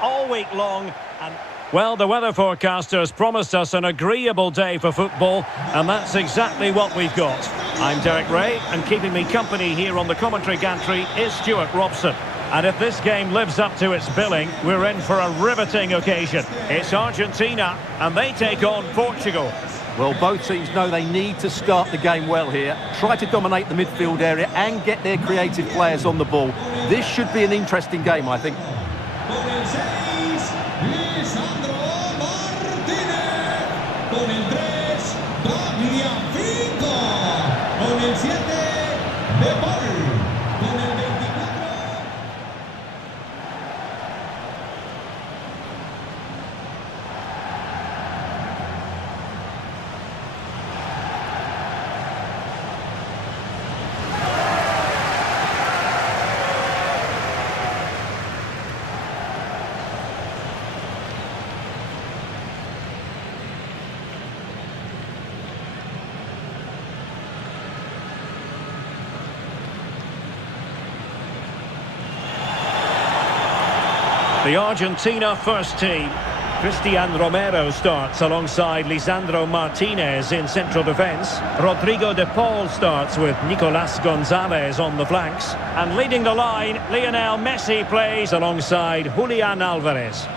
all week long. Well, the weather forecasters promised us an agreeable day for football, and that's exactly what we've got. I'm Derek Ray, and keeping me company here on the commentary gantry is Stuart Robson. And if this game lives up to its billing, we're in for a riveting occasion. It's Argentina, and they take on Portugal. Well, both teams know they need to start the game well here, try to dominate the midfield area and get their creative players on the ball. This should be an interesting game, I think. The Argentina first team. Cristian Romero starts alongside Lisandro Martinez in central defence. Rodrigo de Paul starts with Nicolas Gonzalez on the flanks. And leading the line, Lionel Messi plays alongside Julian Alvarez.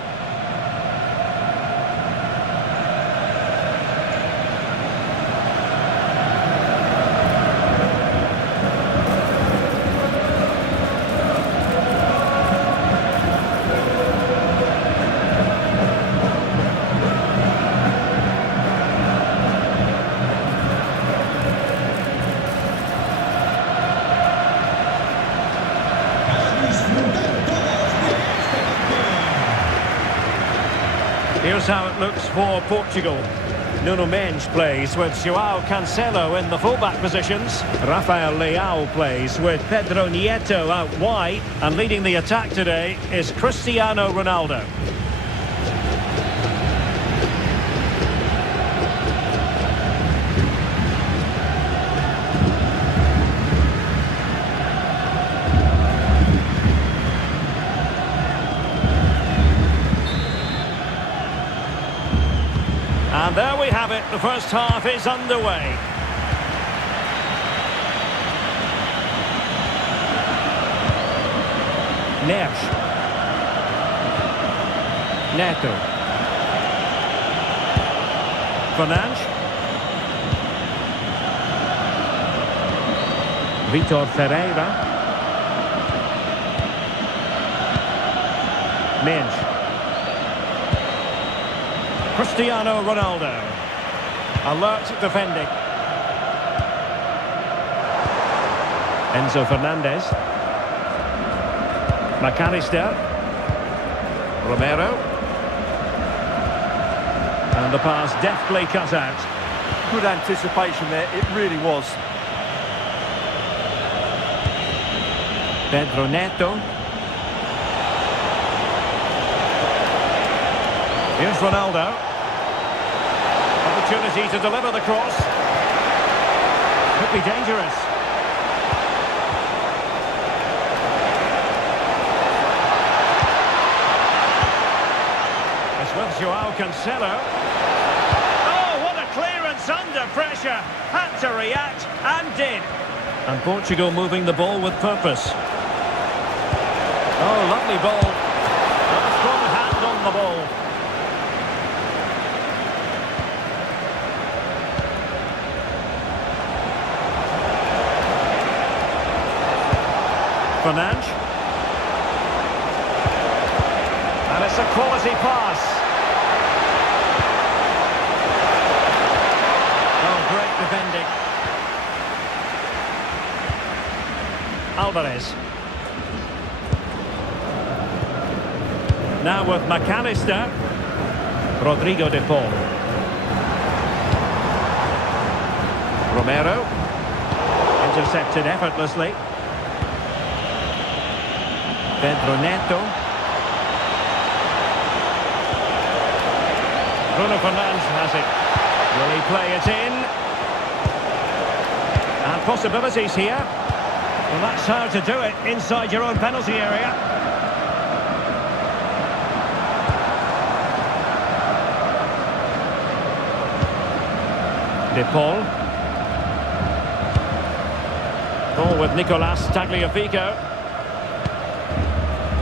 Here's how it looks for Portugal. Nuno Mendes plays with João Cancelo in the fullback positions. Rafael Leao plays with Pedro Nieto out wide. And leading the attack today is Cristiano Ronaldo. And there we have it, the first half is underway. Neves. Neto. Fernandes. Vitor Ferreira. Mendes. Cristiano Ronaldo. Alert defending. Enzo Fernandez. McAllister. Romero. And the pass deftly cut out. Good anticipation there, it really was. Pedro Neto. Here's Ronaldo. Opportunity to deliver the cross. Could be dangerous. It's with João Cancelo. Oh, what a clearance under pressure. Had to react and did. And Portugal moving the ball with purpose. Oh, lovely ball. A strong hand on the ball. Fernandes. And it's a quality pass. Oh, great defending. Alvarez. Now with McAllister. Rodrigo de Paul. Romero. Intercepted effortlessly. Pedro Neto. Bruno Fernandes has it. Will he play it in? And possibilities here. Well, that's how to do it inside your own penalty area. De Paul. Ball with Nicolas Tagliafico.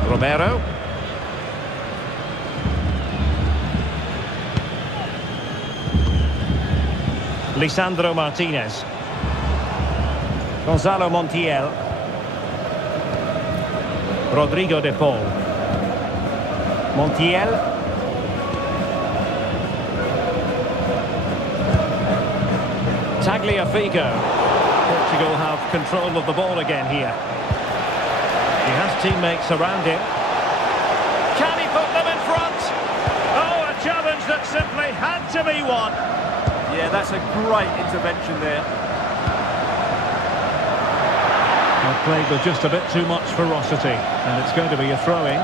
Romero. Lisandro Martinez. Gonzalo Montiel. Rodrigo De Paul. Montiel. Tagliafico. Portugal have control of the ball again here. He has teammates around him. Can he put them in front? Oh, a challenge that simply had to be won. Yeah, that's a great intervention there. Well, played with just a bit too much ferocity, and it's going to be a throw-in.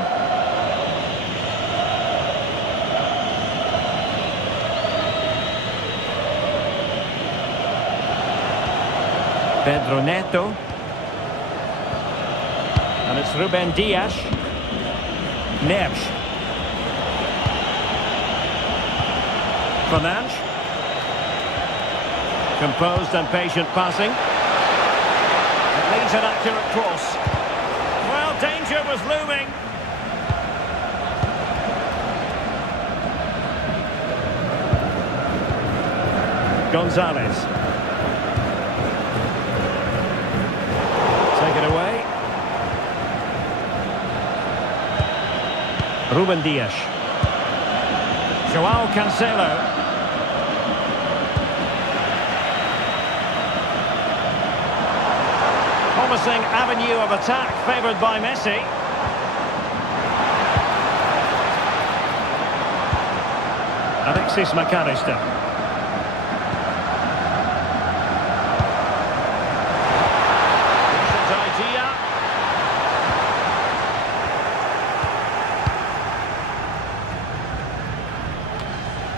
Pedro Neto. And it's Ruben Dias. Neves. Fernandes. Composed and patient passing. It leads an accurate cross. Well, danger was looming. Gonzalez. Take it away. Ruben Dias. Joao Cancelo. Promising avenue of attack favoured by Messi. Alexis McAllister. Decent idea.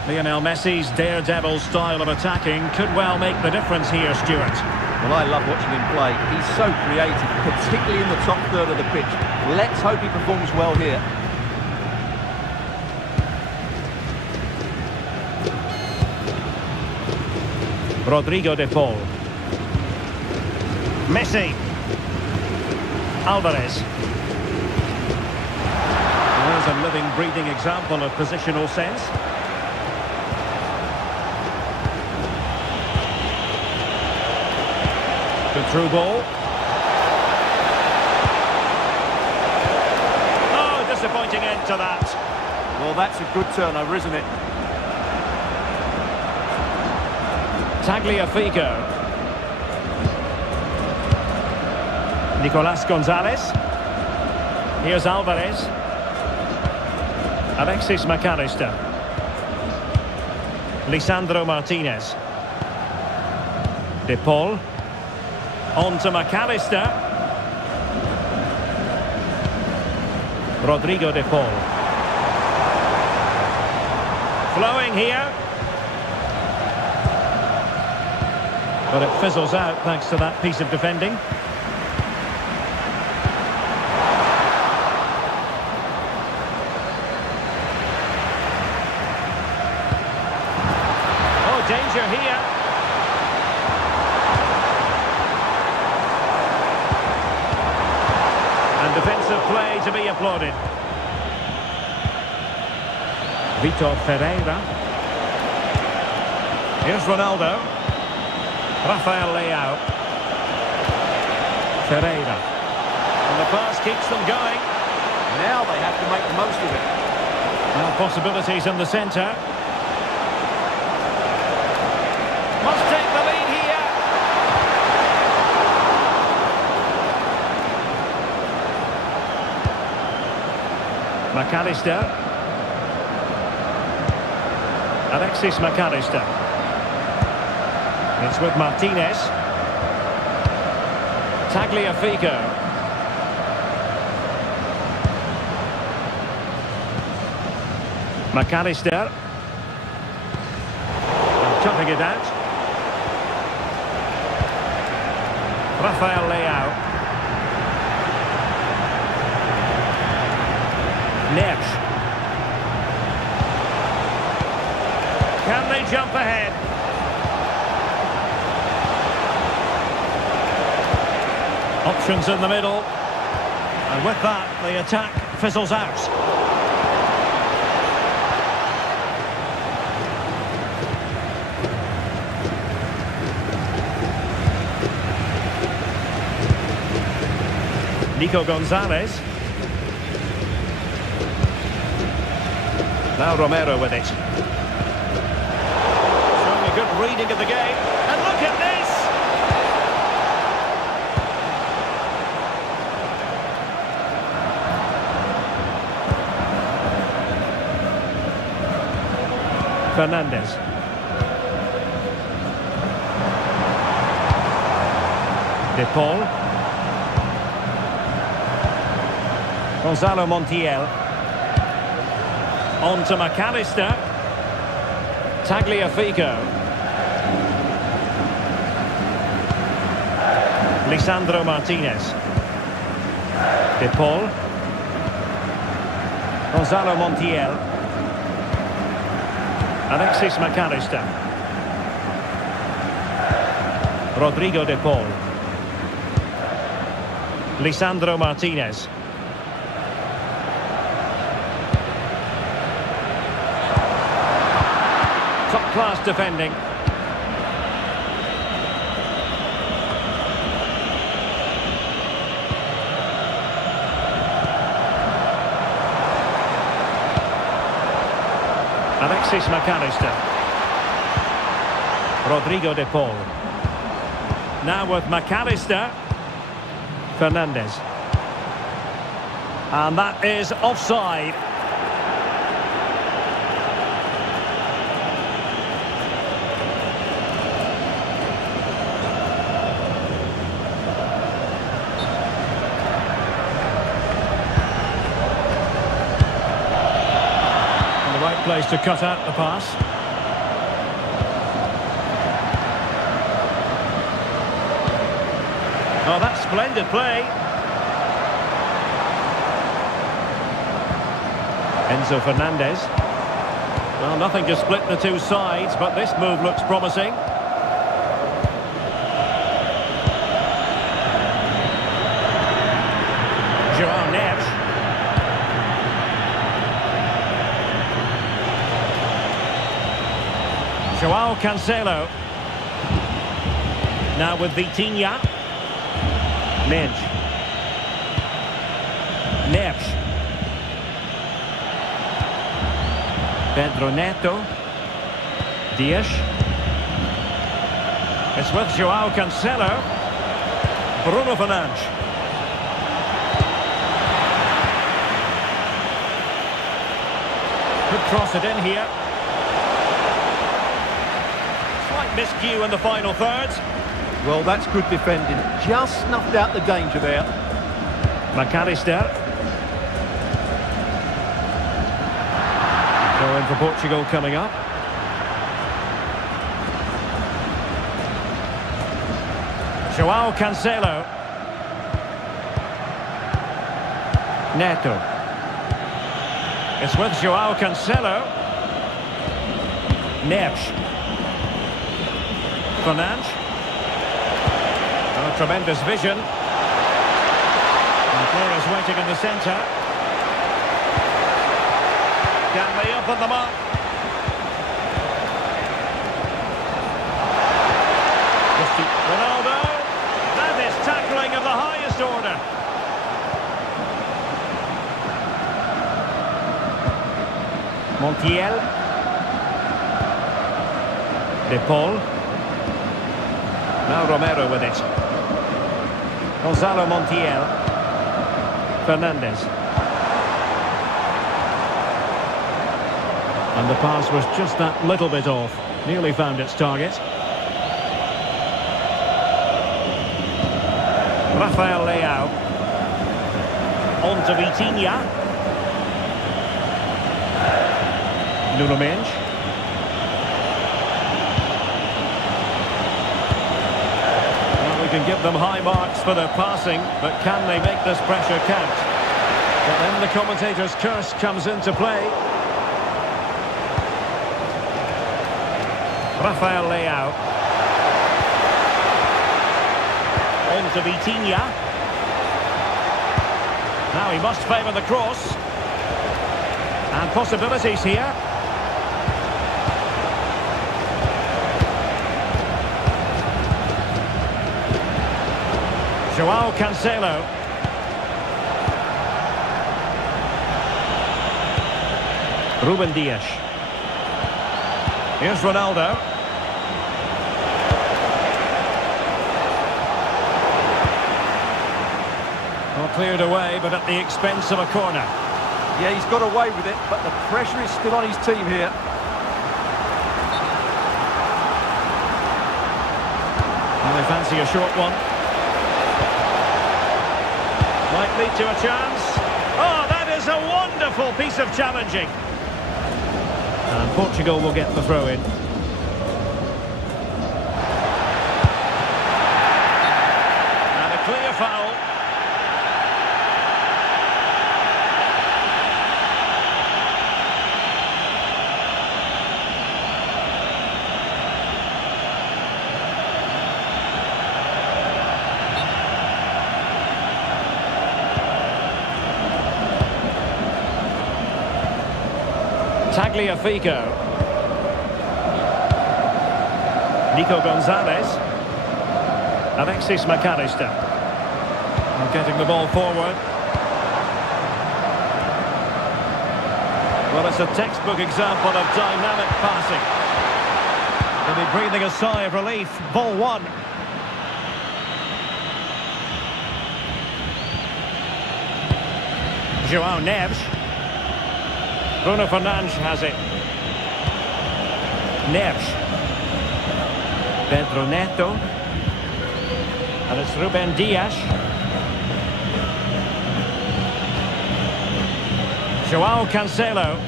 Lionel Messi's daredevil style of attacking could well make the difference here, Stuart. Well, I love watching him play. He's so creative, particularly in the top third of the pitch. Let's hope he performs well here. Rodrigo De Paul. Messi. Alvarez. There's a living, breathing example of positional sense. Good through ball. Oh, disappointing end to that. Well, that's a good turnover, isn't it? Tagliafico. Nicolas Gonzalez. Here's Alvarez. Alexis McAllister. Lisandro Martinez. De Paul. On to McAllister. Rodrigo De Paul. Flowing here. But it fizzles out thanks to that piece of defending. Oh, danger here. And defensive play to be applauded. Vitor Ferreira. Here's Ronaldo. Rafael Leao. Ferreira. And the pass keeps them going. Now they have to make the most of it. Now possibilities in the centre. Must take the lead here. McAllister. Alexis McAllister. It's with Martinez. Tagliafico. McAllister. Toughing it out. Rafael Leao. Neves. Can they jump ahead? Options in the middle. And with that, the attack fizzles out. Nico Gonzalez. Now Romero with it. Showing a good reading of the game. And look at this! Fernandez. De Paul. Gonzalo Montiel. On to McAllister. Tagliafico. Lisandro Martinez. De Paul. Gonzalo Montiel. Alexis McAllister. Rodrigo De Paul. Lisandro Martinez. Top-class defending. Alexis McAllister. Rodrigo De Paul. Now with McAllister. Fernandez. And that is offside. Place to cut out the pass. Oh, that's splendid play. Enzo Fernandez. Well, nothing to split the two sides, but this move looks promising. Joao Neves. Joao Cancelo. Now with Vitinha. Midge. Neves. Pedro Neto. Dias. It's with Joao Cancelo. Bruno Fernandes. Could cross it in here. Miscue in the final third. Well, that's good defending. Just snuffed out the danger there. McAllister. Going for Portugal coming up. Joao Cancelo. Neto. It's with Joao Cancelo. Neves. Fernandes. Oh, tremendous vision. And the player is waiting in the centre. Can they open them up? Ronaldo. That is tackling of the highest order. Montiel. De Paul. Now Romero with it. Gonzalo Montiel. Fernandez. And the pass was just that little bit off. Nearly found its target. Rafael Leao. On to Vitinha. Nuno Mendes. We can give them high marks for their passing, but can they make this pressure count? But then the commentator's curse comes into play. Rafael Leao. On to Vitinha. Now he must favour the cross. And possibilities here. Joao Cancelo. Ruben Dias. Here's Ronaldo. Well, cleared away, but at the expense of a corner. Yeah, he's got away with it, but the pressure is still on his team here. Well, they fancy a short one. Might lead to a chance. Oh, that is a wonderful piece of challenging. And Portugal will get the throw in. And a clear foul. Tagliafico. Nico Gonzalez. Alexis McAllister. And getting the ball forward. Well, it's a textbook example of dynamic passing. They'll be breathing a sigh of relief. Ball one. João Neves. Bruno Fernandes has it. Neves. Pedro Neto. And it's Ruben Dias. Joao Cancelo.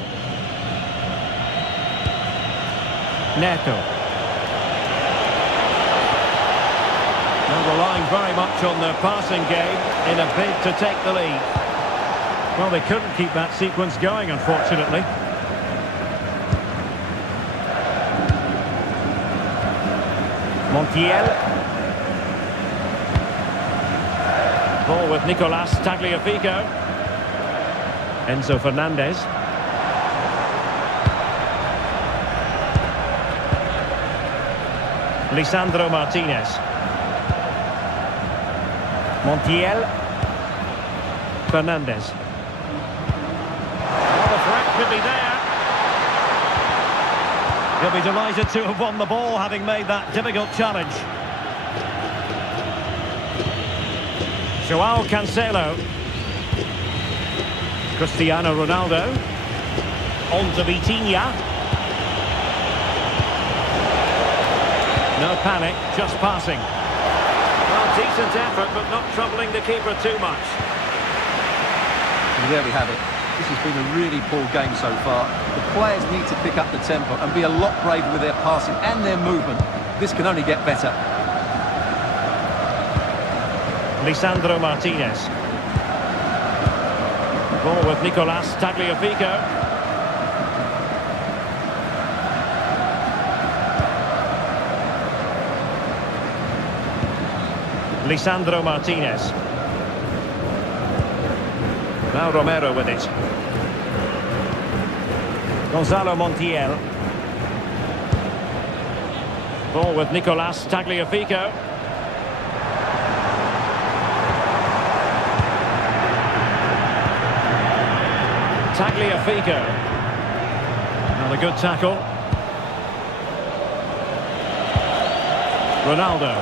Neto. Now relying very much on their passing game in a bid to take the lead. Well, they couldn't keep that sequence going, unfortunately. Montiel. Ball with Nicolas Tagliafico. Enzo Fernandez. Lisandro Martinez. Montiel. Fernandez. Could be there. He'll be delighted to have won the ball, having made that difficult challenge. Joao Cancelo. Cristiano Ronaldo. On to Vitinha. No panic, just passing. Well, decent effort, but not troubling the keeper too much. And there we have it. This has been a really poor game so far. The players need to pick up the tempo and be a lot braver with their passing and their movement. This can only get better. Lisandro Martinez. Ball with Nicolas Tagliafico. Lisandro Martinez. Now Romero with it. Gonzalo Montiel. Ball with Nicolas Tagliafico. Tagliafico. Another good tackle. Ronaldo.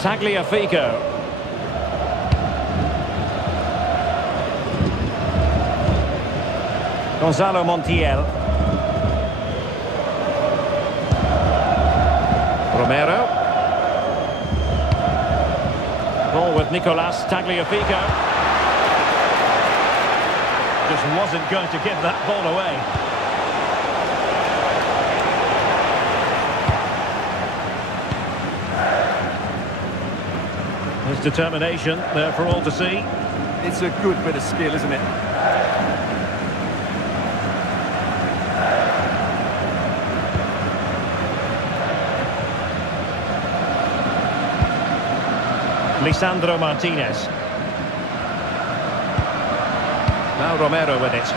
Tagliafico. Gonzalo Montiel. Romero. Ball with Nicolas Tagliafico. Just wasn't going to give that ball away. His determination there for all to see. It's a good bit of skill, isn't it? Lisandro Martinez. Now Romero with it.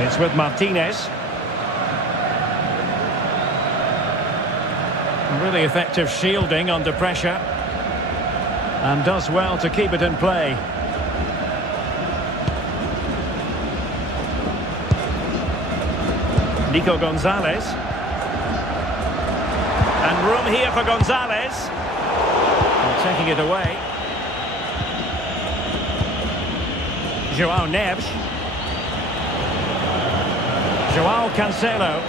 It's with Martinez. Really effective shielding under pressure. And does well to keep it in play. Nico Gonzalez. And room here for Gonzalez. And taking it away. João Neves. João Cancelo.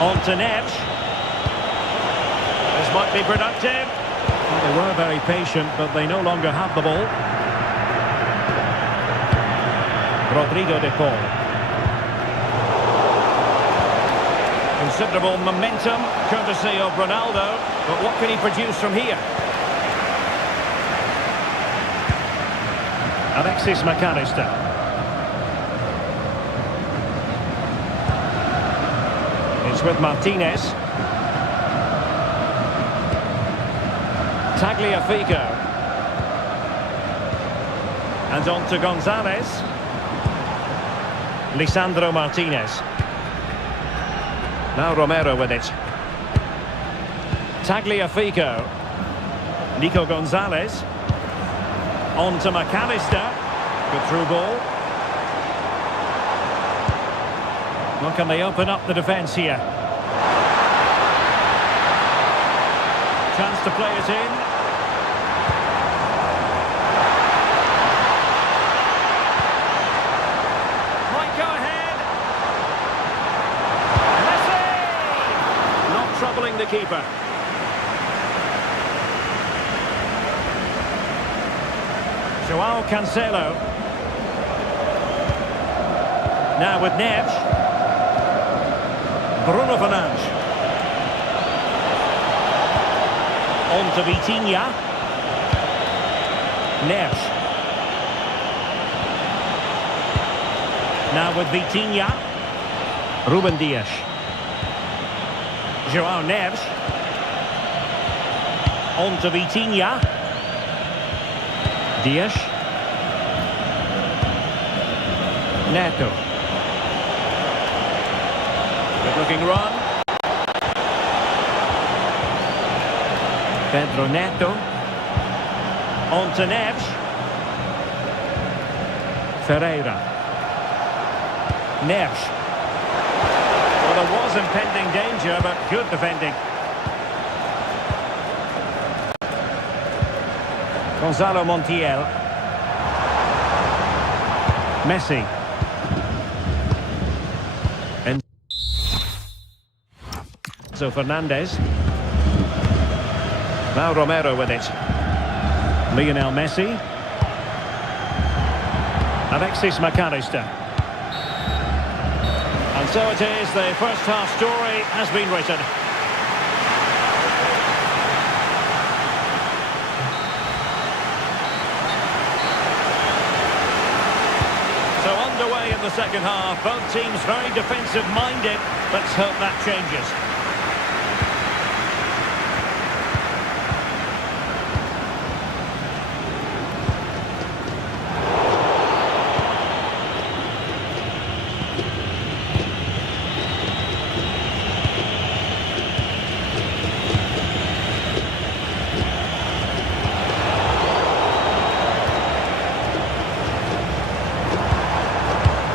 On to Neves. This might be productive. Well, they were very patient, but they no longer have the ball. Rodrigo de Paul. Considerable momentum, courtesy of Ronaldo. But what can he produce from here? Alexis McAllister. It's with Martinez. Tagliafico. And on to Gonzalez. Lisandro Martinez. Now Romero with it. Tagliafico. Nico Gonzalez. On to McAllister. Good through ball. Well, can they open up the defence here? Chance to play it in. Might go ahead. Messi! Not troubling the keeper. João Cancelo. Now with Neves. Bruno Fernandes. On to Vitinha. Neves. Now with Vitinha. Ruben Dias. João Neves. On to Vitinha. Dias. Neto. Good looking run. Pedro Neto. On to Neves. Ferreira. Neves. Well, there was impending danger, but good defending. Gonzalo Montiel. Messi. And so Fernandes. Now Romero with it. Lionel Messi. Alexis McAllister. And so it is, the first half story has been written. So underway in the second half, both teams very defensive minded. Let's hope that changes.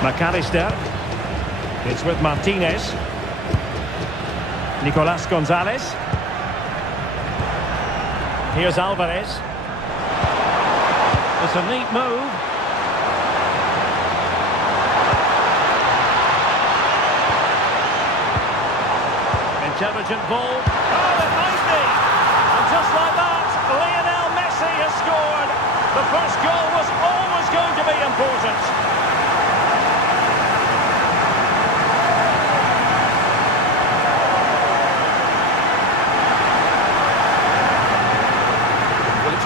McAllister. It's with Martinez. Nicolas Gonzalez. Here's Alvarez. It's a neat move. Intelligent ball. Oh, it might be! And just like that, Lionel Messi has scored. The first goal was always going to be important.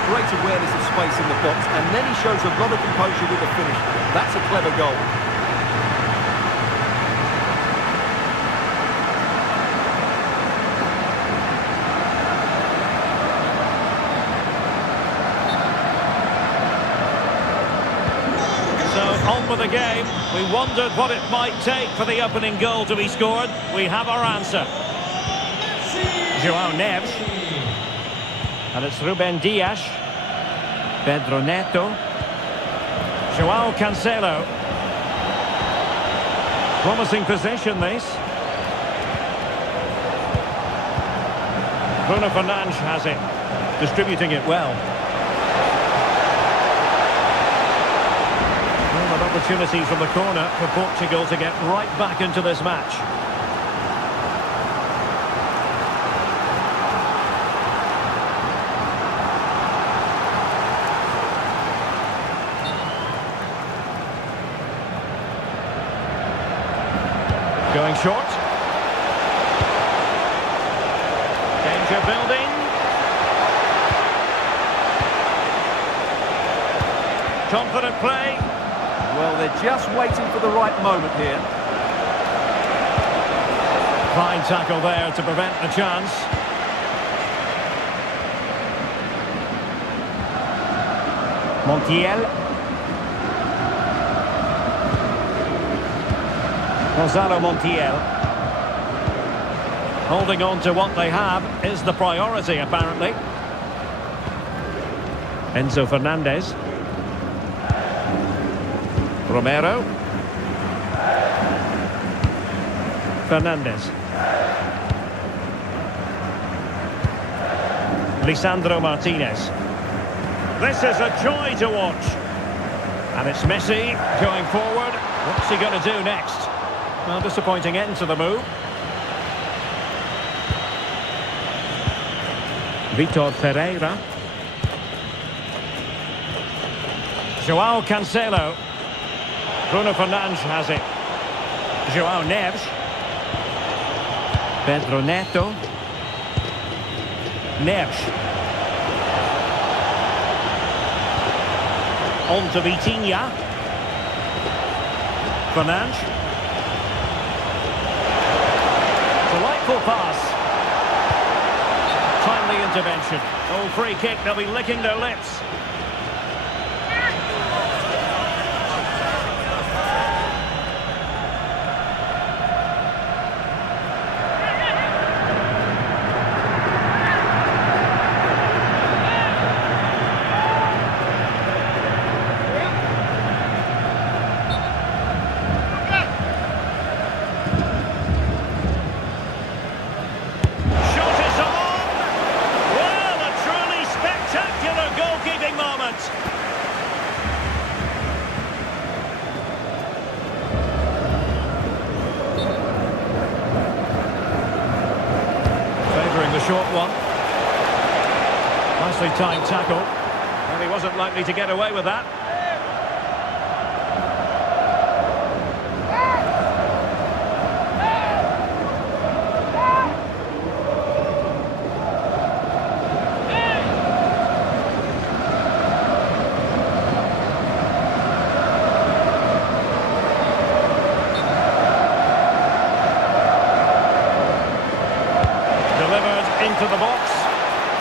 Great awareness of space in the box, and then he shows a lot of composure with the finish. That's a clever goal. On with the game. We wondered what it might take for the opening goal to be scored. We have our answer. João Neves. And it's Ruben Dias. Pedro Neto. João Cancelo. Promising possession, this. Bruno Fernandes has it. Distributing it well. Opportunity from the corner for Portugal to get right back into this match. Going short. Danger building. Confident play. Well, they're just waiting for the right moment here. Fine tackle there to prevent the chance. Montiel. Gonzalo Montiel. Holding on to what they have is the priority, apparently. Enzo Fernandez. Romero. Fernandez. Lisandro Martinez. This is a joy to watch. And it's Messi going forward. What's he going to do next? Well, disappointing end to the move. Vitor Pereira. João Cancelo. Bruno Fernandes has it. João Neves. Pedro Neto. Neves. On to Vitinha. Fernandes. Delightful pass. Timely intervention. Oh, free kick, they'll be licking their lips. Short one. Nicely timed tackle. And he wasn't likely to get away with that. Into the box.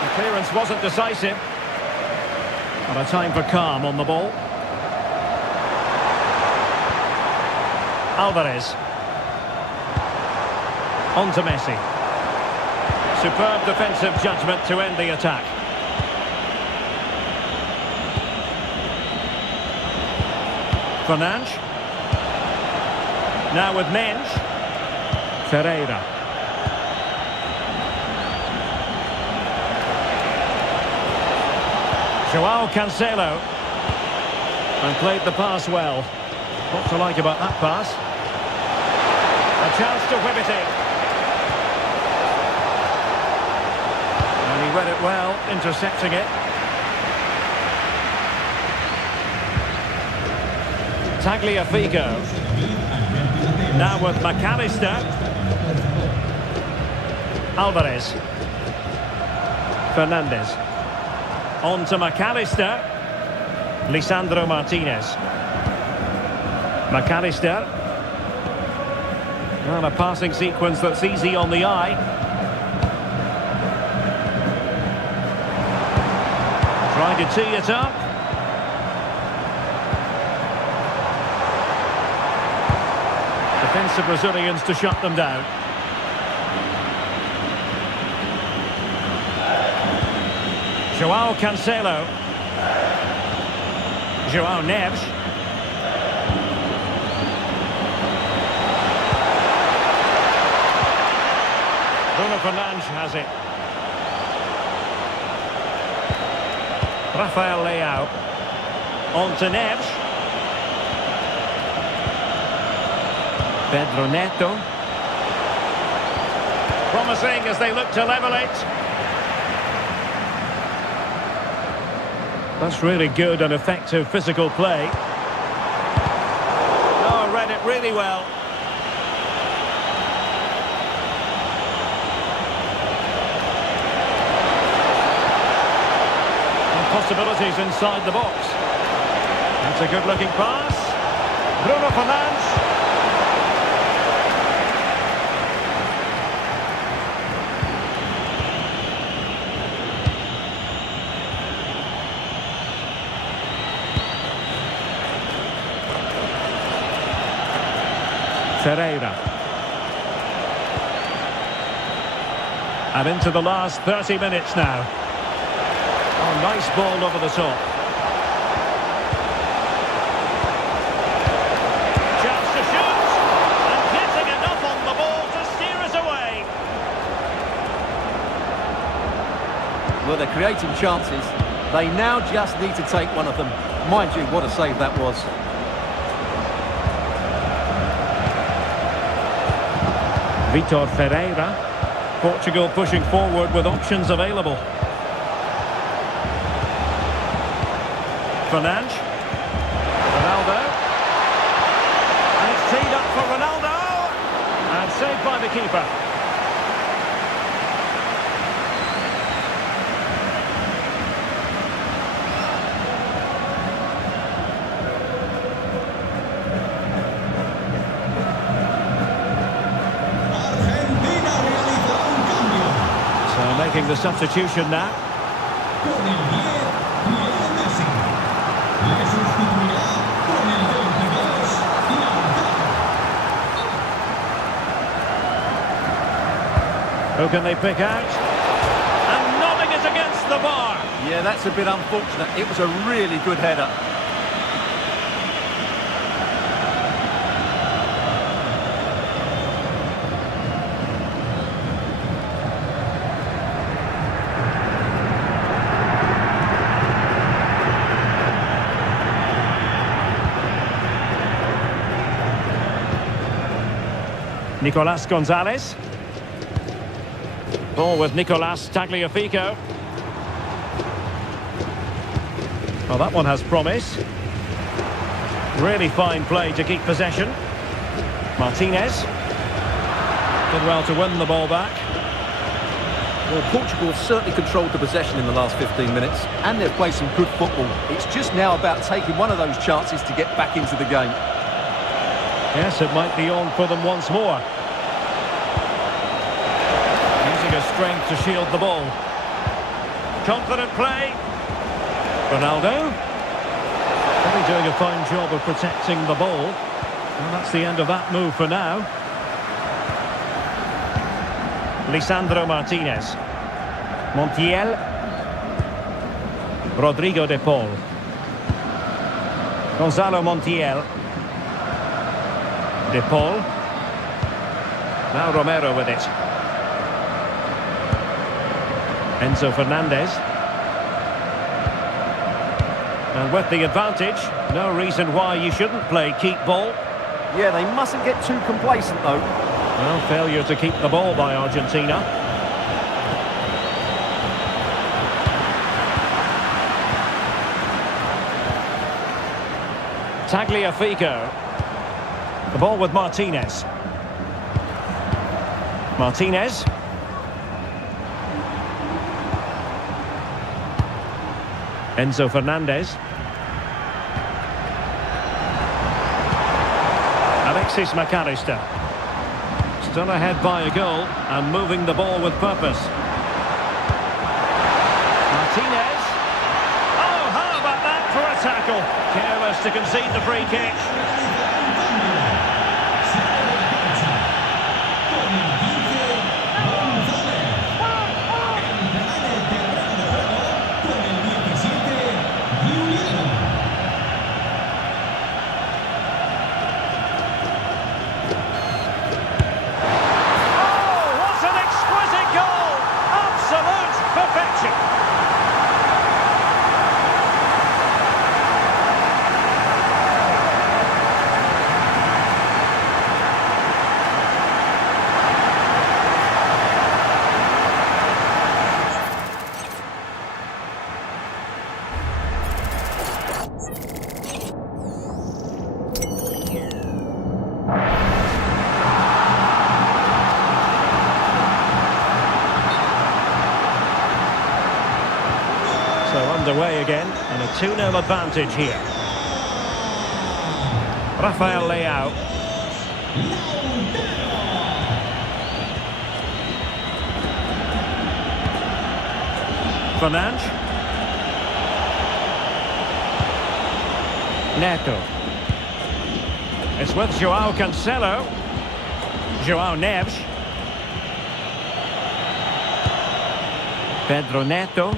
The clearance wasn't decisive. But a time for calm on the ball. Alvarez. On to Messi. Superb defensive judgment to end the attack. Fernandes. Now with Mensch. Ferreira. João Cancelo. And played the pass well. What to like about that pass? A chance to whip it in. And he read it well, intercepting it. Tagliafico. Now with McAllister. Alvarez. Fernandez. On to McAllister. Lisandro Martinez. McAllister. And a passing sequence that's easy on the eye. Trying to tee it up. Defensive Brazilians to shut them down. João Cancelo. João Neves. Bruno Fernandes has it. Rafael Leao. On to Neves. Pedro Neto. Promising as they look to level it. That's really good and effective physical play. Oh, read it really well. Possibilities inside the box. That's a good-looking pass. Bruno Fernandes. Ferreira. And into the last 30 minutes now. Oh, nice ball over the top. Chance to shoot. And getting enough on the ball to steer it away. Well, they're creating chances. They now just need to take one of them. Mind you, what a save that was. Vitor Ferreira. Portugal pushing forward with options available. Fernandes. Ronaldo. And it's teed up for Ronaldo. And saved by the keeper. So making the substitution now. Who can they pick out? And nodding it against the bar. Yeah, that's a bit unfortunate. It was a really good header. Nicolas Gonzalez. Ball with Nicolas Tagliafico. Well, that one has promise. Really fine play to keep possession. Martinez. Did well to win the ball back. Well, Portugal have certainly controlled the possession in the last 15 minutes, and they've played some good football. It's just now about taking one of those chances to get back into the game. Yes, it might be on for them once more. Strength to shield the ball. Confident play. Ronaldo. Really doing a fine job of protecting the ball. And that's the end of that move for now. Lisandro Martinez. Montiel. Rodrigo de Paul. Gonzalo Montiel. De Paul. Now Romero with it. Enzo Fernandez. And with the advantage, no reason why you shouldn't play keep ball. Yeah, they mustn't get too complacent though. Well, failure to keep the ball by Argentina. Tagliafico. The ball with Martinez. Martinez. Enzo Fernandez. Alexis McAllister. Still ahead by a goal and moving the ball with purpose. Martinez. Oh, how about that for a tackle? Careless to concede the free kick. So underway again, and a 2-0 advantage here. Rafael Leao. Fernandes. Neto. It's with João Cancelo. João Neves. Pedro Neto.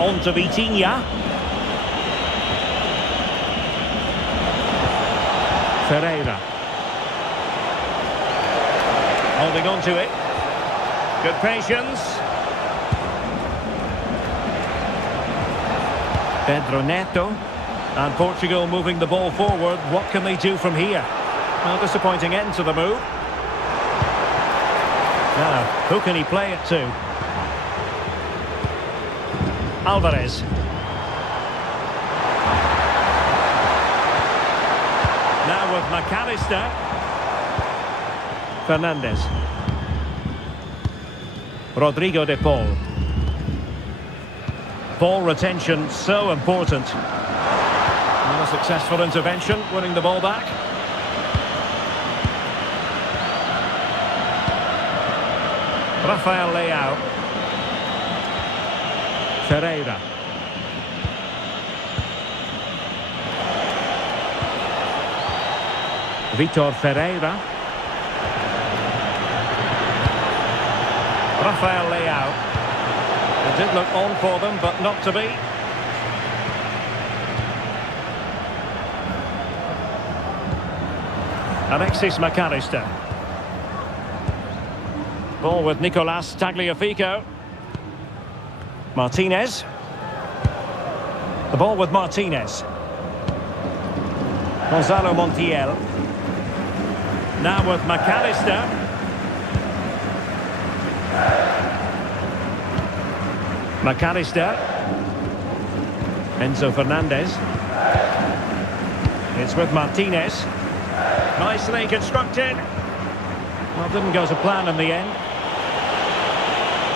On to Vitinha. Ferreira. Holding on to it. Good patience. Pedro Neto. And Portugal moving the ball forward. What can they do from here? Well, disappointing end to the move. Now, who can he play it to? Alvarez. Now with McAllister. Fernandes. Rodrigo de Paul. Ball retention so important. And a successful intervention, winning the ball back. Rafael Leao. Ferreira. Vitor Ferreira. Rafael Leao. It did look on for them, but not to be. Alexis McAllister. Ball with Nicolas Tagliafico. Martinez. The ball with Martinez. Gonzalo Montiel. Now with McAllister. McAllister. Enzo Fernandez. It's with Martinez. Nicely constructed. Well, didn't go to plan in the end.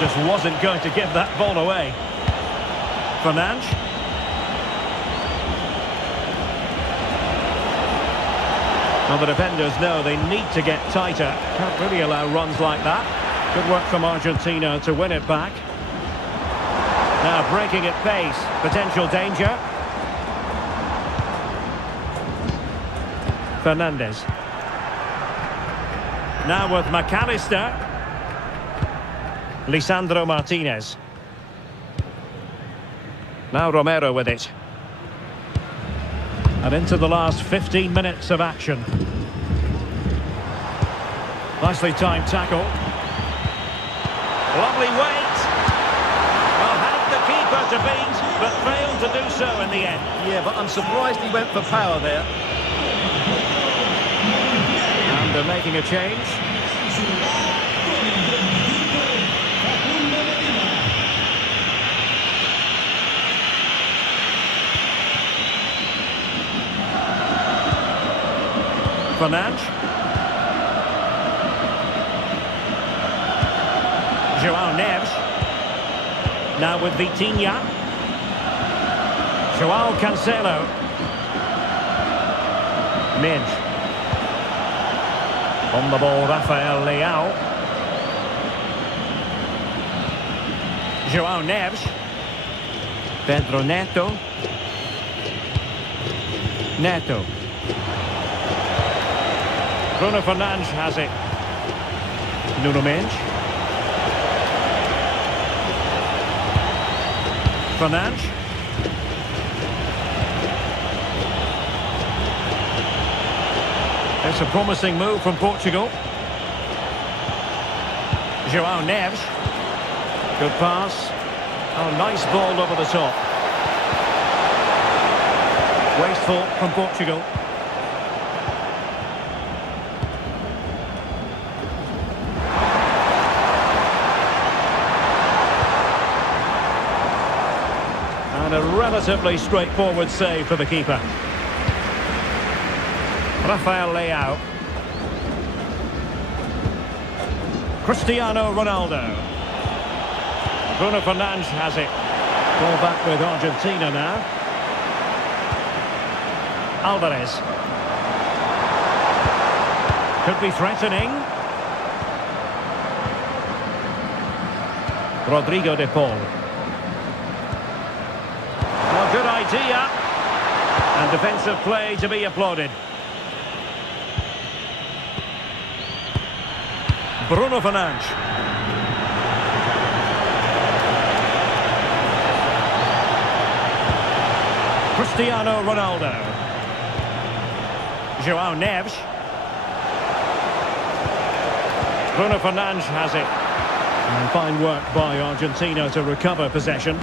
Just wasn't going to give that ball away. Fernandes. Well, the defenders know they need to get tighter. Can't really allow runs like that. Good work from Argentina to win it back. Now breaking at pace. Potential danger. Fernandes. Now with McAllister. Lisandro Martinez. Now Romero with it. And into the last 15 minutes of action. Nicely timed tackle. Lovely weight. Well, had the keeper to beat, but failed to do so in the end. Yeah, but I'm surprised he went for power there. And they're making a change. Fernandes. João Neves. Now with Vitinha. João Cancelo. Midge. On the ball, Rafael Leao. João Neves. Pedro Neto. Neto. Bruno Fernandes has it. Nuno Mendes. Fernandes. It's a promising move from Portugal. João Neves. Good pass. Oh, nice ball over the top. Wasteful from Portugal. And a relatively straightforward save for the keeper. Rafael Leao. Cristiano Ronaldo. Bruno Fernandes has it. Ball back with Argentina now. Alvarez. Could be threatening. Rodrigo de Paul. Well, good idea. And defensive play to be applauded. Bruno Fernandes. Cristiano Ronaldo. João Neves. Bruno Fernandes has it. And fine work by Argentina to recover possession.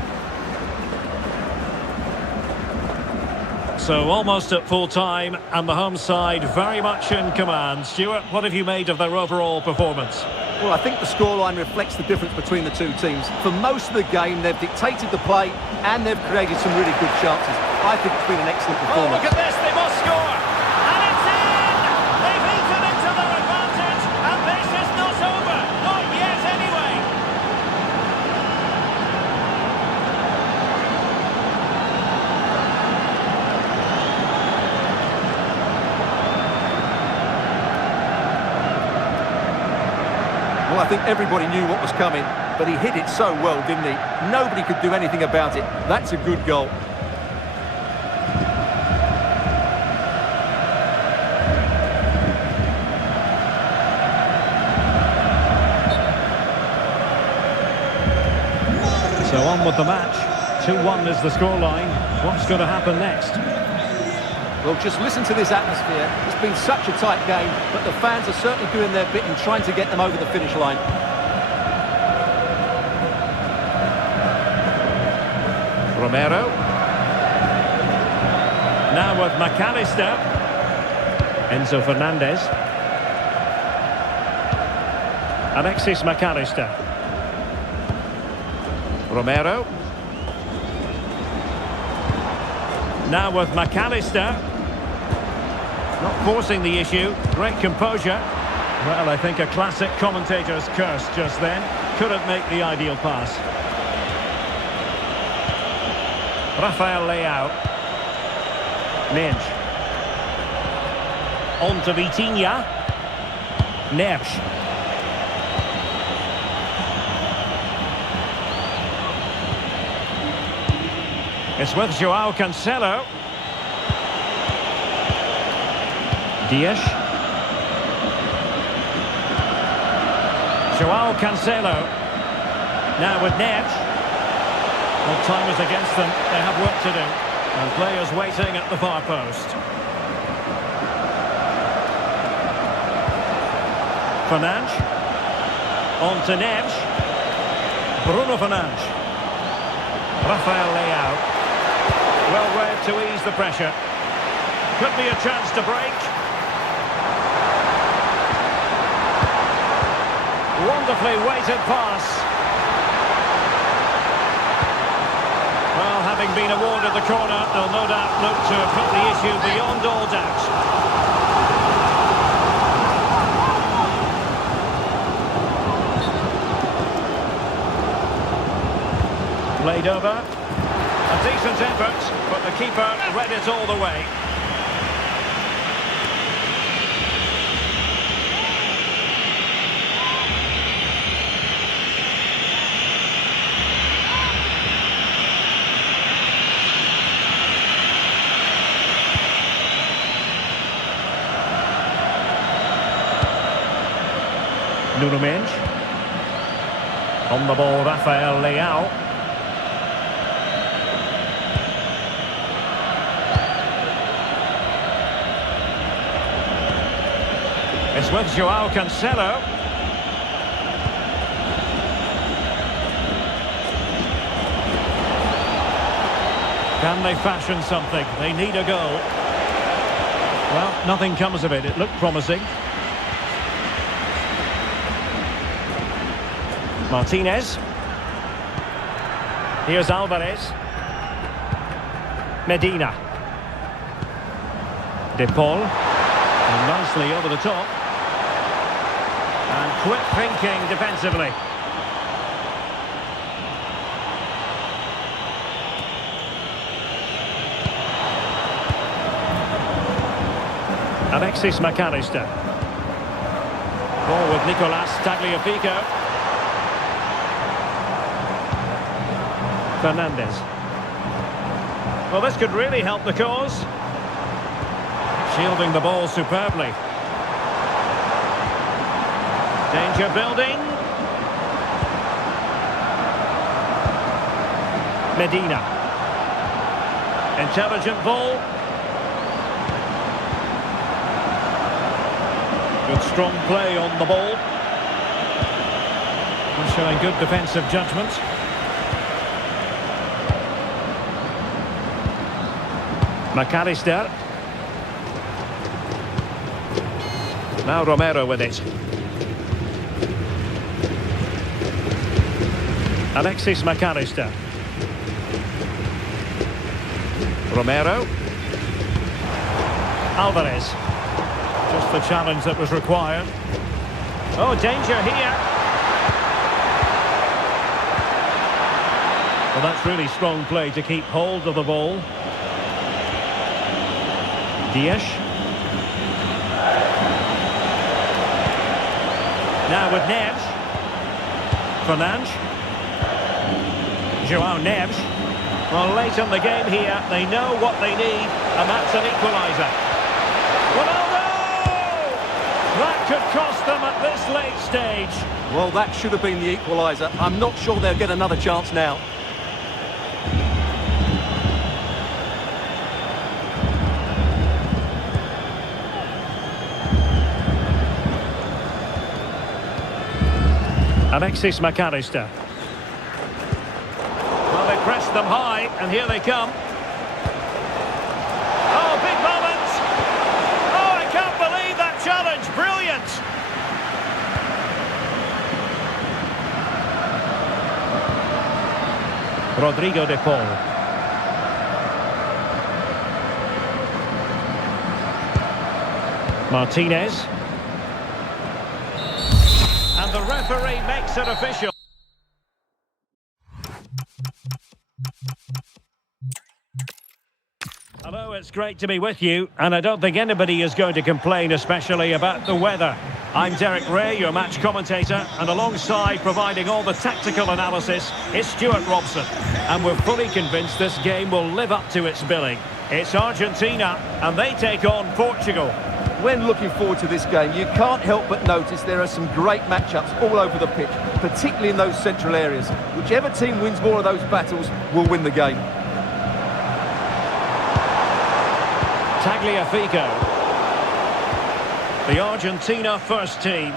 So almost at full time, and the home side very much in command. Stuart, what have you made of their overall performance? Well, I think the scoreline reflects the difference between the two teams. For most of the game, they've dictated the play and they've created some really good chances. I think it's been an excellent performance. Oh, look at this, they must score! And it's in! They've eaten into their advantage, and this is not over. Not yet, anyway. Well, I think everybody knew what was coming, but he hit it so well, didn't he? Nobody could do anything about it. That's a good goal. So on with the match. 2-1 is the scoreline. What's going to happen next? Well, just listen to this atmosphere. It's been such a tight game, but the fans are certainly doing their bit in trying to get them over the finish line. Romero. Now with McAllister. Enzo Fernandez. Alexis McAllister. Romero. Now with McAllister. Not forcing the issue. Great composure. Well, I think a classic commentator's curse just then. Couldn't make the ideal pass. Rafael Leao. Midge. On to Vitinha. Neves. It's with João Cancelo. Dias. João Cancelo. Now with Neves. Well, time is against them. They have work to do. And players waiting at the far post. Fernandes. On to Neves. Bruno Fernandes. Rafael Leao. Well read to ease the pressure. Could be a chance to break. Wonderfully weighted pass. Well, having been awarded the corner, they'll no doubt look to put the issue beyond all doubt. Played over. A decent effort, but the keeper read it all the way. Nuno Mendes. On the ball, Rafael Leao. It's with Joao Cancelo. Can they fashion something? They need a goal. Well, nothing comes of it. It looked promising. Martinez. Here's Alvarez. Medina. De Paul. And nicely over the top. And quick thinking defensively. Alexis McAllister. Ball with Nicolas Tagliafico. Fernandez. Well, this could really help the cause. Shielding the ball superbly. Danger building. Medina. Intelligent ball. Good strong play on the ball. And showing good defensive judgment. McAllister. Now Romero with it. Alexis McAllister. Romero. Alvarez. Just the challenge that was required. Oh, danger here. Well, that's really strong play to keep hold of the ball. Dias. Now with Neves. Fernandes. Joao Neves. Well, late in the game here, they know what they need, and that's an equaliser. Ronaldo! That could cost them at this late stage. Well, that should have been the equaliser. I'm not sure they'll get another chance now. Alexis McAllister. Well, they pressed them high, and here they come. Oh, big moment! Oh, I can't believe that challenge! Brilliant! Rodrigo de Paul. Martinez. And the referee makes it official. Hello, it's great to be with you, and I don't think anybody is going to complain, especially about the weather. I'm Derek Ray, your match commentator, and alongside providing all the tactical analysis is Stuart Robson. And we're fully convinced this game will live up to its billing. It's Argentina, and they take on Portugal. When looking forward to this game, you can't help but notice there are some great matchups all over the pitch, particularly in those central areas. Whichever team wins more of those battles will win the game. Tagliafico. The Argentina first team.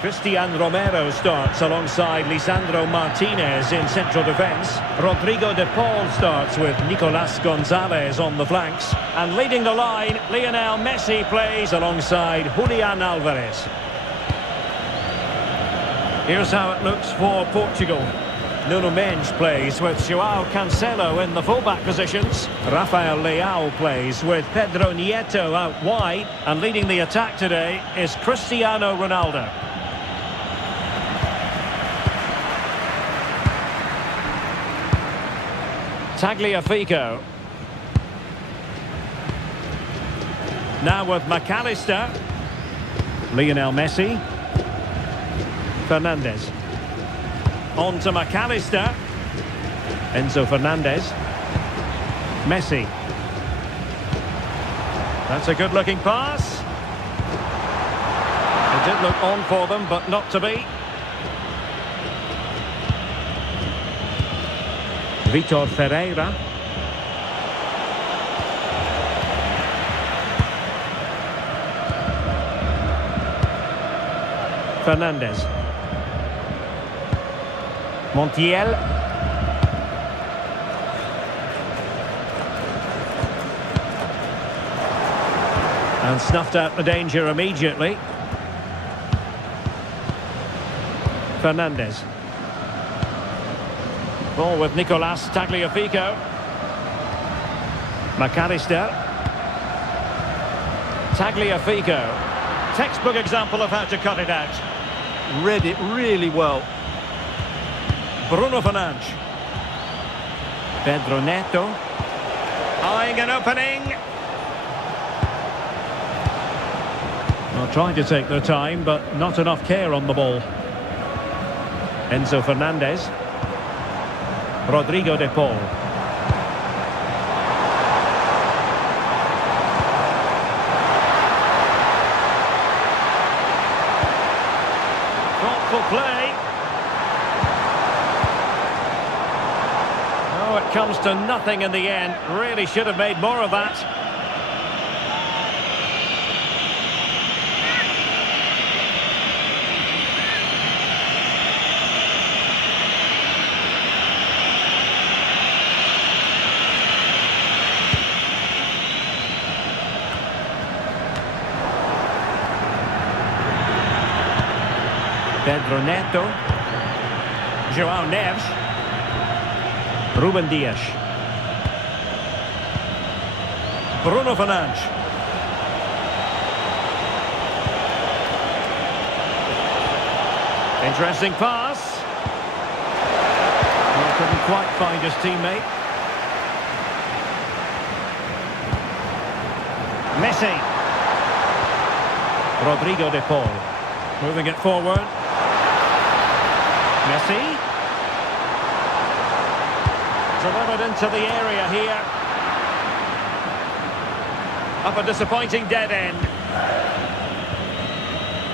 Cristian Romero starts alongside Lisandro Martinez in central defence. Rodrigo de Paul starts with Nicolas Gonzalez on the flanks. And leading the line, Lionel Messi plays alongside Julian Alvarez. Here's how it looks for Portugal. Nuno Mendes plays with Joao Cancelo in the fullback positions. Rafael Leao plays with Pedro Nieto out wide. And leading the attack today is Cristiano Ronaldo. Tagliafico. Now with McAllister. Lionel Messi. Fernandez. On to McAllister. Enzo Fernandez. Messi. That's a good-looking pass. did look on for them, but not to be. Vitor Ferreira. Fernandez. Montiel. And snuffed out the danger immediately. Fernandez. Ball with Nicolas Tagliafico. McAllister. Tagliafico. Textbook example of how to cut it out. Read it really well. Bruno Fernandes. Pedro Neto. Eyeing an opening. Well, trying to take their time, but not enough care on the ball. Enzo Fernandez. Rodrigo de Paul. Thoughtful play. Oh, it comes to nothing in the end. Really should have made more of that. Pedro Neto. João Neves. Ruben Dias. Bruno Fernandes. Interesting pass. Well, couldn't quite find his teammate. Messi. Rodrigo de Paul. Moving it forward. Messi. Delivered into the area here. Up a disappointing dead end.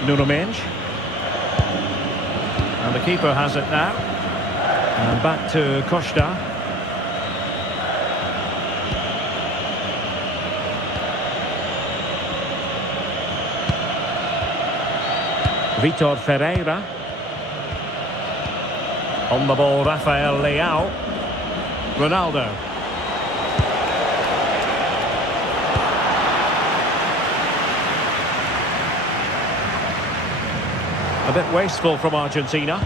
Nuno Mendes. And the keeper has it now. And back to Costa. Vitor Ferreira. On the ball, Rafael Leao. Ronaldo. A bit wasteful from Argentina.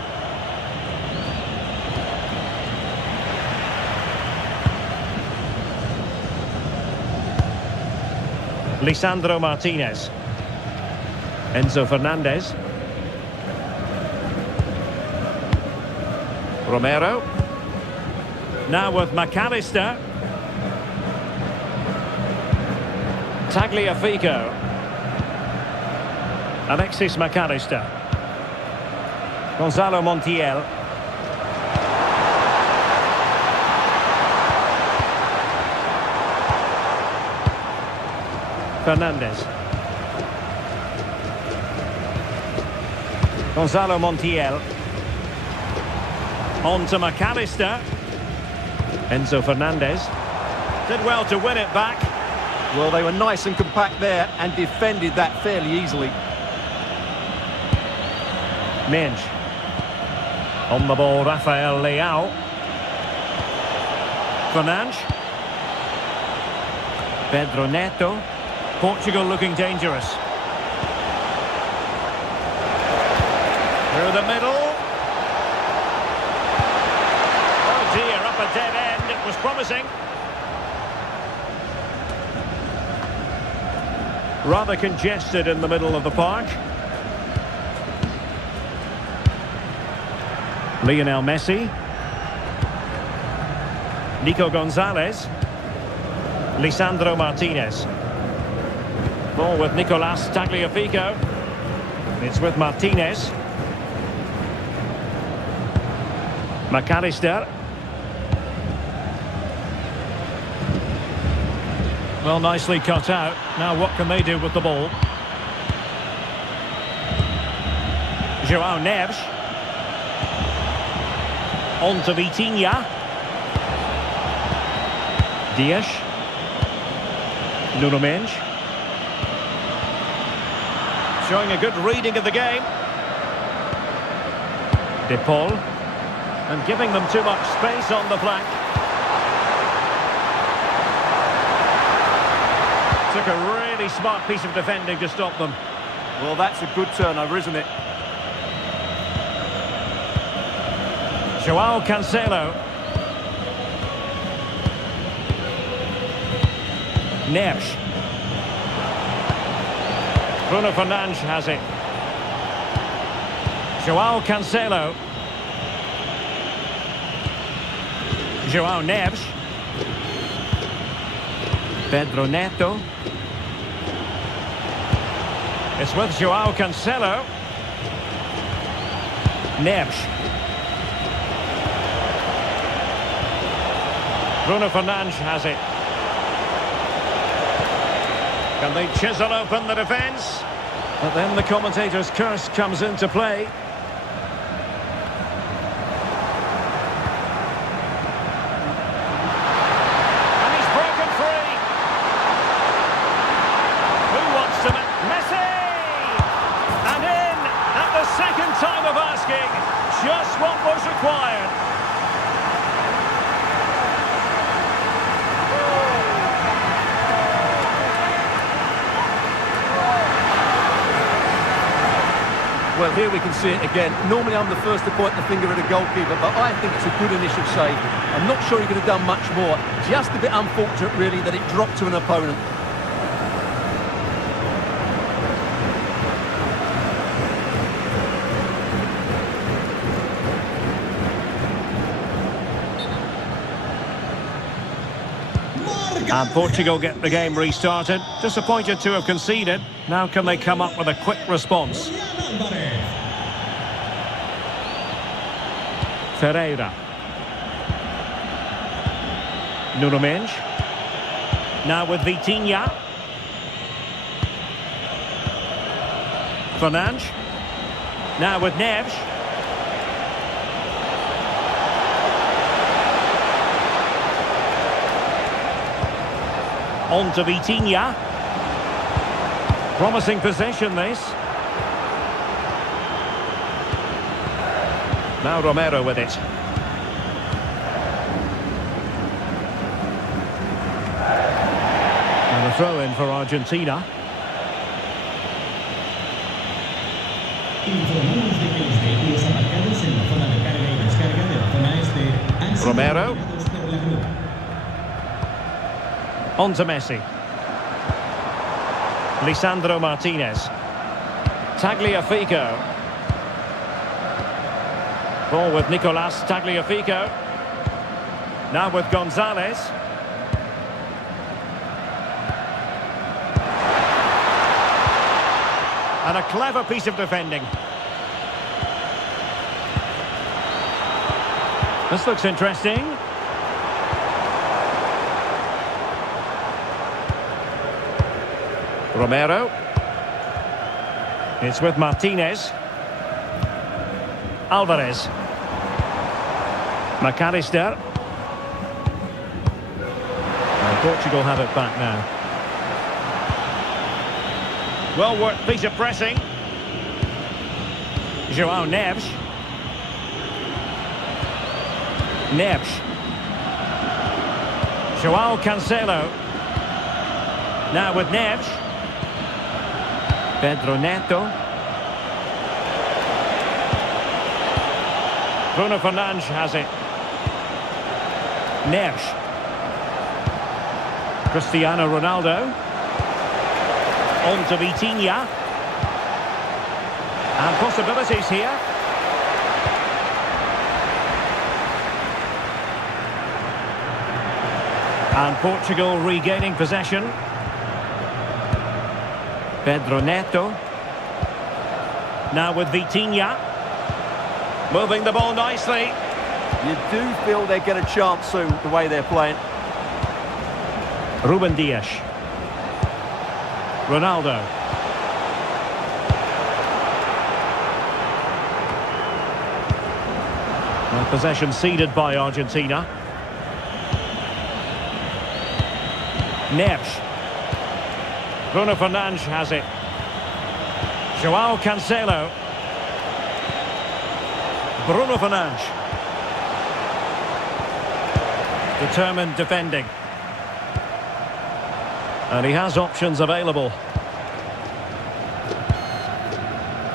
Lisandro Martinez. Enzo Fernandez. Romero. Now with McAllister. Tagliafico. Alexis McAllister. Gonzalo Montiel. Fernandez. Gonzalo Montiel. On to McAllister. Enzo Fernandez. Did well to win it back. Well, they were nice and compact there and defended that fairly easily. Mendes. On the ball, Rafael Leao. Fernandes. Pedro Neto. Portugal looking dangerous. Through the middle. Oh dear, up a dead end. It was promising. Rather congested in the middle of the park. Lionel Messi. Nico Gonzalez. Lisandro Martinez. Ball with Nicolas Tagliafico. It's with Martinez. McAllister. Well, nicely cut out. Now what can they do with the ball? João Neves. On to Vitinha. Dias. Nuno Mendes. Showing a good reading of the game. De Paul. And giving them too much space on the flank. Took a really smart piece of defending to stop them. Well, that's a good turnover, isn't it? João Cancelo. Neves. Bruno Fernandes has it. João Cancelo. João Neves. Pedro Neto. It's with João Cancelo. Neves. Bruno Fernandes has it. Can they chisel open the defence? But then the commentator's curse comes into play. And he's broken free. Who wants to make Messi? And in at the second time of asking, just what was required. Well, here we can see it again. Normally I'm the first to point the finger at a goalkeeper, but I think it's a good initial save. I'm not sure he could have done much more. Just a bit unfortunate, really, that it dropped to an opponent. And Portugal get the game restarted. Disappointed to have conceded. Now can they come up with a quick response? Ferreira. Nuno Mendes. Now with Vitinha. Fernandes. Now with Neves. On to Vitinha. Promising possession, this. Now Romero with it. And a throw in for Argentina. Romero. On to Messi. Lisandro Martinez. Tagliafico. Ball with Nicolas Tagliafico. Now with Gonzalez. And a clever piece of defending. This looks interesting. Romero. It's with Martinez. Alvarez. McAllister. And Portugal have it back now. Well worked piece of pressing. João Neves. Neves. João Cancelo. Now with Neves. Pedro Neto. Bruno Fernandes has it. Neves. Cristiano Ronaldo. On to Vitinha. And possibilities here. And Portugal regaining possession. Pedro Neto. Now with Vitinha. Moving the ball nicely. You do feel they get a chance soon, the way they're playing. Ruben Dias. Ronaldo. Well, possession ceded by Argentina. Neves. Bruno Fernandes has it. João Cancelo. Bruno Fernandes. Determined defending. And he has options available.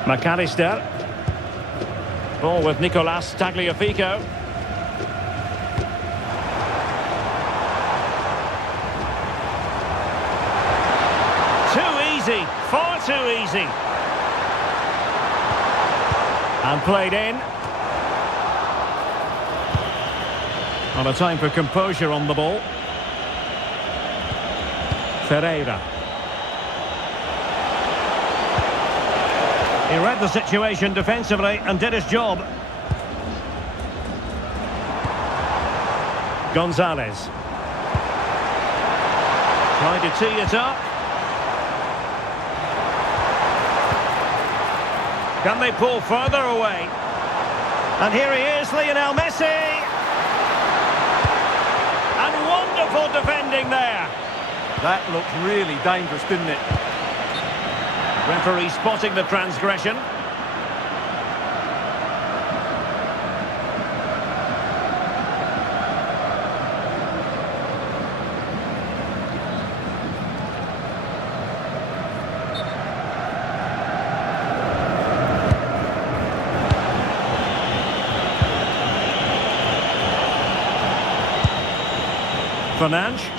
McAllister. Ball with Nicolas Tagliafico. Too easy, far too easy. And played in. On a time for composure on the ball. Ferreira. He read the situation defensively and did his job. Gonzalez. Trying to tee it up. Can they pull further away? And here he is, Lionel Messi. And wonderful defending there. That looked really dangerous, didn't it? Referee spotting the transgression. Fernandes.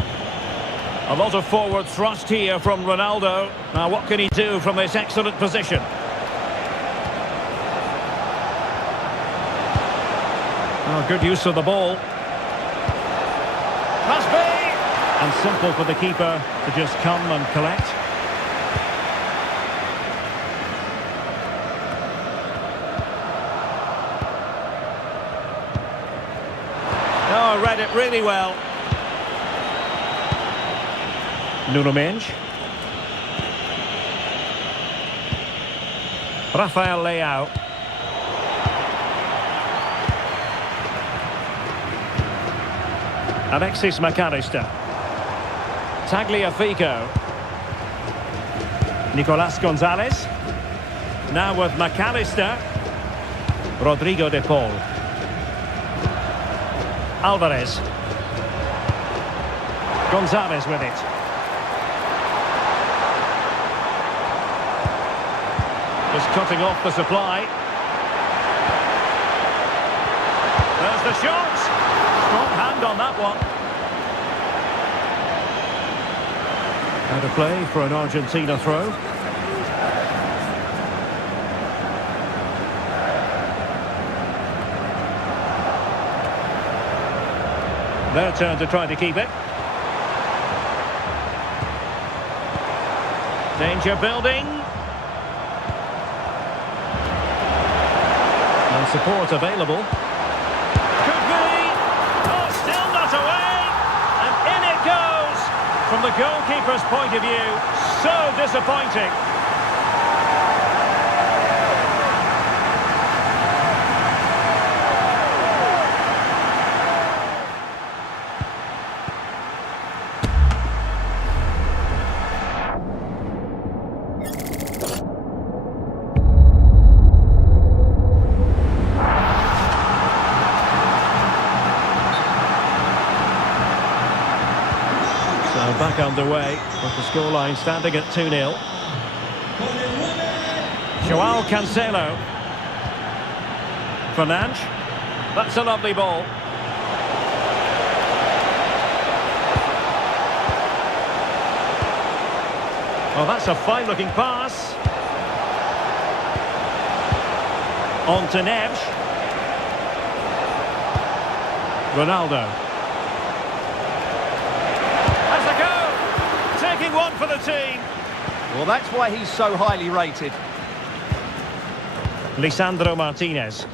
A lot of forward thrust here from Ronaldo. Now what can he do from this excellent position? Oh, good use of the ball. Must be! And simple for the keeper to just come and collect. Oh, read it really well. Nuno Mendes. Rafael Leao. Alexis McAllister. Tagliafico. Nicolas Gonzalez. Now with McAllister. Rodrigo de Paul. Alvarez. Gonzalez with it. Just cutting off the supply. There's the shot. Strong hand on that one. Out of play for an Argentina throw. Their turn to try to keep it. Danger building. And support available. Could be. Oh, still not away. And in it goes. From the goalkeeper's point of view, so disappointing. Back underway, with the scoreline standing at 2-0. João Cancelo. Fernandes. That's a lovely ball. Well, that's a fine-looking pass. On to Neves. Ronaldo. Taking one for the team. Well, that's why he's so highly rated. Lisandro Martinez.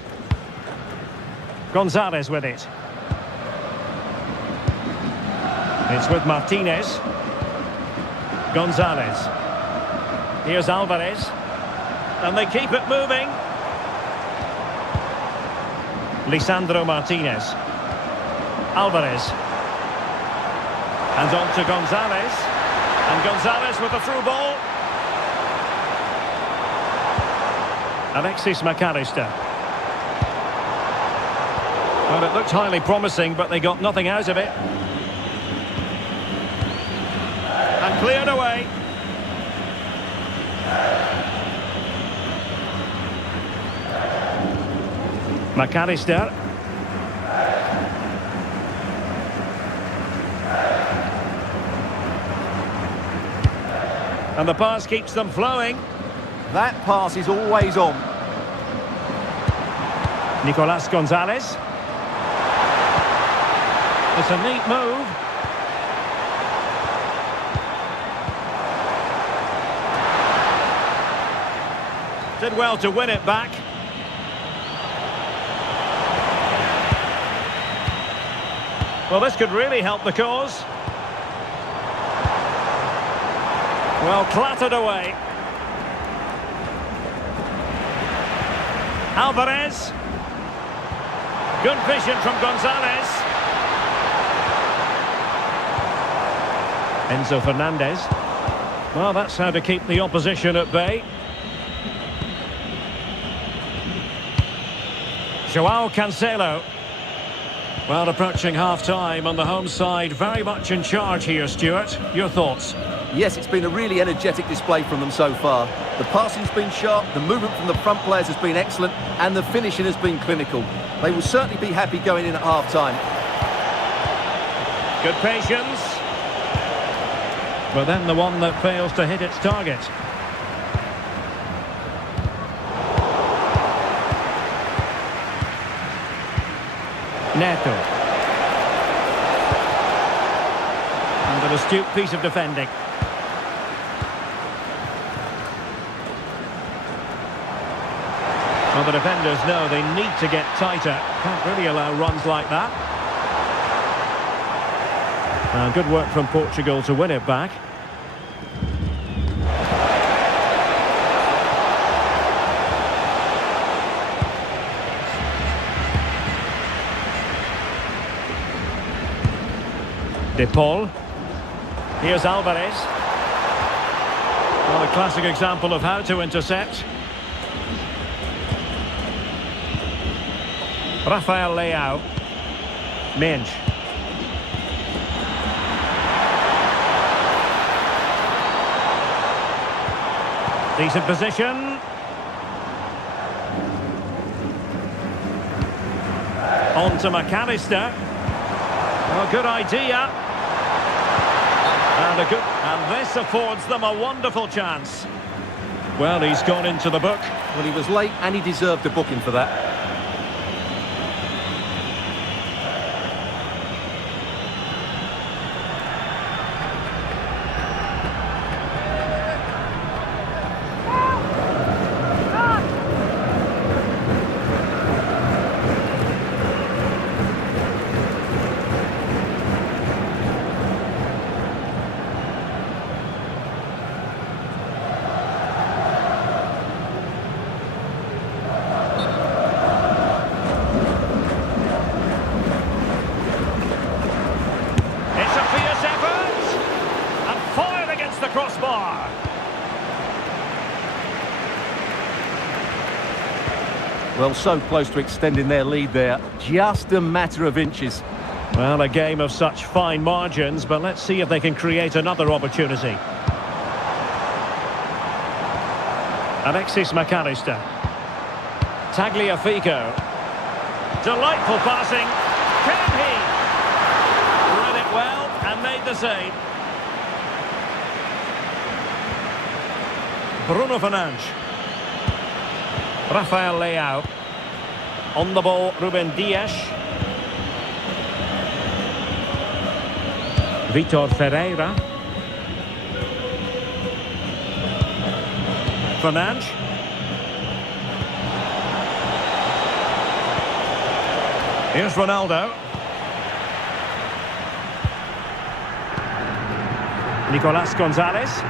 Gonzalez with it. It's with Martinez. Gonzalez. Here's Alvarez. And they keep it moving. Lisandro Martinez. Alvarez. And on to Gonzalez. And Gonzalez with the through ball. Alexis McAllister. Well, it looked highly promising, but they got nothing out of it. And cleared away. McAllister. And the pass keeps them flowing. That pass is always on. Nicolas Gonzalez. It's a neat move. Did well to win it back. Well, this could really help the cause. Well, clattered away. Alvarez. Good vision from Gonzalez. Enzo Fernandez. Well, that's how to keep the opposition at bay. Joao Cancelo. Well, approaching half-time on the home side, very much in charge here, Stuart. Your thoughts? Yes, it's been a really energetic display from them so far. The passing's been sharp, the movement from the front players has been excellent, and the finishing has been clinical. They will certainly be happy going in at half-time. Good patience. But then the one that fails to hit its target. Neto. And an astute piece of defending. Well, the defenders know they need to get tighter. Can't really allow runs like that. Good work from Portugal to win it back. De Paul. Here's Alvarez. Well, a classic example of how to intercept. Rafael Leao. Minge. Decent position. On to McAllister. Well, good idea. And this affords them a wonderful chance. Well, he's gone into the book. Well, he was late and he deserved a booking for that. Crossbar. Well, so close to extending their lead there. Just a matter of inches. Well, a game of such fine margins, but let's see if they can create another opportunity. Alexis McAllister. Tagliafico. Delightful passing. Can he? Read it well and made the save. Bruno Fernandes. Rafael Leao. On the ball, Ruben Dias. Vitor Ferreira. Fernandes. Here's Ronaldo. Nicolas Gonzalez.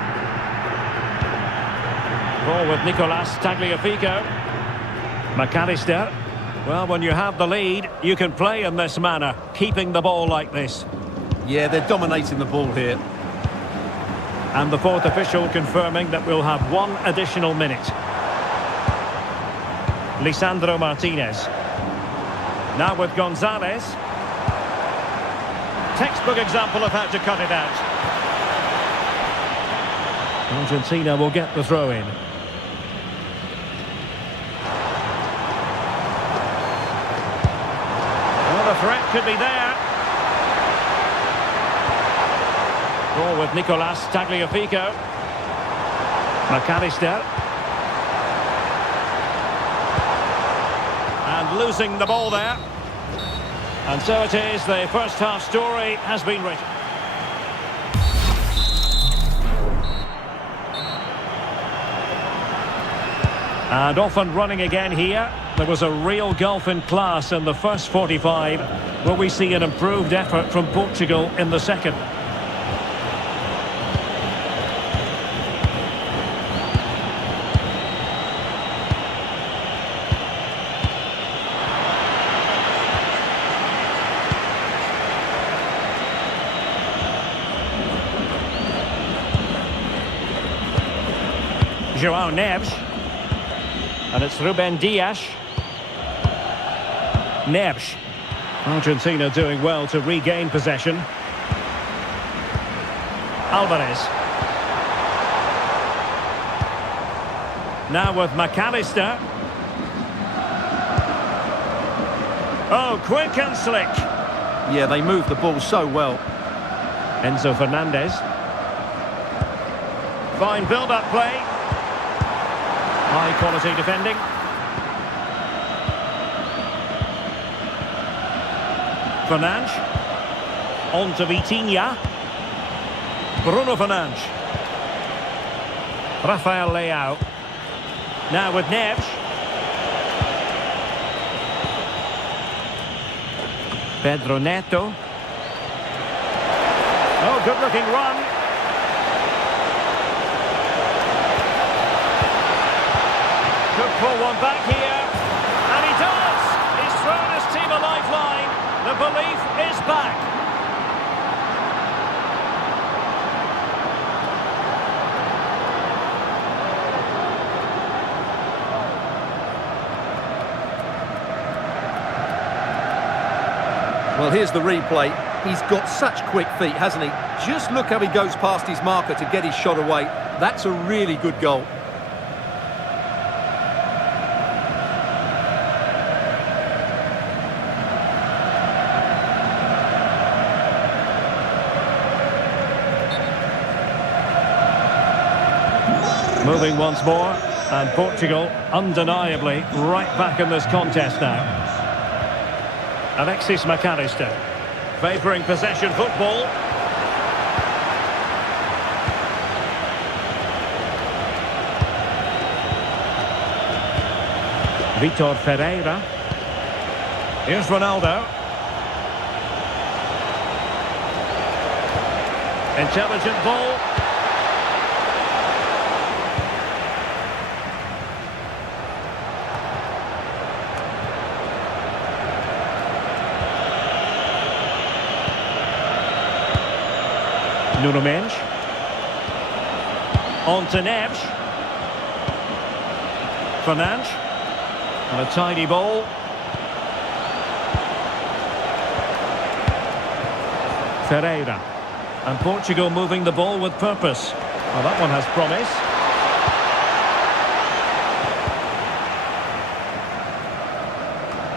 Ball with Nicolas Tagliafico. McAllister. Well, when you have the lead, you can play in this manner, keeping the ball like this. Yeah, they're dominating the ball here. And the fourth official confirming that we'll have one additional minute. Lisandro Martinez. Now with Gonzalez. Textbook example of how to cut it out. Argentina will get the throw in. Well, the threat could be there. Ball with Nicolas Tagliafico. McAllister. And losing the ball there. And so it is, the first half story has been written. And off and running again here. There was a real gulf in class in the first 45. Will we see an improved effort from Portugal in the second? João Neves. And it's Ruben Dias. Neves. Argentina doing well to regain possession. Alvarez. Now with McAllister. Oh, quick and slick. Yeah, they move the ball so well. Enzo Fernandez. Fine build-up play. High quality defending. Fernandes. On to Vitinha. Bruno Fernandes. Rafael Leao. Now with Neves. Pedro Neto. Oh, good looking run. Could pull one back here, and he does! He's thrown his team a lifeline. The belief is back. Well, here's the replay. He's got such quick feet, hasn't he? Just look how he goes past his marker to get his shot away. That's a really good goal. Moving once more, and Portugal undeniably right back in this contest now. Alexis McAllister, favouring possession football. Vitor Ferreira. Here's Ronaldo. Intelligent ball. Nuno Mendes. On to Neves. Fernandes. And a tidy ball. Ferreira. And Portugal moving the ball with purpose. Well, that one has promise.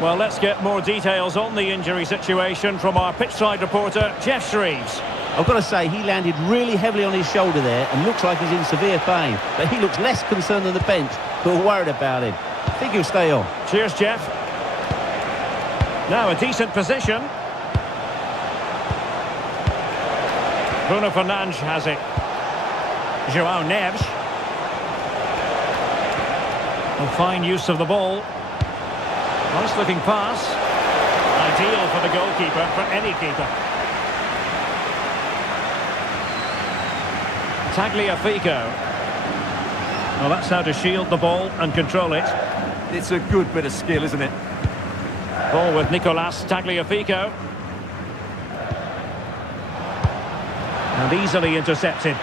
Well, let's get more details on the injury situation from our pitchside reporter, Jeff Shreves. I've got to say, he landed really heavily on his shoulder there and looks like he's in severe pain. But he looks less concerned than the bench, who are worried about him. I think he'll stay on. Cheers, Jeff. Now a decent position. Bruno Fernandes has it. João Neves. A fine use of the ball. Nice looking pass. Ideal for the goalkeeper, for any keeper. Tagliafico. Well, that's how to shield the ball and control it. It's a good bit of skill, isn't it? Ball with Nicolas Tagliafico. And easily intercepted.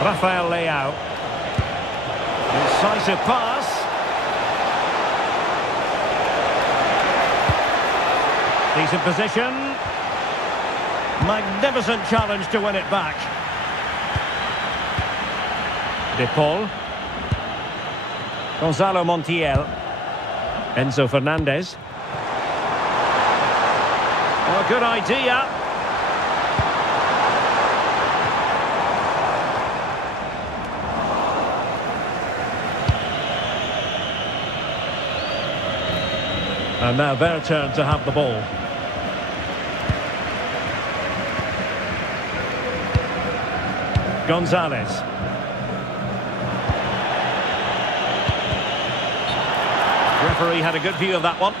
Rafael Leao. Incisive pass. Decent position. Magnificent challenge to win it back. De Paul. Gonzalo Montiel. Enzo Fernandez. Oh, good idea. And now their turn to have the ball. Gonzalez. Referee had a good view of that one.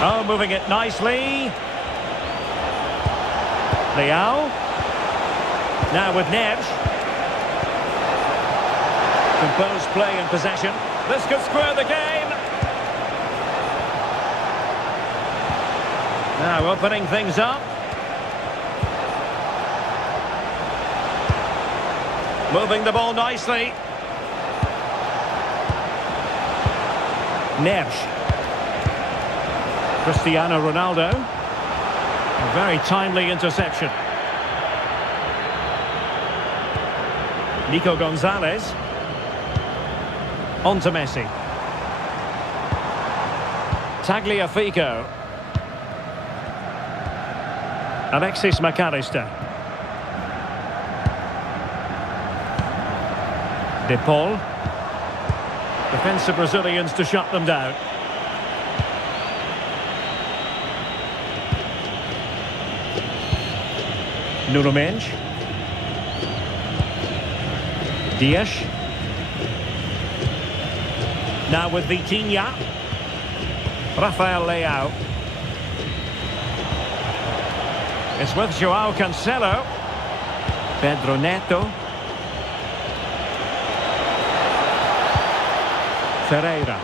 Oh, moving it nicely. Leao. Now with Neves. Composed play and possession. This could square the game. Now opening things up. Moving the ball nicely. Neves. Cristiano Ronaldo. A very timely interception. Nico Gonzalez. On to Messi. Tagliafico. Alexis McAllister. De Paul. Defensive Brazilians to shut them down. Nuno Mendes. Dias. Now with Vitinha. Rafael Leao. It's with João Cancelo. Pedro Neto. Ferreira.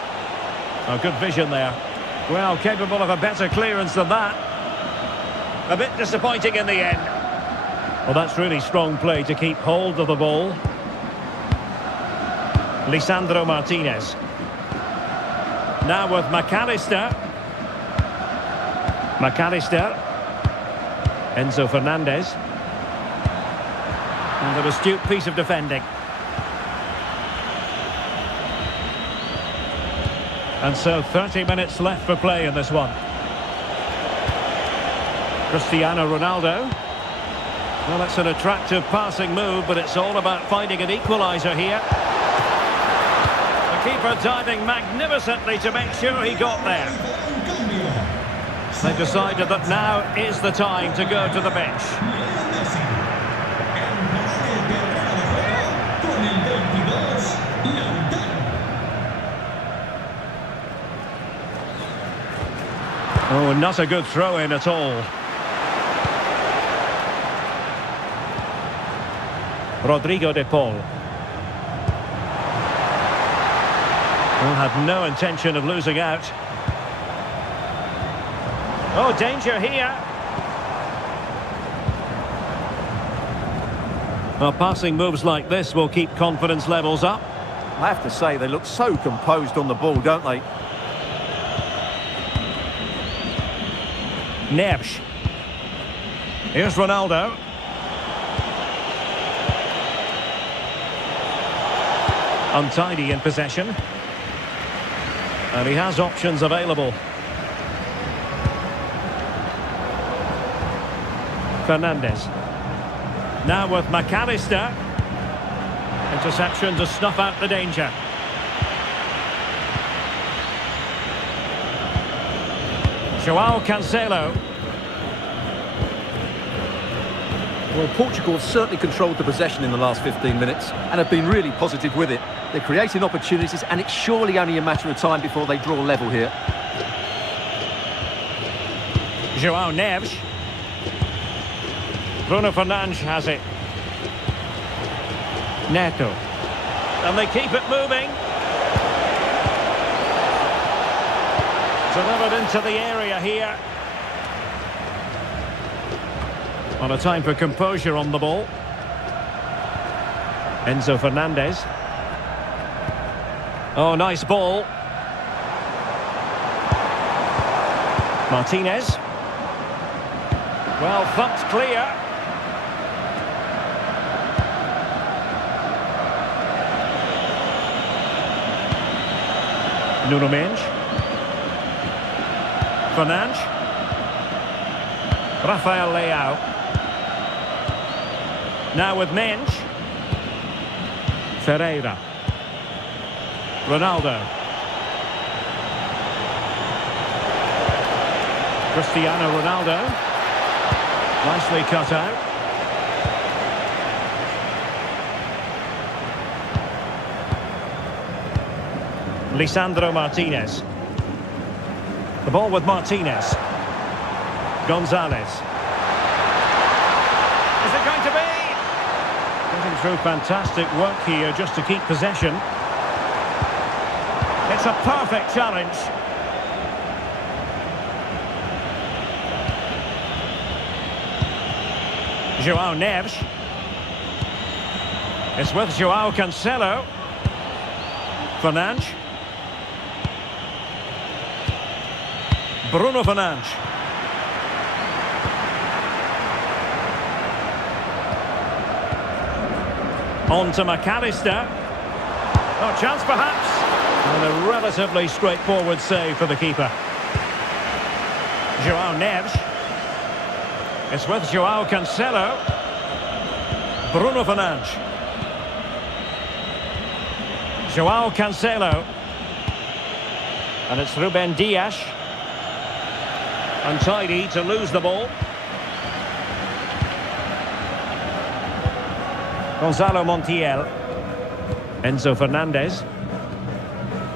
Oh, good vision there. Well, capable of a better clearance than that. A bit disappointing in the end. Well, that's really strong play to keep hold of the ball. Lisandro Martinez. Now with McAllister. McAllister. Enzo Fernandez. And an astute piece of defending. And so 30 minutes left for play in this one. Cristiano Ronaldo. Well, it's an attractive passing move, but it's all about finding an equaliser here. The keeper diving magnificently to make sure he got there. They've decided that now is the time to go to the bench. Oh, not a good throw-in at all. Rodrigo de Paul. Well, had no intention of losing out. Oh, danger here. Well, passing moves like this will keep confidence levels up. I have to say, they look so composed on the ball, don't they? Neves. Here's Ronaldo. Untidy in possession. And he has options available. Fernandez. Now with McAllister. Interception to snuff out the danger. João Cancelo. Well, Portugal have certainly controlled the possession in the last 15 minutes and have been really positive with it. They're creating opportunities, and it's surely only a matter of time before they draw level here. João Neves. Bruno Fernandes has it. Neto. And they keep it moving. Delivered into the area here. On a time for composure on the ball. Enzo Fernandez. Oh, nice ball. Martinez. Well, thumped clear. Nuno Mendes. Fernandes. Rafael Leao. Now with Mendes. Ferreira. Ronaldo. Cristiano Ronaldo. Nicely cut out. Lisandro Martinez. The ball with Martinez. Gonzalez. Is it going to be? Getting through fantastic work here just to keep possession. It's a perfect challenge. João Neves. It's with João Cancelo. Fernandes. Bruno Fernandes. On to McAllister. Oh, chance perhaps. And a relatively straightforward save for the keeper. João Neves. It's with João Cancelo. Bruno Fernandes. João Cancelo. And it's Ruben Dias. Untidy to lose the ball. Gonzalo Montiel. Enzo Fernandez.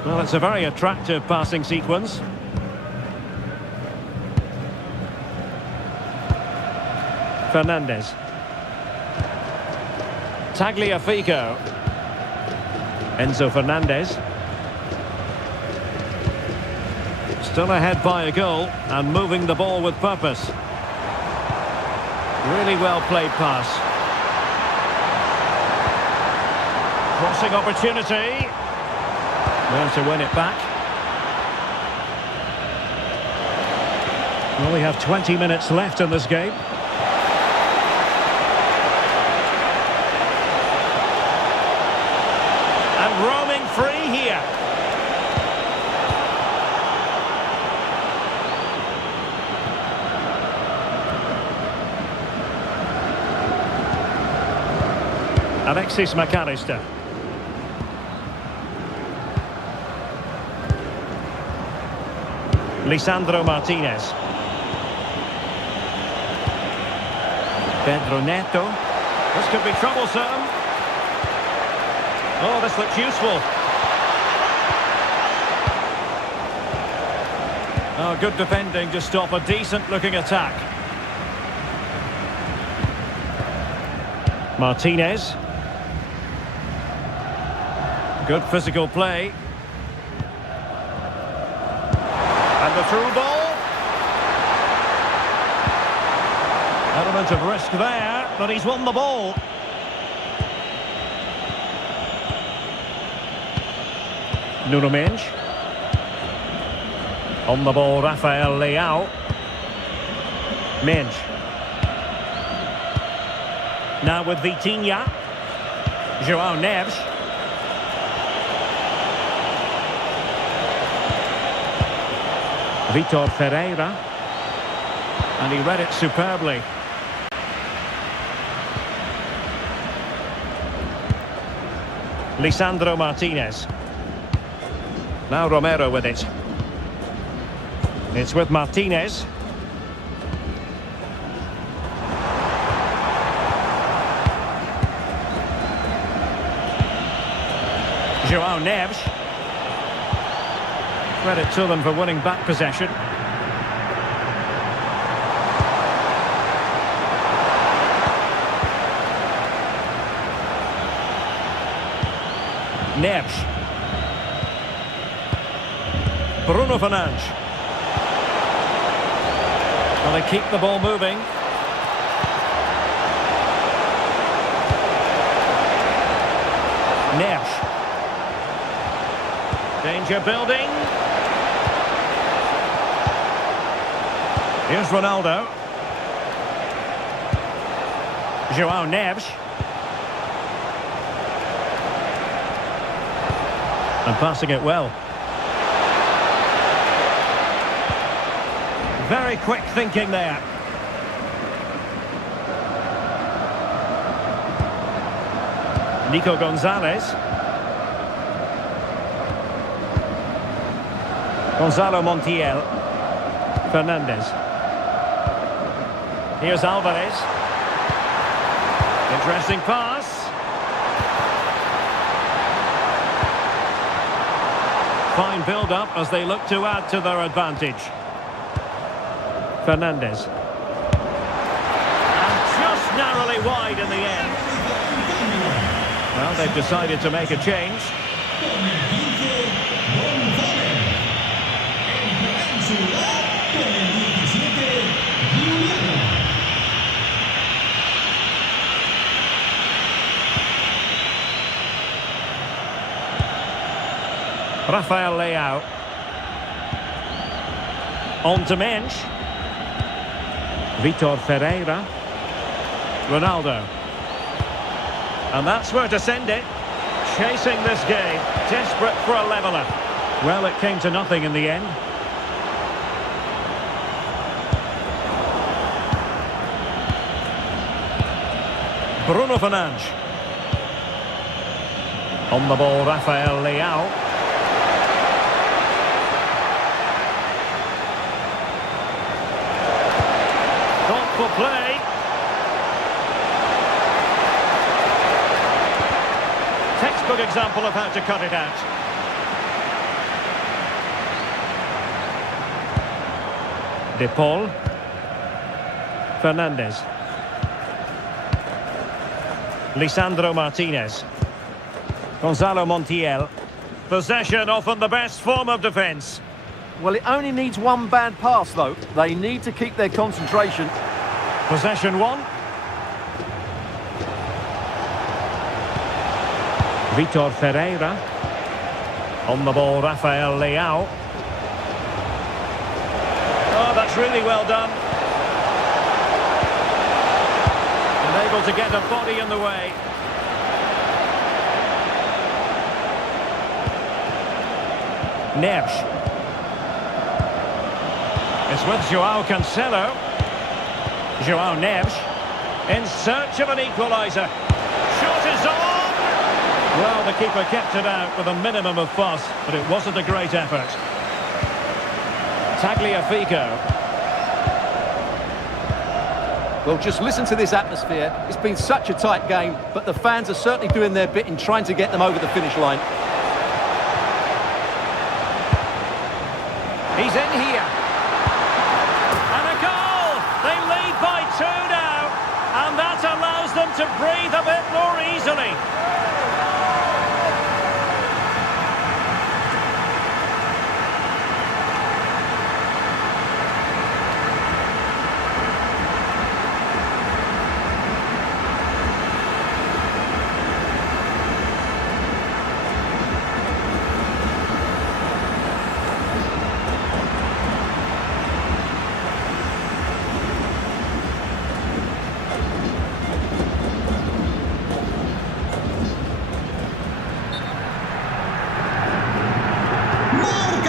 Well, it's a very attractive passing sequence. Fernandez. Tagliafico. Enzo Fernandez. Still ahead by a goal and moving the ball with purpose. Really well played pass. Crossing opportunity. Well, to win it back. Well, we have 20 minutes left in this game. And roaming free here. Alexis McAllister. Lisandro Martinez. Pedro Neto. This could be troublesome. Oh, this looks useful. Oh, good defending to stop a decent-looking attack. Martinez. Good physical play. And the through ball. Element of risk there, but he's won the ball. Nuno Mendes. On the ball, Rafael Leao. Mendes. Now with Vitinha. João Neves. Vitor Ferreira. And he read it superbly. Lisandro Martinez. Now Romero with it. It's with Martinez. João Neves. Credit to them for winning back possession. Neves. Bruno Fernandes. Well, they keep the ball moving. Neves. Danger building. Here's Ronaldo. João Neves. And passing it well. Very quick thinking there. Nico Gonzalez. Gonzalo Montiel. Fernandes. Here's Alvarez. Interesting pass. Fine build-up as they look to add to their advantage. Fernandes. And just narrowly wide in the end. Well, they've decided to make a change. Rafael Leao. On to Mensch. Vitor Ferreira. Ronaldo. And that's where to send it. Chasing this game. Desperate for a leveller. Well, it came to nothing in the end. Bruno Fernandes. On the ball, Rafael Leao. Thoughtful play. Textbook example of how to cut it out. De Paul. Fernandes. Lisandro Martinez. Gonzalo Montiel. Possession often the best form of defence. Well, it only needs one bad pass, though. They need to keep their concentration. Possession one. Vitor Ferreira. On the ball, Rafael Leao. Oh, that's really well done. And able to get a body in the way. Neves. It's with João Cancelo. João Neves. In search of an equaliser. Shot is on! Well, the keeper kept it out with a minimum of fuss, but it wasn't a great effort. Tagliafico. Well, just listen to this atmosphere. It's been such a tight game, but the fans are certainly doing their bit in trying to get them over the finish line. He's in here. And a goal! They lead by 2 now. And that allows them to breathe a bit more easily.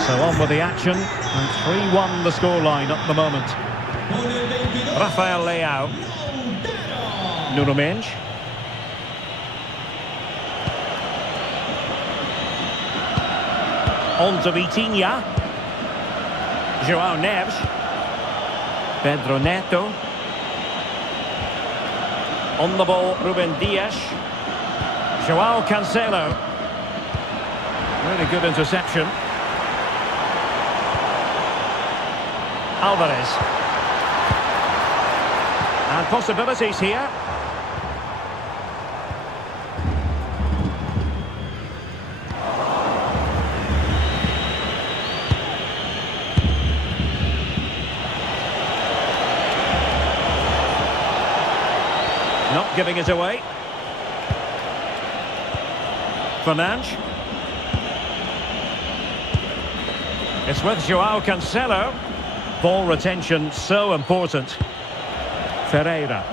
So on with the action, and 3-1 the scoreline at the moment. Rafael Leao. Nuno Mendes. On to Vitinha. João Neves. Pedro Neto. On the ball, Ruben Dias. João Cancelo. Really good interception. Alvarez. And possibilities here. Not giving it away. Fernandes. It's with João Cancelo. Ball retention so important. Ferreira.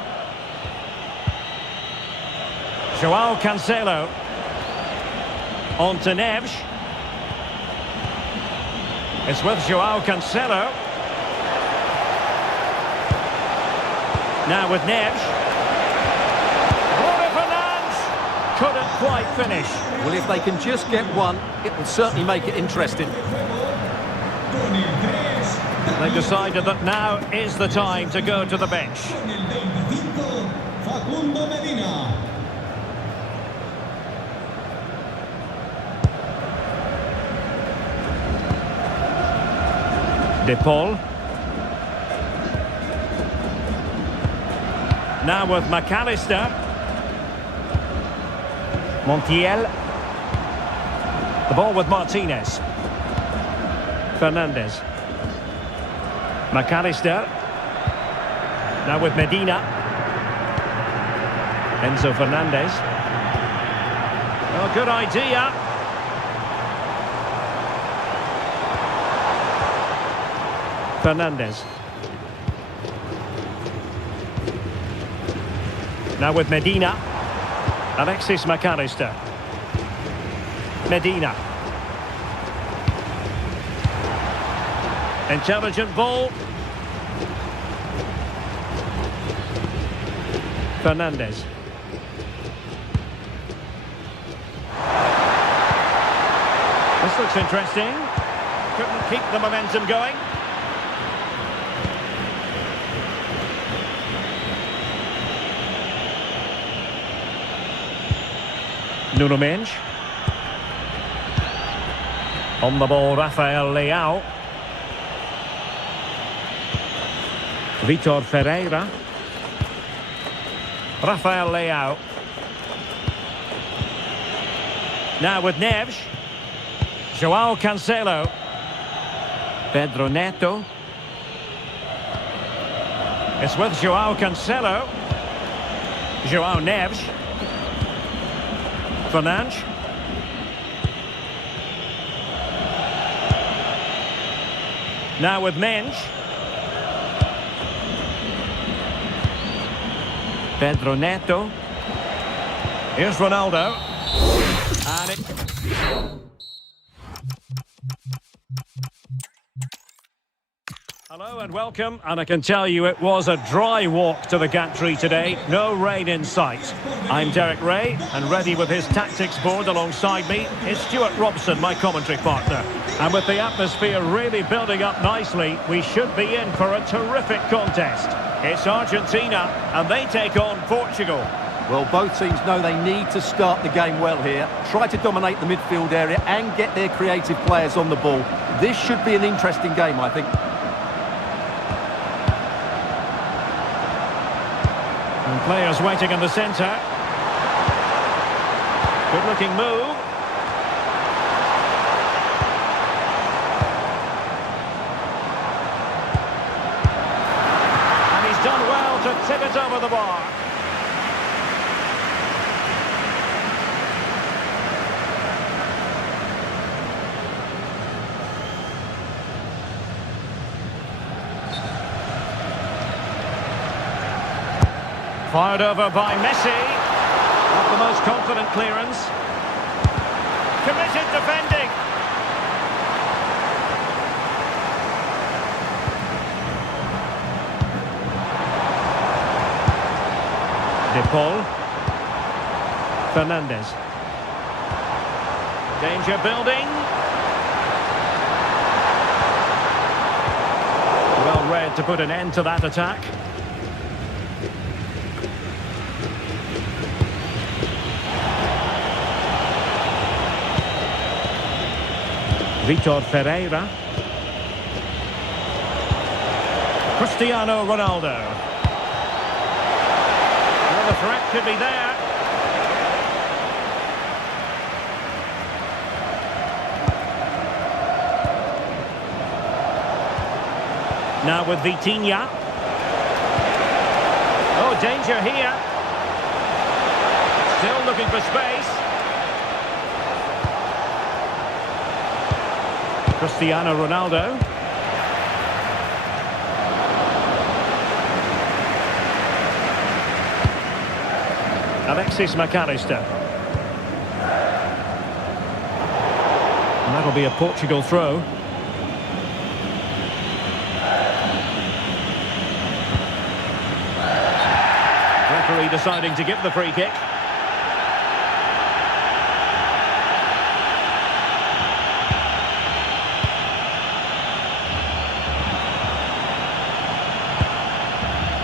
João Cancelo. On to Neves. It's with João Cancelo. Now with Neves. Bruno Fernandes couldn't quite finish. Well, if they can just get one, it will certainly make it interesting. They've decided that now is the time to go to the bench. De Paul. Now with McAllister. Montiel. The ball with Martinez. Fernandes. McAllister. Now with Medina. Enzo Fernandez. Oh, good idea. Fernandes. Now with Medina. Alexis McAllister. Medina. Intelligent ball. Fernandes. This looks interesting. Couldn't keep the momentum going. Nuno Mendes. On the ball, Rafael Leao. Vitor Ferreira. Rafael Leao. Now with Neves. João Cancelo. Pedro Neto. It's with João Cancelo. João Neves. Fernandes. Now with Mendes. Pedro Neto. Here's Ronaldo. And it... Hello and welcome, and I can tell you it was a dry walk to the gantry today. No rain in sight. I'm Derek Ray, and ready with his tactics board alongside me is Stuart Robson, my commentary partner. And with the atmosphere really building up nicely, we should be in for a terrific contest. It's Argentina, and they take on Portugal. Well, both teams know they need to start the game well here. Try to dominate the midfield area and get their creative players on the ball. This should be an interesting game, I think. And players waiting in the centre. Good-looking move. And he's done well to tip it over the bar. Fired over by Messi. Not the most confident clearance. Committed defending. De Paul. Fernandes. Danger building. Well read to put an end to that attack. Vitor Ferreira. Cristiano Ronaldo. Well, the threat could be there. Now with Vitinha. Oh, danger here. Still looking for space. Cristiano Ronaldo. Alexis McAllister. And that'll be a Portugal throw. Referee deciding to give the free kick.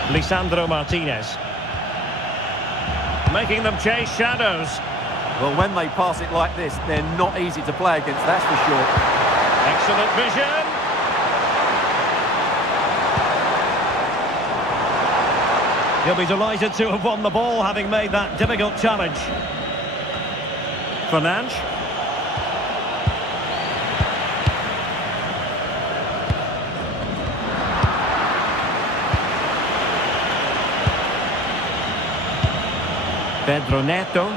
Lisandro Martinez. Making them chase shadows. Well, when they pass it like this, they're not easy to play against, that's for sure. Excellent vision. He'll be delighted to have won the ball, having made that difficult challenge. Fernandes. Pedro Neto.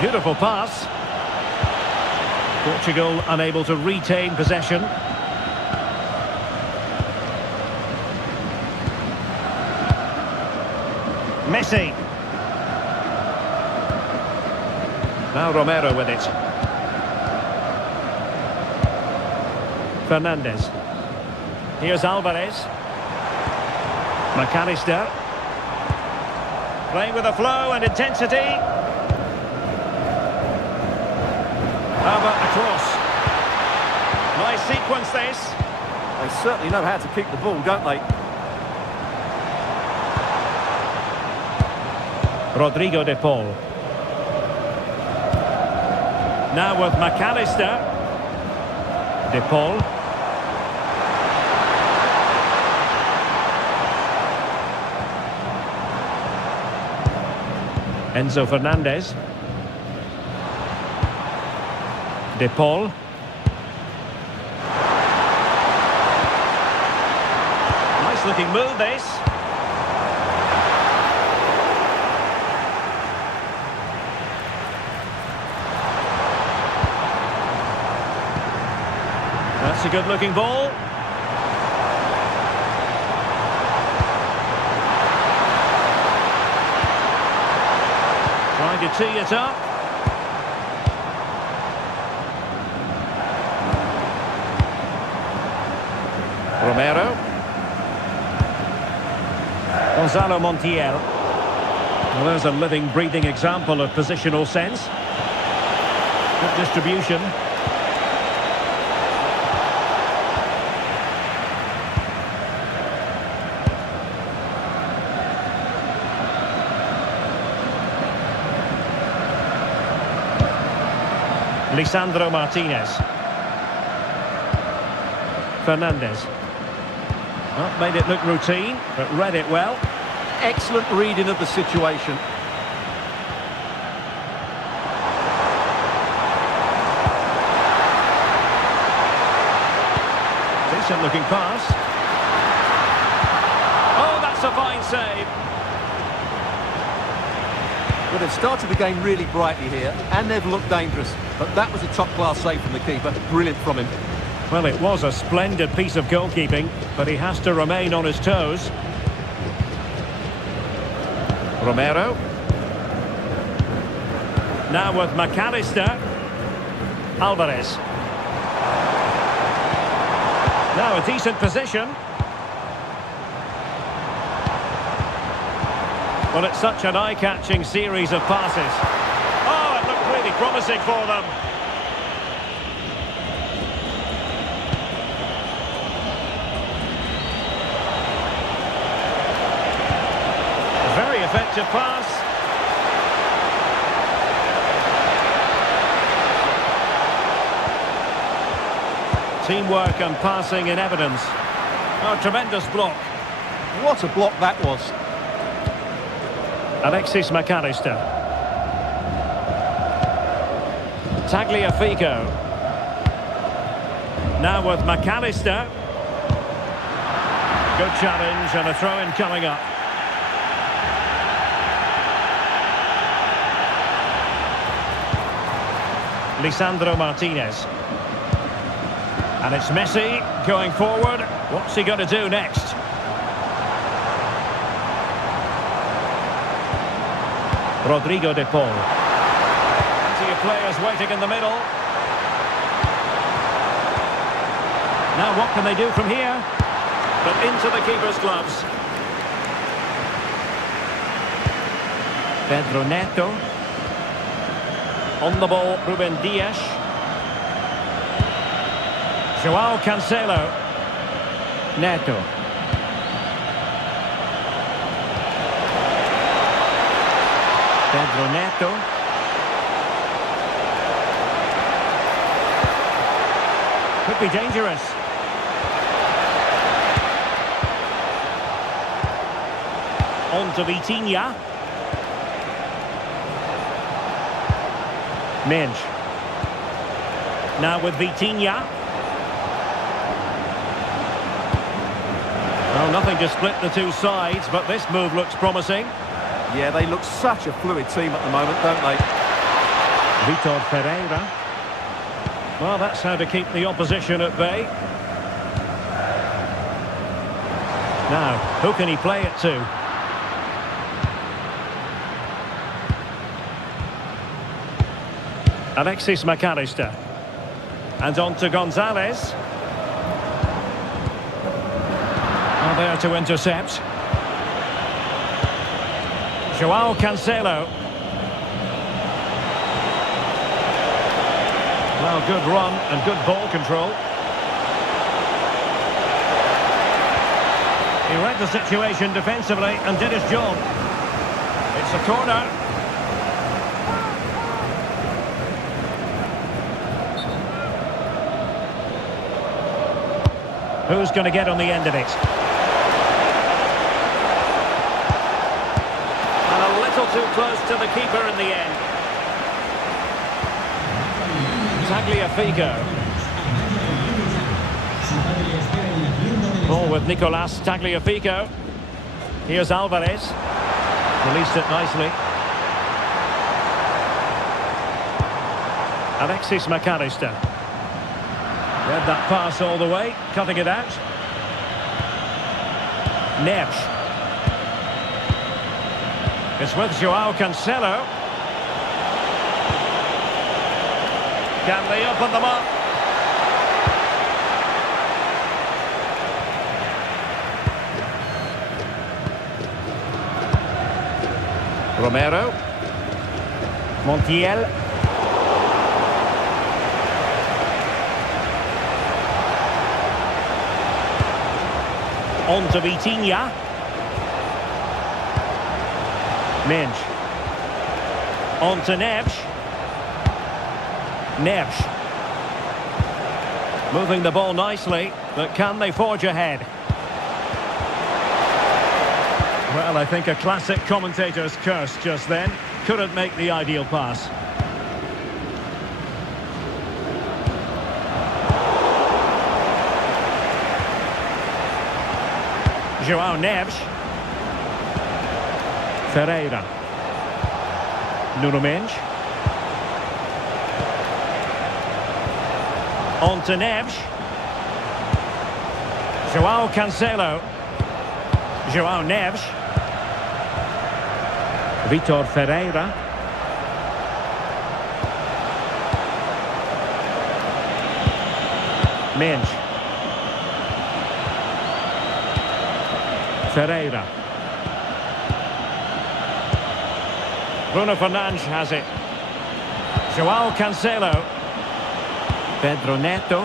Beautiful pass. Portugal unable to retain possession. Messi. Now Romero with it. Fernandes. Here's Alvarez. McAllister. Playing with a flow and intensity. How about the cross? Nice sequence this. They certainly know how to keep the ball, don't they? Rodrigo de Paul. Now with McAllister. De Paul. Enzo Fernandez. De Paul. Nice looking move this. That's a good looking ball. Trying to tee it up. Romero. Gonzalo Montiel. Well, there's a living, breathing example of positional sense. Good distribution. Lisandro Martinez. Fernandes. Well, made it look routine, but read it well. Excellent reading of the situation. Decent looking pass. Oh, that's a fine save. Well, they've started the game really brightly here, and they've looked dangerous. But that was a top-class save from the keeper. Brilliant from him. Well, it was a splendid piece of goalkeeping, but he has to remain on his toes. Romero. Now with McAllister. Alvarez. Now a decent position. Well, it's such an eye-catching series of passes. Oh, it looked really promising for them. A very effective pass. Teamwork and passing in evidence. Oh, tremendous block. What a block that was. Alexis McAllister. Tagliafico. Now with McAllister. Good challenge and a throw-in coming up. Lisandro Martinez. And it's Messi going forward. What's he going to do next? Rodrigo de Paul. Plenty of players waiting in the middle. Now what can they do from here? But into the keeper's gloves. Pedro Neto. On the ball, Ruben Dias. Joao Cancelo. Neto. Pedro Neto. Could be dangerous. On to Vitinha. Minge. Now with Vitinha. Well, nothing to split the two sides, but this move looks promising. Yeah, they look such a fluid team at the moment, don't they? Vitor Ferreira. Well, that's how to keep the opposition at bay. Now, who can he play it to? Alexis McAllister. And on to Gonzalez. There to intercept. Joao Cancelo. Well, good run and good ball control. He read the situation defensively and did his job. It's a corner. Who's going to get on the end of it? Too close to the keeper in the end. Tagliafico. Ball with Nicolas Tagliafico. Here's Alvarez. Released it nicely. Alexis McAllister. Read that pass all the way, cutting it out. Neves. It's with Joao Cancelo. Can they open them up? Romero. Montiel. On to Vitinha. Minge. On to Neves. Neves. Moving the ball nicely, but can they forge ahead? Well, I think a classic commentator's curse just then. Couldn't make the ideal pass. Joao Neves. Ferreira. Nuno Mendes. On to Neves. Joao Cancelo. Joao Neves. Vitor Ferreira. Mendes. Ferreira. Bruno Fernandes has it. Joao Cancelo. Pedro Neto.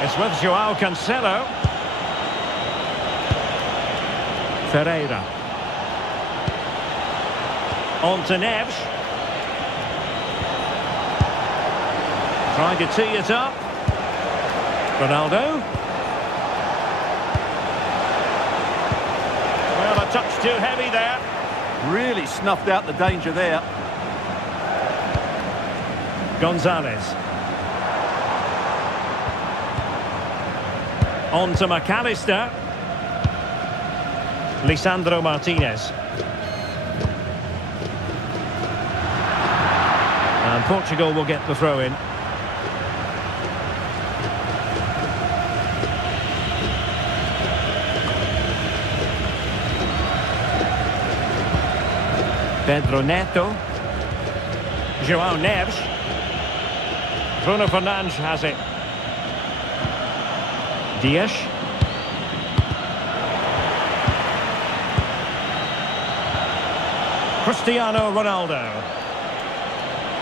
It's with Joao Cancelo. Ferreira. On to Neves. Trying to tee it up. Ronaldo. Well, a touch too heavy there. Really snuffed out the danger there. Gonzalez. On to McAllister. Lisandro Martinez. And Portugal will get the throw in. Pedro Neto. João Neves. Bruno Fernandes has it. Dias. Cristiano Ronaldo.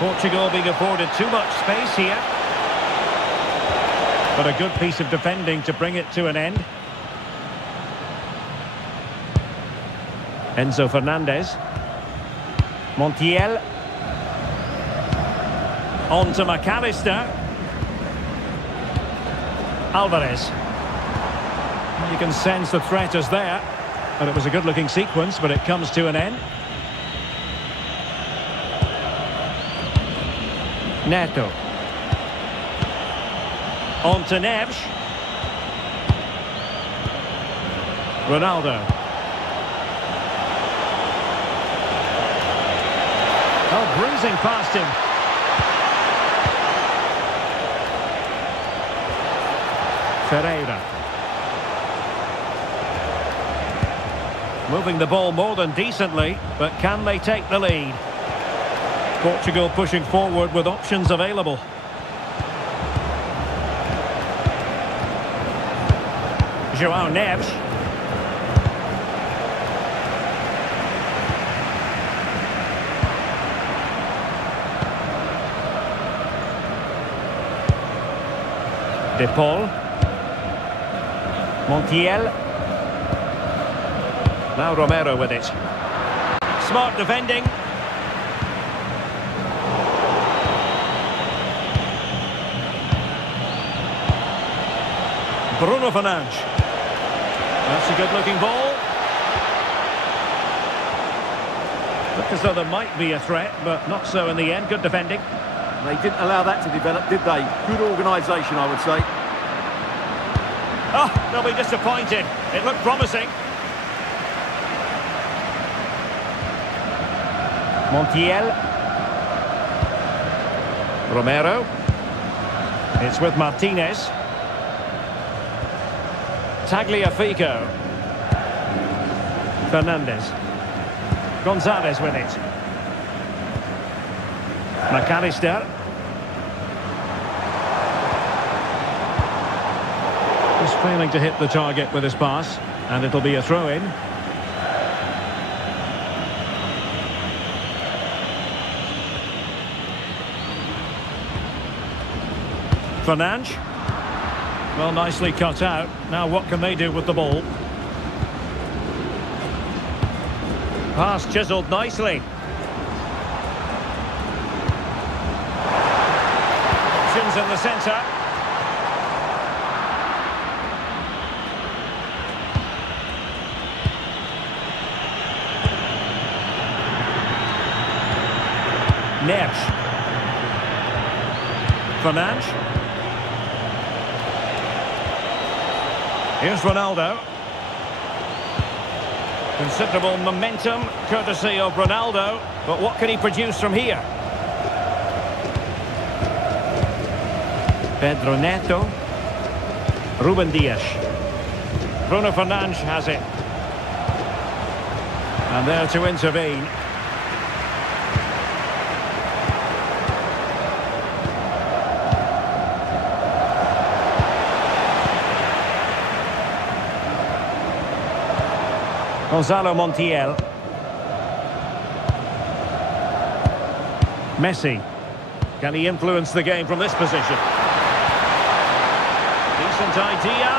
Portugal being afforded too much space here. But a good piece of defending to bring it to an end. Enzo Fernandez. Montiel. On to McAllister. Alvarez. You can sense the threat is there. And it was a good-looking sequence, but it comes to an end. Neto. On to Neves. Ronaldo. Oh, bruising past him. Ferreira. Moving the ball more than decently, but can they take the lead? Portugal pushing forward with options available. João Neves. De Paul. Montiel. Now Romero with it. Smart defending. Bruno Fernandes. That's a good-looking ball. Looked as though there might be a threat, but not so in the end. Good defending. They didn't allow that to develop, did they? Good organisation, I would say. Oh, they'll be disappointed. It looked promising. Montiel. Romero. It's with Martinez. Tagliafico. Fernandez. Gonzalez with it. McAllister. Just failing to hit the target with his pass, and it'll be a throw-in. Fernandes. Well, nicely cut out. Now what can they do with the ball? Pass chiselled nicely. Options in the centre. Neves. Fernandes. Here's Ronaldo. Considerable momentum, courtesy of Ronaldo. But what can he produce from here? Pedro Neto. Ruben Dias. Bruno Fernandes has it. And there to intervene. Gonzalo Montiel. Messi. Can he influence the game from this position? Decent idea.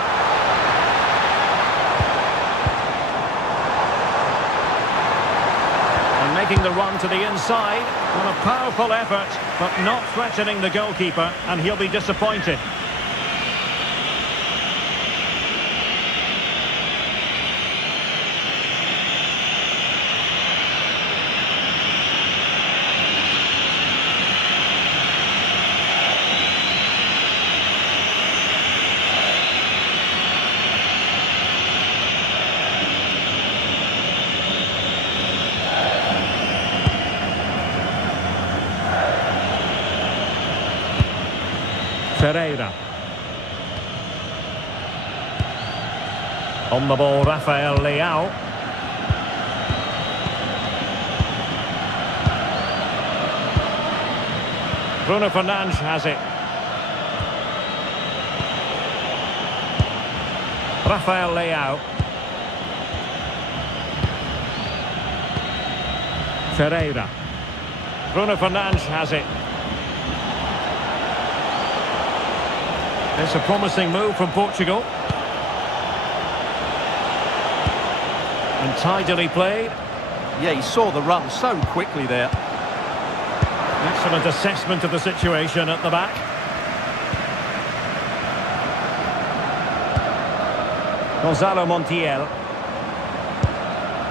And making the run to the inside. Well, a powerful effort, but not threatening the goalkeeper, and he'll be disappointed. Pereira. On the ball, Rafael Leao. Bruno Fernandes has it. Rafael Leao. Pereira. Bruno Fernandes has it. It's a promising move from Portugal. And tidily played. Yeah, he saw the run so quickly there. Excellent assessment of the situation at the back. Gonzalo Montiel.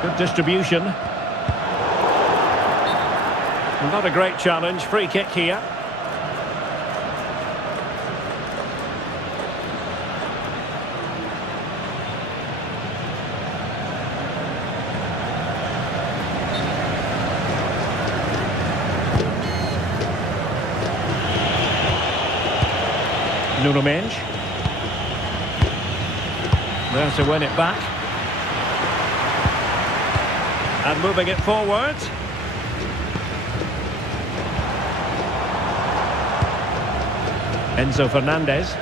Good distribution. Not a great challenge. Free kick here. Nuno Mendes. There to win it back. And moving it forward. Enzo Fernandez.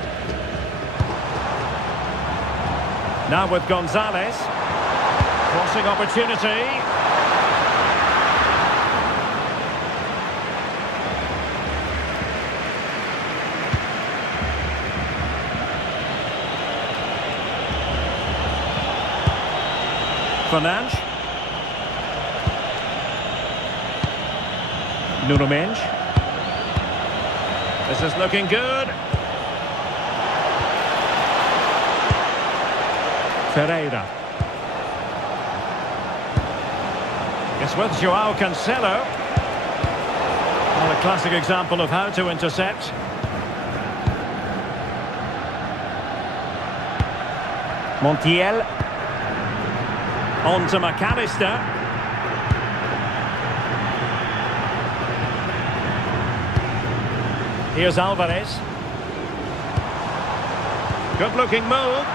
Now with Gonzalez. Crossing opportunity. Fernandes. Nuno Mendes. This is looking good. Pereira. It's with João Cancelo. Well, a classic example of how to intercept. Montiel. On to McAllister. Here's Alvarez. Good looking move.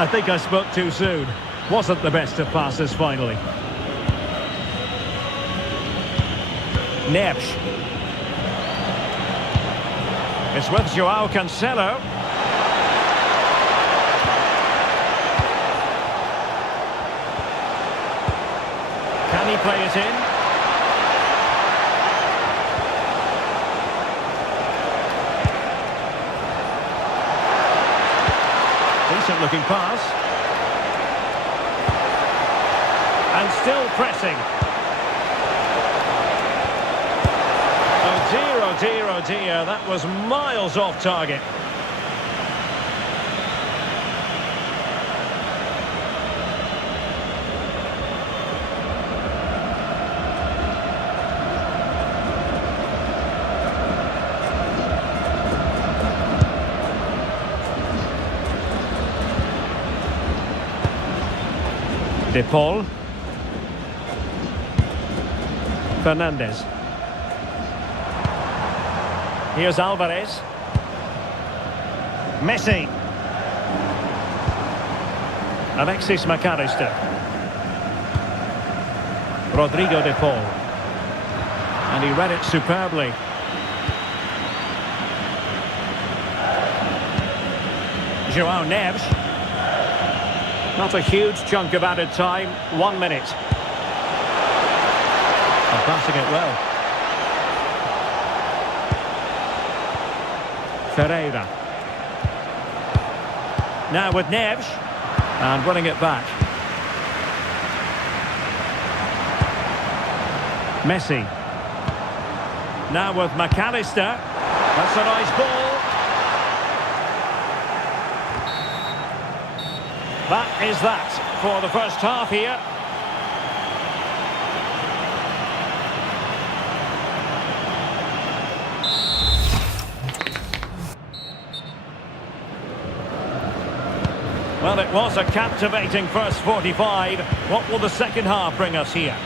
I think I spoke too soon. Wasn't the best of passes finally. Neves. It's with João Cancelo. Can he play it in? Decent looking pass. And still pressing. Oh dear, oh dear, oh dear. That was miles off target. De Paul. Fernandez. Here's Alvarez. Messi. Alexis McAllister. Rodrigo De Paul. And he read it superbly. João Neves. Not a huge chunk of added time. 1 minute. And passing it well. Pereira. Now with Neves. And winning it back. Messi. Now with McAllister. That's a nice ball. That is that for the first half here. Well, it was a captivating first 45. What will the second half bring us here?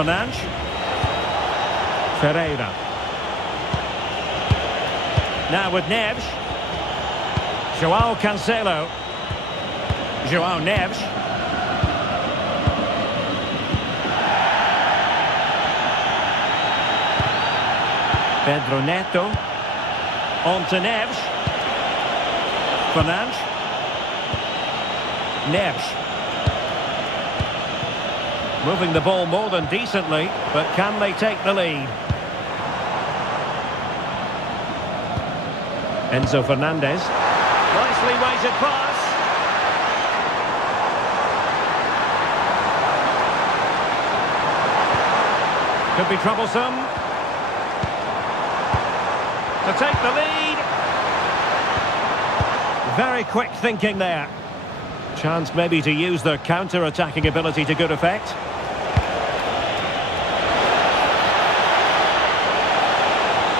Fernandes. Ferreira. Now with Neves. João Cancelo. João Neves. Pedro Neto. On to Neves. Fernandes. Neves. Moving the ball more than decently, but can they take the lead? Enzo Fernandez. Nicely weighted pass. Could be troublesome. To take the lead. Very quick thinking there. Chance maybe to use their counter-attacking ability to good effect.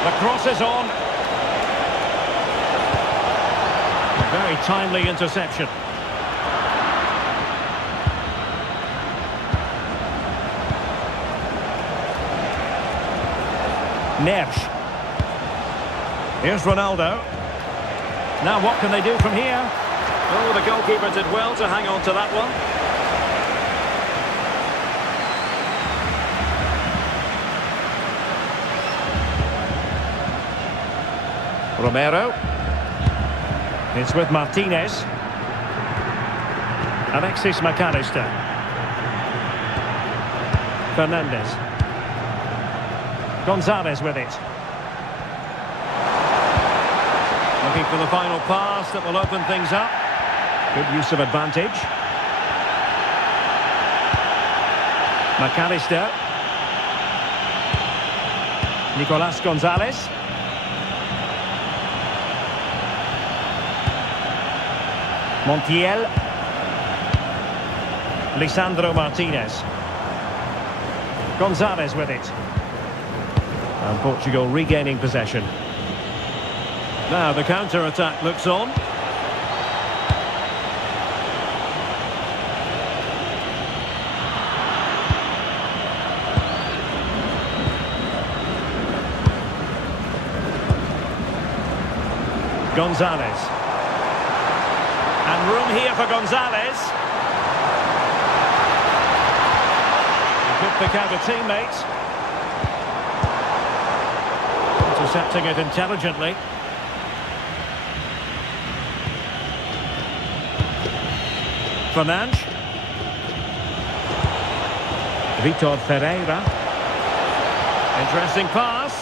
The cross is on. Very timely interception. Neves. Here's Ronaldo. Now what can they do from here? Oh, the goalkeeper did well to hang on to that one. Romero. It's with Martinez. Alexis McAllister. Fernandez. Gonzalez with it. Looking for the final pass that will open things up. Good use of advantage. McAllister. Nicolas Gonzalez. Montiel. Lisandro Martinez. Gonzalez with it. And Portugal regaining possession. Now the counter-attack looks on. Gonzalez. And room here for Gonzalez. He could pick out a teammate. Intercepting it intelligently. Fernandes. Vitor Ferreira. Interesting pass.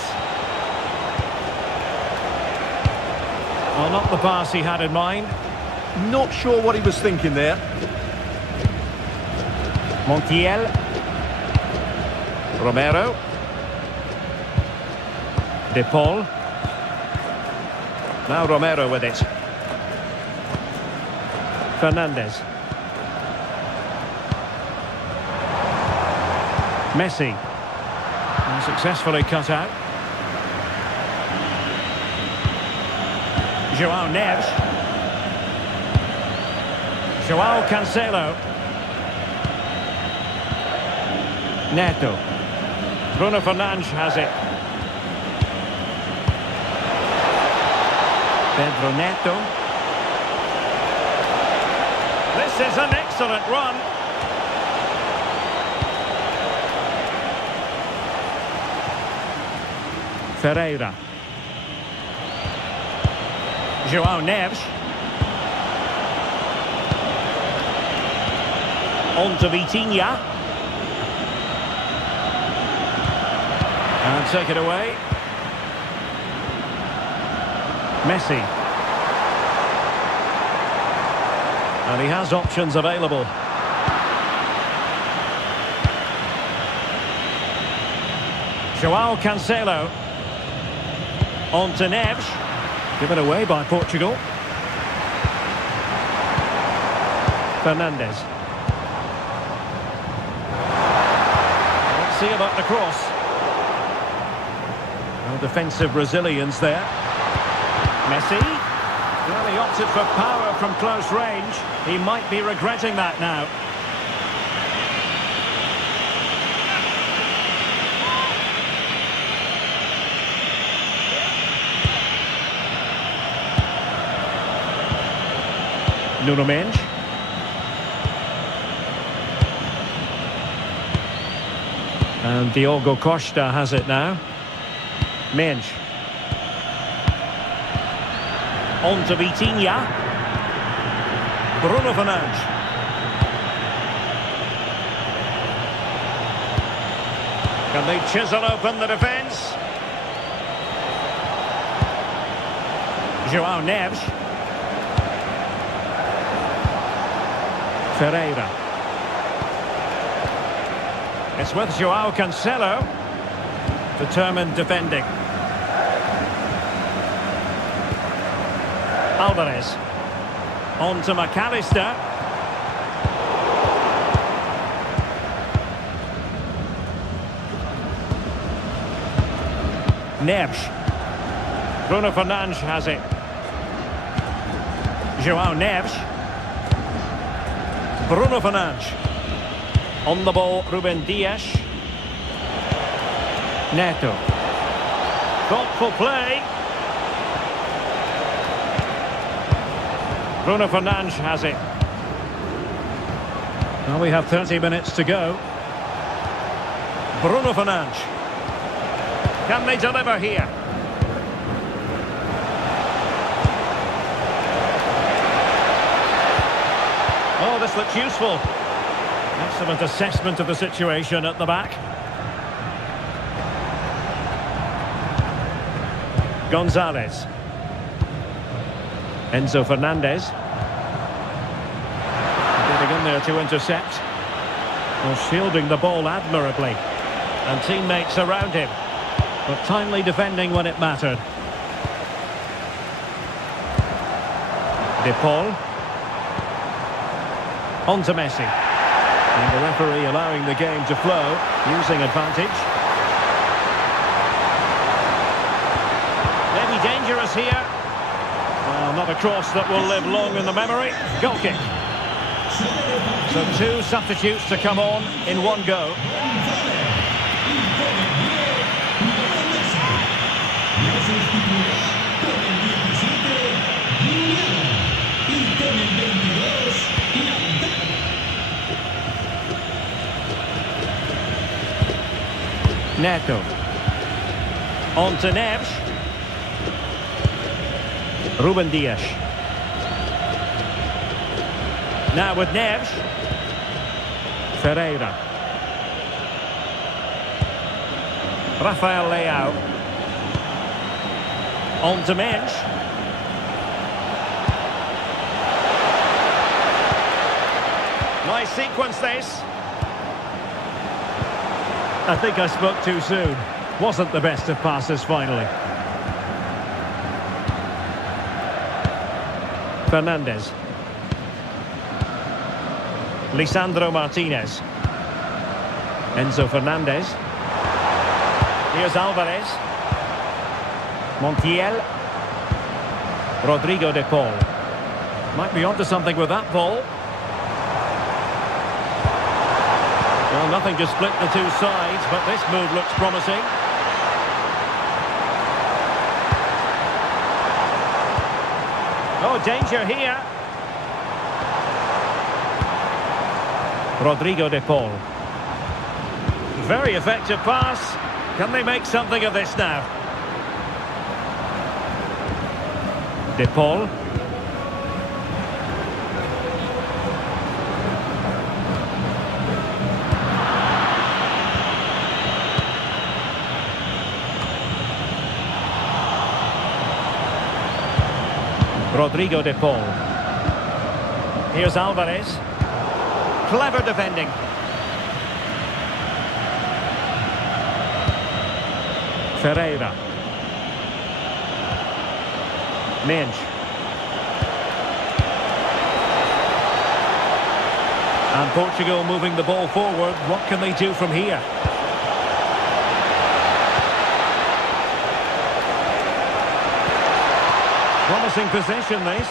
Well, not the pass he had in mind. Not sure what he was thinking there. Montiel. Romero. De Paul. Now Romero with it. Fernandez. Messi. And successfully cut out. João Neves. João Cancelo. Neto. Bruno Fernandes has it. Pedro Neto. This is an excellent run. Ferreira. João Neves. On to Vitinha. And take it away. Messi. And he has options available. João Cancelo. On to Neves. Given away by Portugal. Fernandez. Let's see about the cross. No defensive resilience there. Messi. Well, he opted for power from close range. He might be regretting that now. Nuno Mendes. And Diogo Costa has it now. Mendes. On to Vitinha. Bruno Fernandes. Can they chisel open the defence? João Neves. Ferreira. It's with João Cancelo. Determined defending. Alvarez. On to McAllister. Neves. Bruno Fernandes has it. João Neves. Bruno Fernandes. On the ball, Ruben Dias. Neto. Thoughtful play. Bruno Fernandes has it. Well, we have 30 minutes to go. Bruno Fernandes. Can they deliver here? Oh, this looks useful. Excellent assessment of the situation at the back. Gonzalez. Enzo Fernandez. Getting in there to intercept. Well, shielding the ball admirably. And teammates around him. But timely defending when it mattered. De Paul. On to Messi. And the referee allowing the game to flow, using advantage. Maybe dangerous here. Well, not a cross that will live long in the memory. Goal kick. So two substitutes to come on in one go. Neto. On to Neves. Ruben Dias. Now with Neves. Ferreira. Rafael Leao. On to Mendes. Nice sequence this. I think I spoke too soon. Wasn't the best of passes finally. Fernandez. Lisandro Martinez. Enzo Fernandez. Here's Alvarez. Montiel. Rodrigo de Paul. Might be onto something with that ball. Well, nothing to split the two sides, but this move looks promising. Oh, danger here. Rodrigo de Paul. Very effective pass. Can they make something of this now? De Paul. Rodrigo de Paul. Here's Alvarez. Clever defending. Ferreira. Mendes. And Portugal moving the ball forward. What can they do from here? Promising possession this.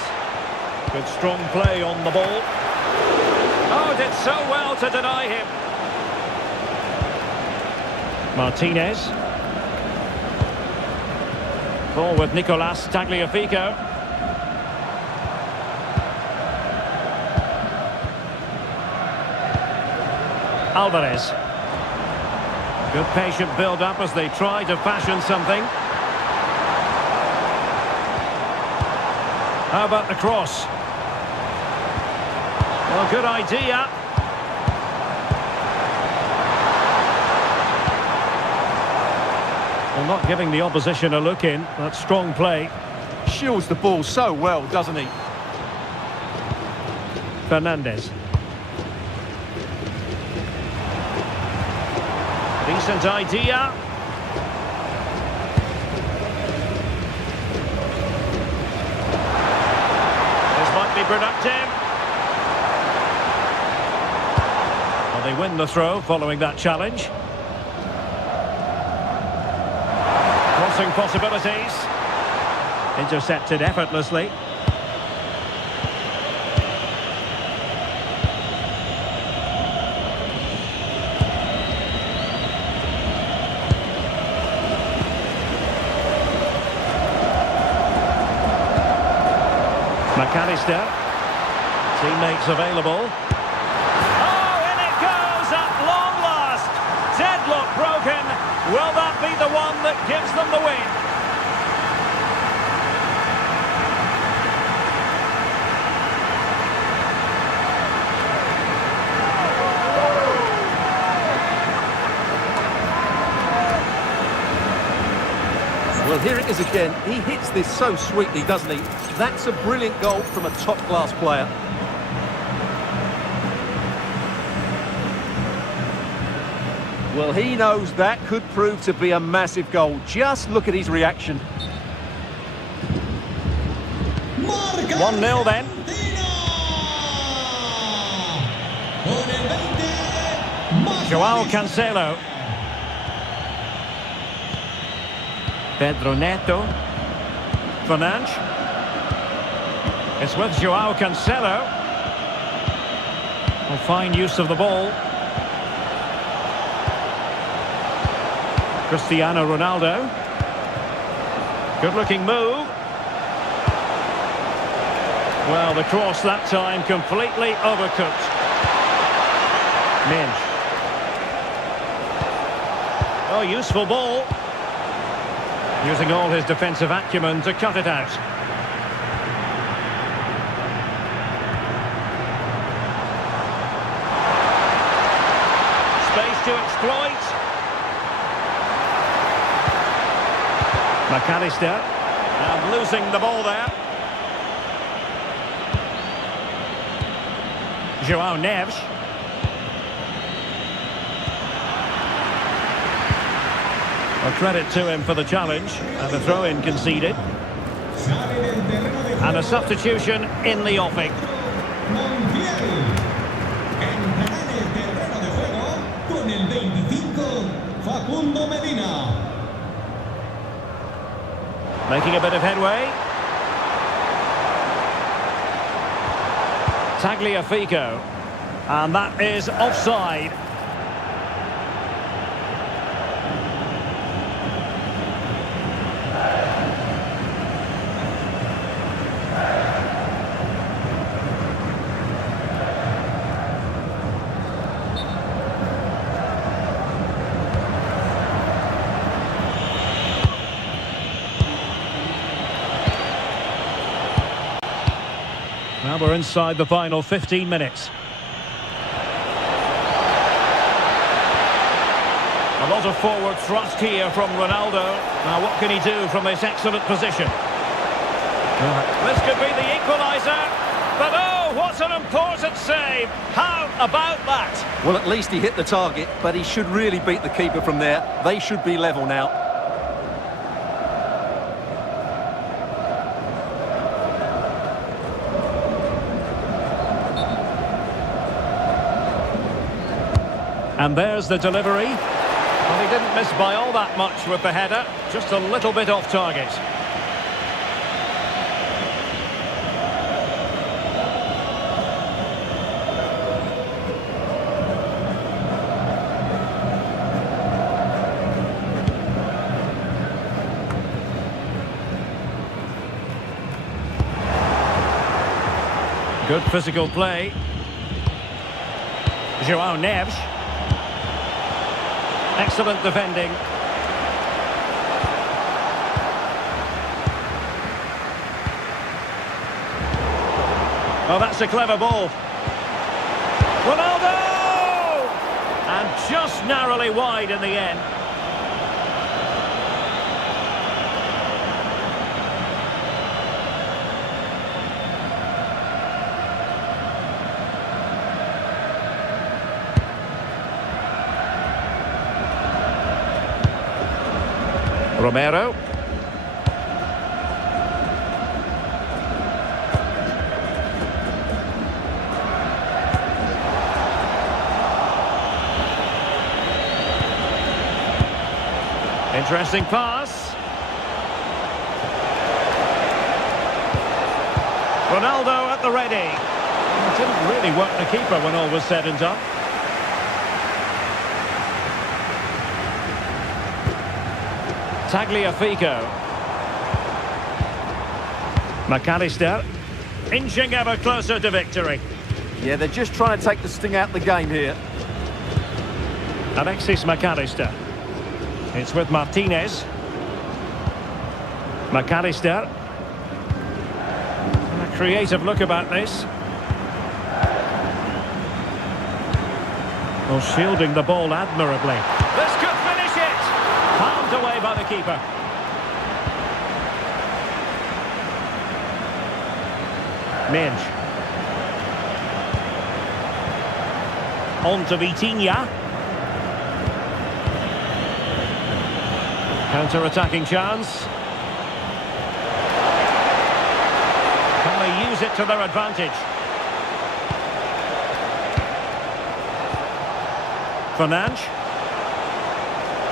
Good strong play on the ball. Oh, did so well to deny him. Martinez. Ball with Nicolas Tagliafico. Alvarez. Good patient build-up as they try to fashion something. How about the cross? Well, good idea. Well, not giving the opposition a look in. That's strong play. Shields the ball so well, doesn't he? Fernandez. Decent idea. This might be productive. Well, they win the throw following that challenge. Crossing possibilities. Intercepted effortlessly. McAllister, teammates available. Oh, in it goes at long last. Deadlock broken. Will that be the one that gives them the win? Well, here it is again. He hits this so sweetly, doesn't he? That's a brilliant goal from a top-class player. Well, he knows that could prove to be a massive goal. Just look at his reaction. 1-0 then. Joao Cancelo. Pedro Neto. Fernandes. It's with Joao Cancelo. Well, fine use of the ball. Cristiano Ronaldo. Good-looking move. Well, the cross that time completely overcooked. Minge. Oh, useful ball. Using all his defensive acumen to cut it out. Space to exploit. McAllister. And losing the ball there. Joao Neves. Well, credit to him for the challenge, and the throw-in conceded. And a substitution in the offing. Making a bit of headway. Tagliafico. And that is offside. Well, we're inside the final 15 minutes. A lot of forward thrust here from Ronaldo. Now, what can he do from this excellent position? This could be the equaliser. But, oh, what an important save. How about that? Well, at least he hit the target, but he should really beat the keeper from there. They should be level now. And there's the delivery. Well, he didn't miss by all that much with the header. Just a little bit off target. Good physical play. Joao Neves. Excellent defending. Oh, that's a clever ball. Ronaldo! And just narrowly wide in the end. Romero. Interesting pass. Ronaldo at the ready. It didn't really work the keeper when all was said and done. Tagliafico. McAllister. Inching ever closer to victory. Yeah, they're just trying to take the sting out of the game here. Alexis McAllister. It's with Martinez. McAllister. And a creative look about this. Well, shielding the ball admirably. This could finish it! Palmed away by the keeper. Minge. On to Vitinha. Counter-attacking chance. Can they use it to their advantage? Fernandes.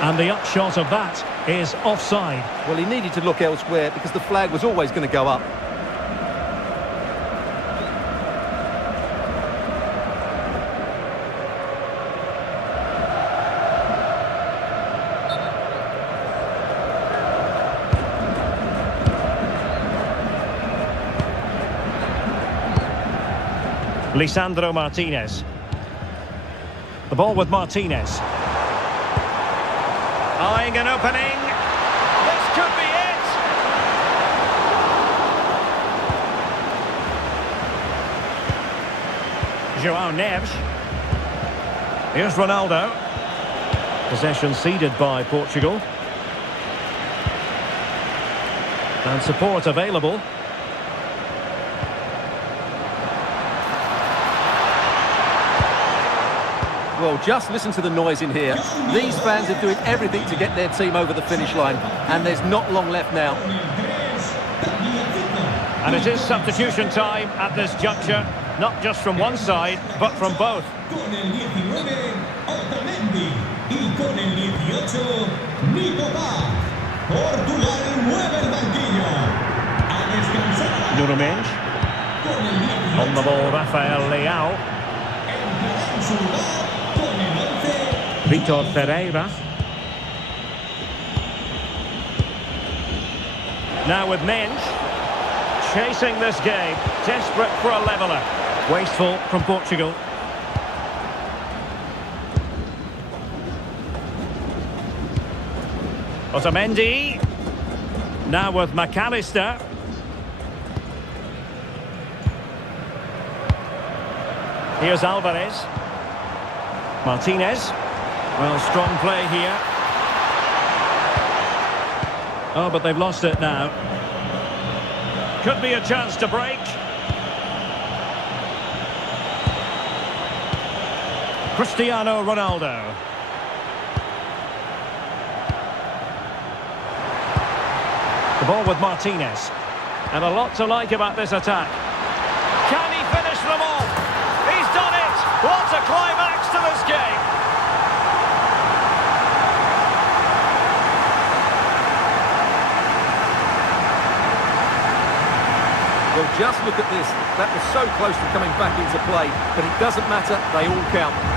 And the upshot of that is offside. Well, he needed to look elsewhere because the flag was always going to go up. Lisandro Martinez. The ball with Martinez. Eyeing an opening. This could be it. João Neves. Here's Ronaldo. Possession ceded by Portugal. And support available. Well, just listen to the noise in here. These fans are doing everything to get their team over the finish line, and there's not long left now. And it is substitution time at this juncture, not just from one side, but from both. Con el 19, Otamendi, y con el 18, Nicolás. Portugal mueve el banquillo. A descansar. Nuno Mendes. Con el 18, On the ball, Rafael Leao. en su lugar, con el 11. Vitor Pereira. Now with Mendes. Chasing this game. Desperate for a leveller. Wasteful from Portugal. Otamendi. Now with McAllister. Here's Alvarez. Martinez. Well, strong play here. Oh, but they've lost it now. Could be a chance to break. Cristiano Ronaldo. The ball with Martinez. And a lot to like about this attack. Can he finish them all? He's done it! What a climax to this game! Well, just look at this. That was so close to coming back into play, but it doesn't matter. They all count.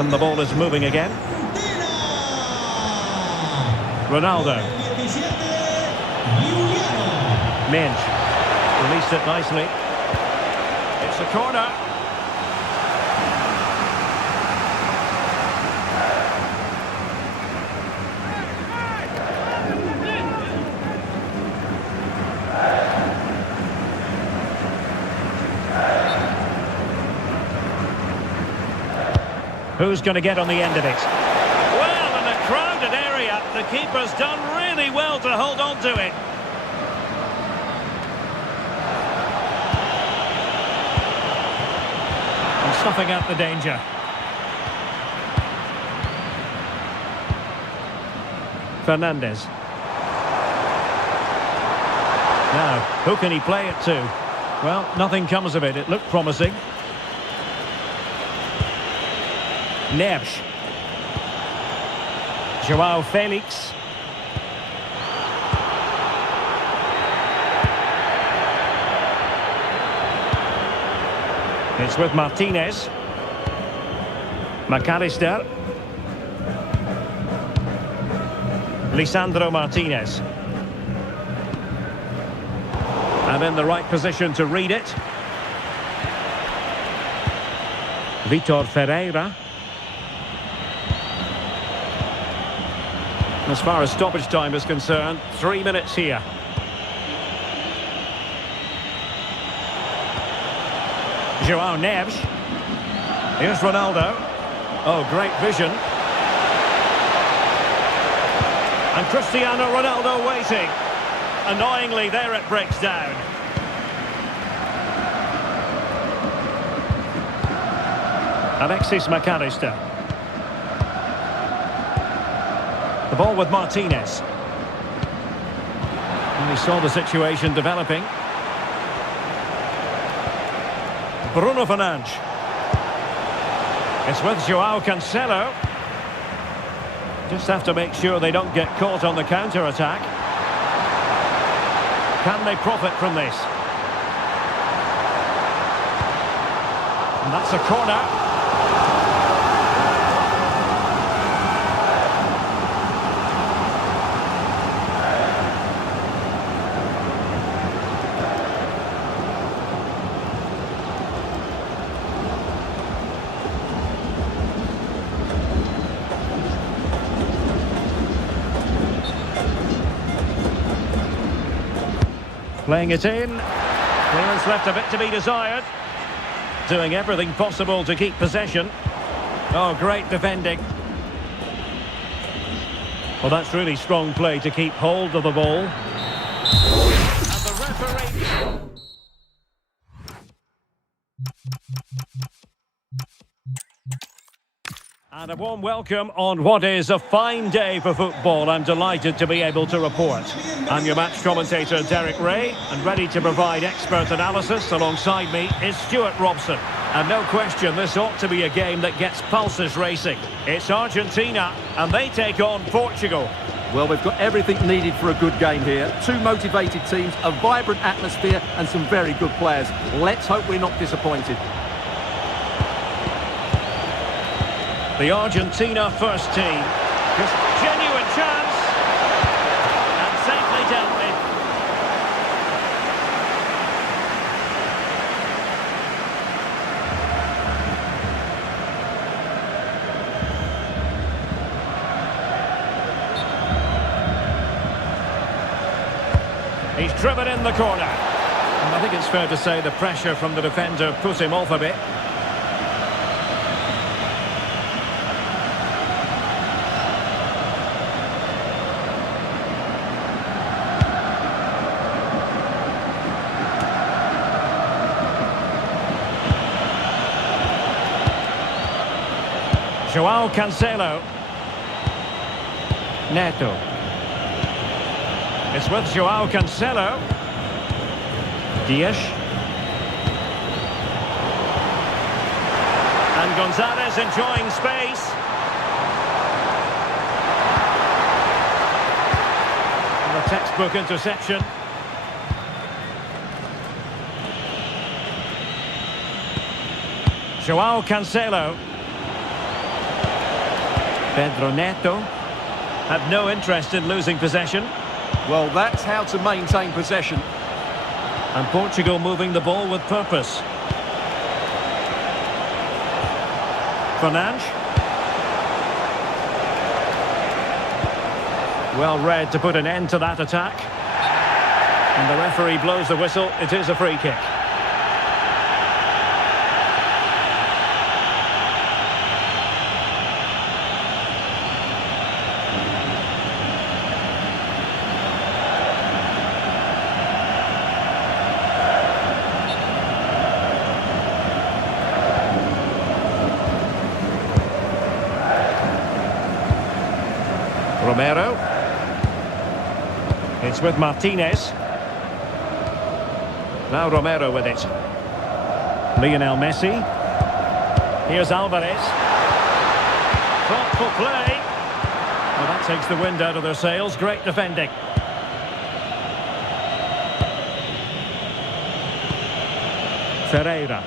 And the ball is moving again. Ronaldo. Minge. Released it nicely. It's a corner. Who's going to get on the end of it? Well, in a crowded area, the keeper's done really well to hold on to it. And snuffing out the danger. Fernandes. Now, who can he play it to? Well, nothing comes of it. It looked promising. Neves. João Felix. It's with Martinez. McAllister. Lisandro Martinez. And in the right position to read it. Vitor Ferreira. As far as stoppage time is concerned, 3 minutes here. João Neves. Here's Ronaldo. Oh, great vision. And Cristiano Ronaldo waiting. Annoyingly, there it breaks down. Alexis McAllister. The ball with Martinez. And he saw the situation developing. Bruno Fernandes. It's with João Cancelo. Just have to make sure they don't get caught on the counter-attack. Can they profit from this? And that's a corner. Playing it in. Clearance left a bit to be desired. Doing everything possible to keep possession. Oh, great defending. Well, that's really strong play to keep hold of the ball. And the referee... And a warm welcome on what is a fine day for football. I'm delighted to be able to report. I'm your match commentator, Derek Ray, and ready to provide expert analysis. Alongside me is Stuart Robson. And no question, this ought to be a game that gets pulses racing. It's Argentina, and they take on Portugal. Well, we've got everything needed for a good game here. Two motivated teams, a vibrant atmosphere, and some very good players. Let's hope we're not disappointed. The Argentina first team. Just genuine chance. And safely dealt with. He's driven in the corner. And I think it's fair to say the pressure from the defender put him off a bit. João Cancelo. Neto. It's with João Cancelo. Dias. And Gonzalez enjoying space. And a textbook interception. João Cancelo. Pedro Neto had no interest in losing possession. Well, that's how to maintain possession. And Portugal moving the ball with purpose. Fernandes. Well read to put an end to that attack. And the referee blows the whistle. It is a free kick. Romero. It's with Martinez. Now Romero with it. Lionel Messi. Here's Alvarez. Thoughtful play. Well, that takes the wind out of their sails. Great defending. Ferreira.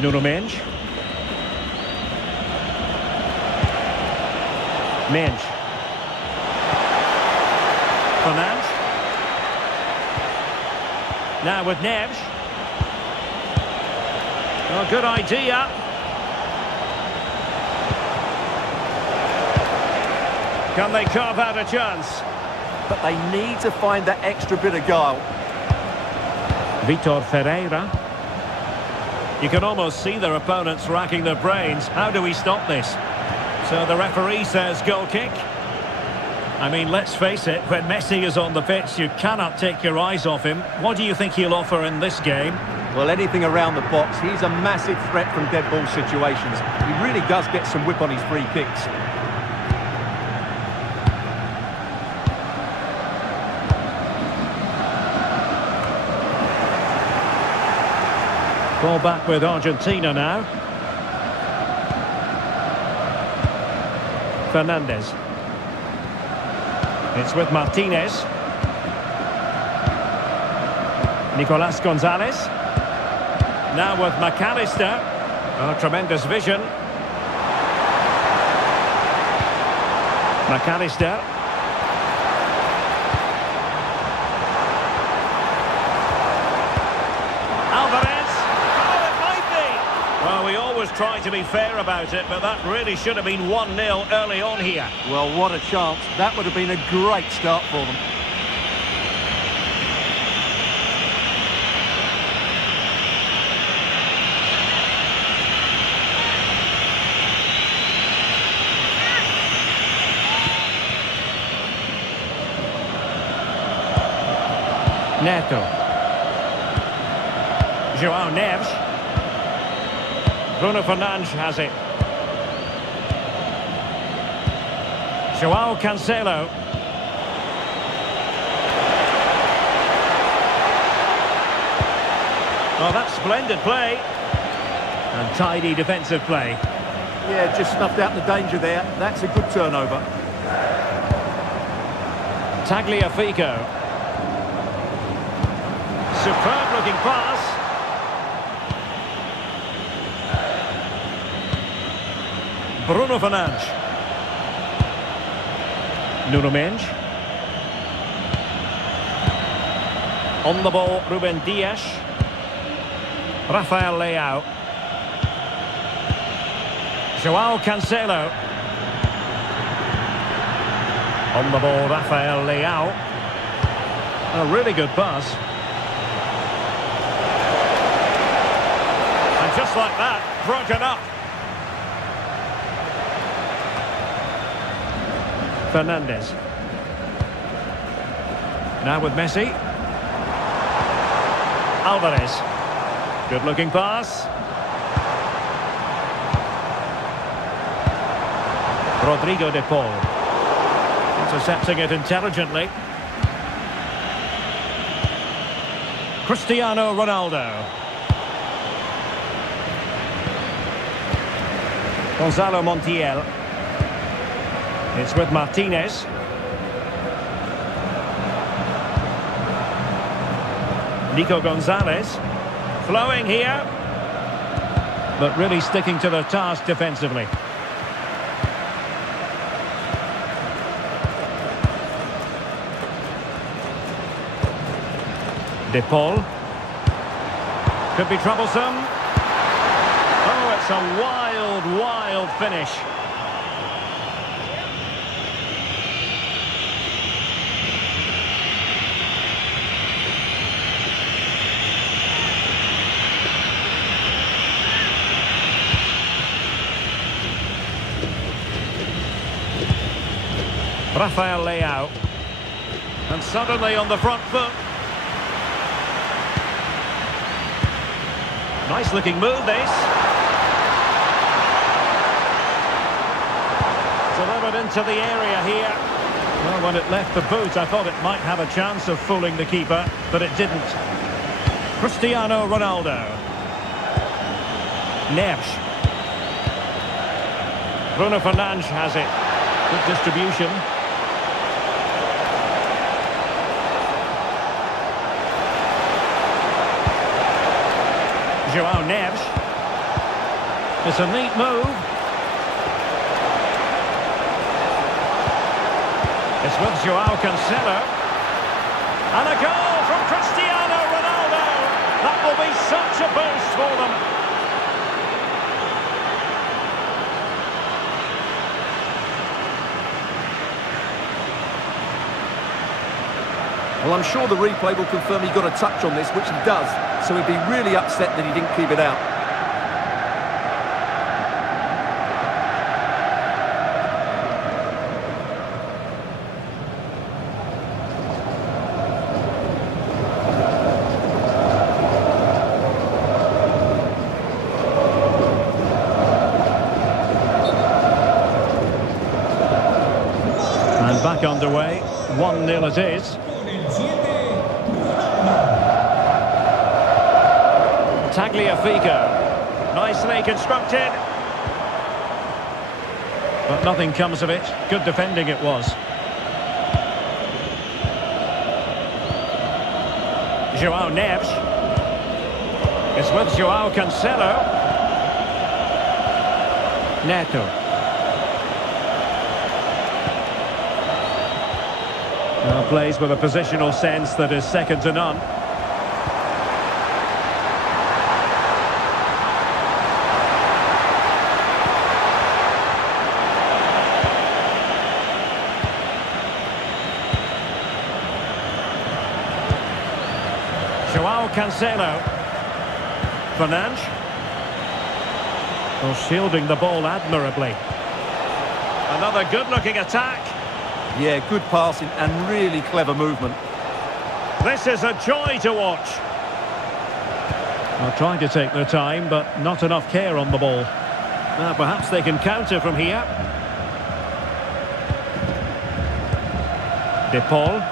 Nuno Mendes. Mendes. Fernandes. Now with Neves. Oh, good idea. Can they carve out a chance? But they need to find that extra bit of guile. Vitor Ferreira. You can almost see their opponents racking their brains. How do we stop this? So the referee says goal kick. I mean, let's face it, when Messi is on the pitch, you cannot take your eyes off him. What do you think he'll offer in this game? Well, anything around the box. He's a massive threat from dead ball situations. He really does get some whip on his free kicks. Ball back with Argentina now. Fernandes. It's with Martinez. Nicolas Gonzalez. Now with McAllister. Oh, tremendous vision. McAllister. Alvarez. Oh, it might be. Well, we always try to be fair about it, but that really should have been 1-0 early on here. Well, what a chance. That would have been a great start for them. Neto. João Neves. Bruno Fernandes has it. João Cancelo. Oh, that's splendid play. And tidy defensive play. Yeah, just snuffed out the danger there. That's a good turnover. Tagliafico. Superb looking pass. Bruno Fernandes. Nuno Mendes. On the ball, Ruben Dias. Rafael Leao. João Cancelo. On the ball, Rafael Leao. A really good pass. And just like that, broken up. Fernandes. Now with Messi. Alvarez. Good looking pass. Rodrigo de Paul. Intercepting it intelligently. Cristiano Ronaldo. Gonzalo Montiel. It's with Martinez. Nico Gonzalez. Flowing here. But really sticking to their task defensively. De Paul. Could be troublesome. Oh, it's a wild, wild finish. Rafael Leao. And suddenly on the front foot. Nice looking move, this. Delivered into the area here. Well, when it left the boot, I thought it might have a chance of fooling the keeper, but it didn't. Cristiano Ronaldo. Neves. Bruno Fernandes has it. Good distribution. João Neves. It's a neat move. It's with João Cancelo. And a goal from Cristiano Ronaldo. That will be such a boost for them. Well, I'm sure the replay will confirm he got a touch on this, which he does. So he'd be really upset that he didn't keep it out. And back underway. 1-0 it is. Tagliafico, nicely constructed, but nothing comes of it. Good defending it was. João Neves. It's with João Cancelo. Neto. Now plays with a positional sense that is second to none. João Cancelo. Fernandes. Well, shielding the ball admirably. Another good-looking attack. Yeah, good passing and really clever movement. This is a joy to watch. Well, trying to take their time, but not enough care on the ball. Now, perhaps they can counter from here. De Paul.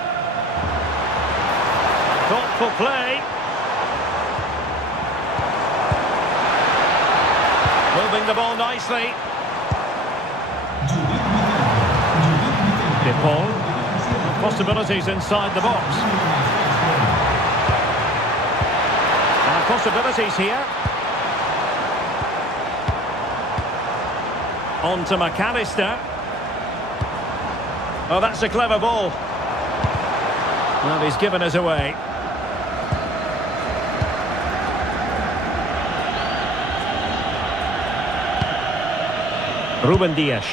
Thoughtful play. Moving the ball nicely. De Paul. Possibilities inside the box. Possibilities here. On to McAllister. Oh, that's a clever ball. Well, he's given us away. Ruben Dias.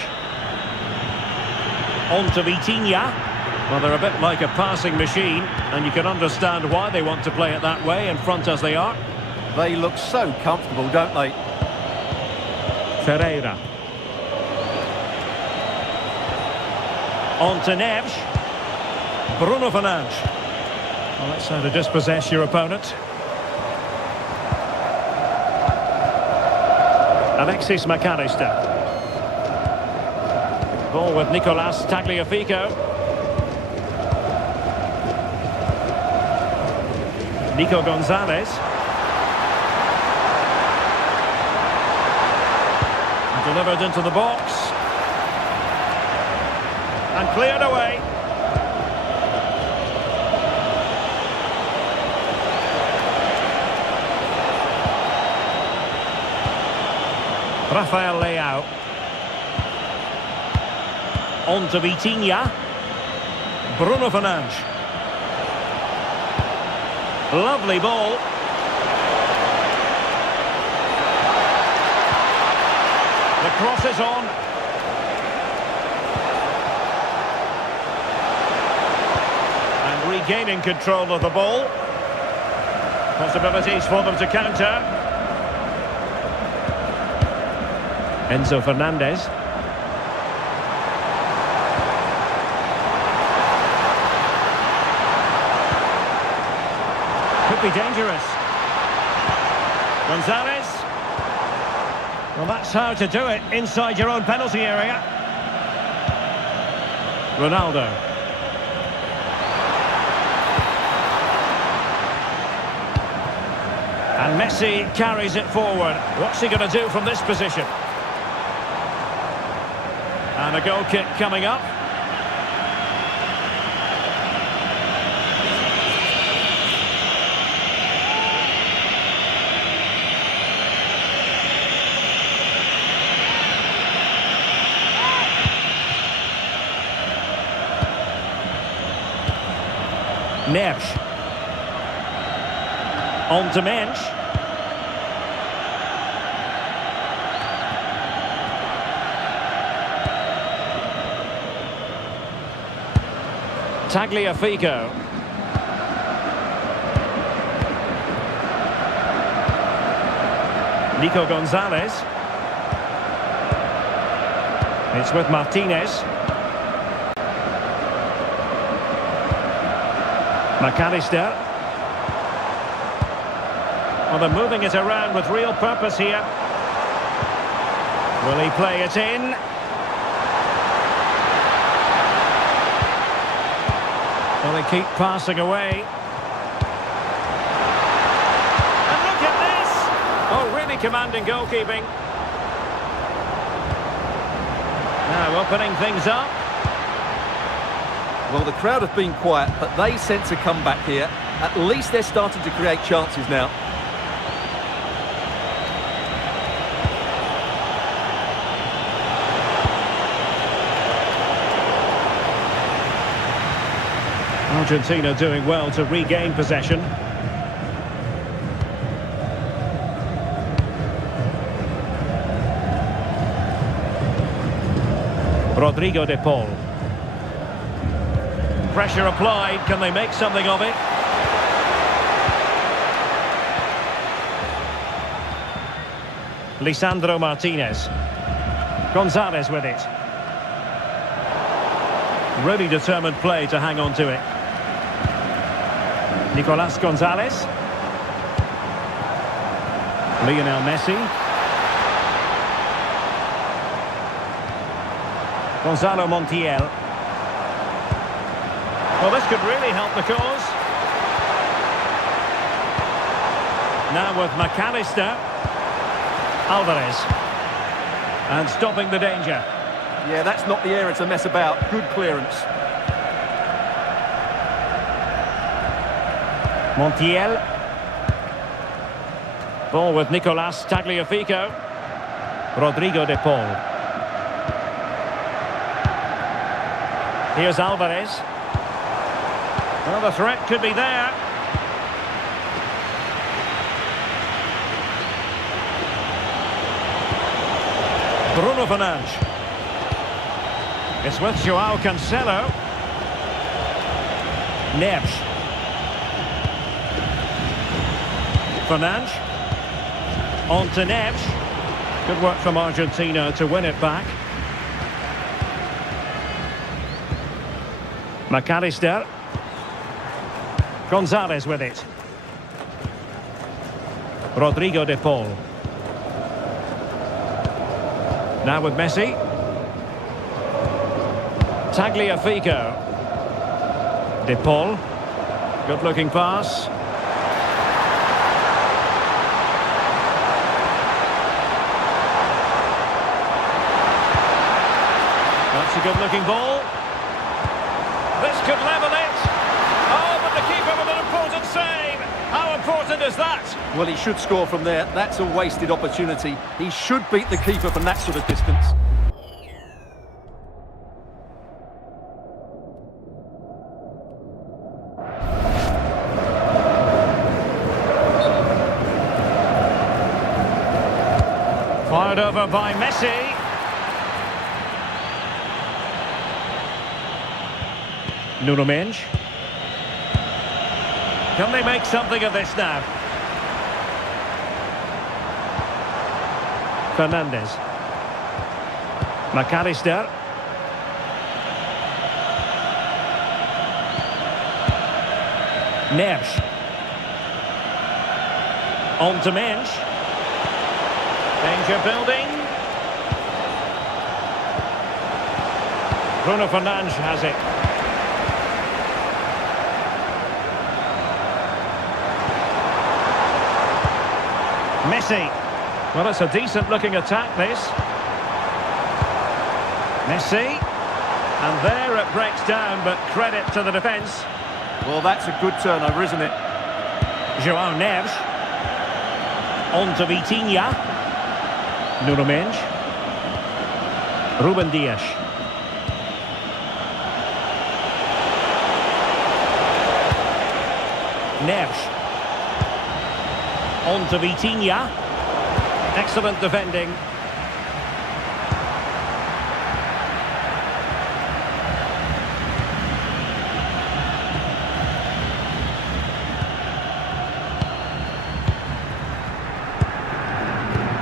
On to Vitinha. Well, they're a bit like a passing machine, and you can understand why they want to play it that way, in front as they are. They look so comfortable, don't they? Ferreira. On to Neves. Bruno Fernandes. Well, that's how to dispossess your opponent. Alexis McAllister. Ball with Nicolas Tagliafico. Nico Gonzalez. Delivered into the box. And cleared away. Rafael Leao. On to Vitinha. Bruno Fernandes. Lovely ball. The cross is on. And regaining control of the ball. Possibilities for them to counter. Enzo Fernandez. Could be dangerous. Gonzalez. Well, that's how to do it inside your own penalty area. Ronaldo. And Messi carries it forward. What's he going to do from this position? And a goal kick coming up. Neves. On to Mensch. Tagliafico. Nico Gonzalez. It's with Martinez. McAllister. Well, they're moving it around with real purpose here. Will he play it in? Well, they keep passing away. And look at this! Oh, really commanding goalkeeping. Now opening things up. Well, the crowd have been quiet, but they sense a comeback here. At least they're starting to create chances now. Argentina doing well to regain possession. Rodrigo de Paul. Pressure applied. Can they make something of it? Lisandro Martinez. Gonzalez with it. Really determined play to hang on to it. Nicolas Gonzalez. Lionel Messi. Gonzalo Montiel. Well, this could really help the cause. Now with McAllister. Alvarez. And stopping the danger. Yeah, that's not the area to mess about. Good clearance. Montiel. Ball with Nicolas Tagliafico. Rodrigo de Paul. Here's Alvarez. Well, the threat could be there. Bruno Fernandes. It's with Joao Cancelo. Neves. Fernandes. On to Neves. Good work from Argentina to win it back. McAllister. Gonzalez with it. Rodrigo de Paul. Now with Messi. Tagliafico. De Paul. Good looking pass. That's a good looking ball. This could level it. Oh, but the keeper with an important save. How important is that? Well, he should score from there. That's a wasted opportunity. He should beat the keeper from that sort of distance. Powered over by Messi. Nuno Mendes. Can they make something of this now? Fernandes. McAllister. Neves. On to Mendes. Danger building. Bruno Fernandes has it. Messi. Well, it's a decent-looking attack, this. Messi. And there it breaks down, but credit to the defence. Well, that's a good turnover, isn't it? João Neves. On to Vitinha. Nuno Mendes. Ruben Dias. Neves. On to Vitinha. Excellent defending.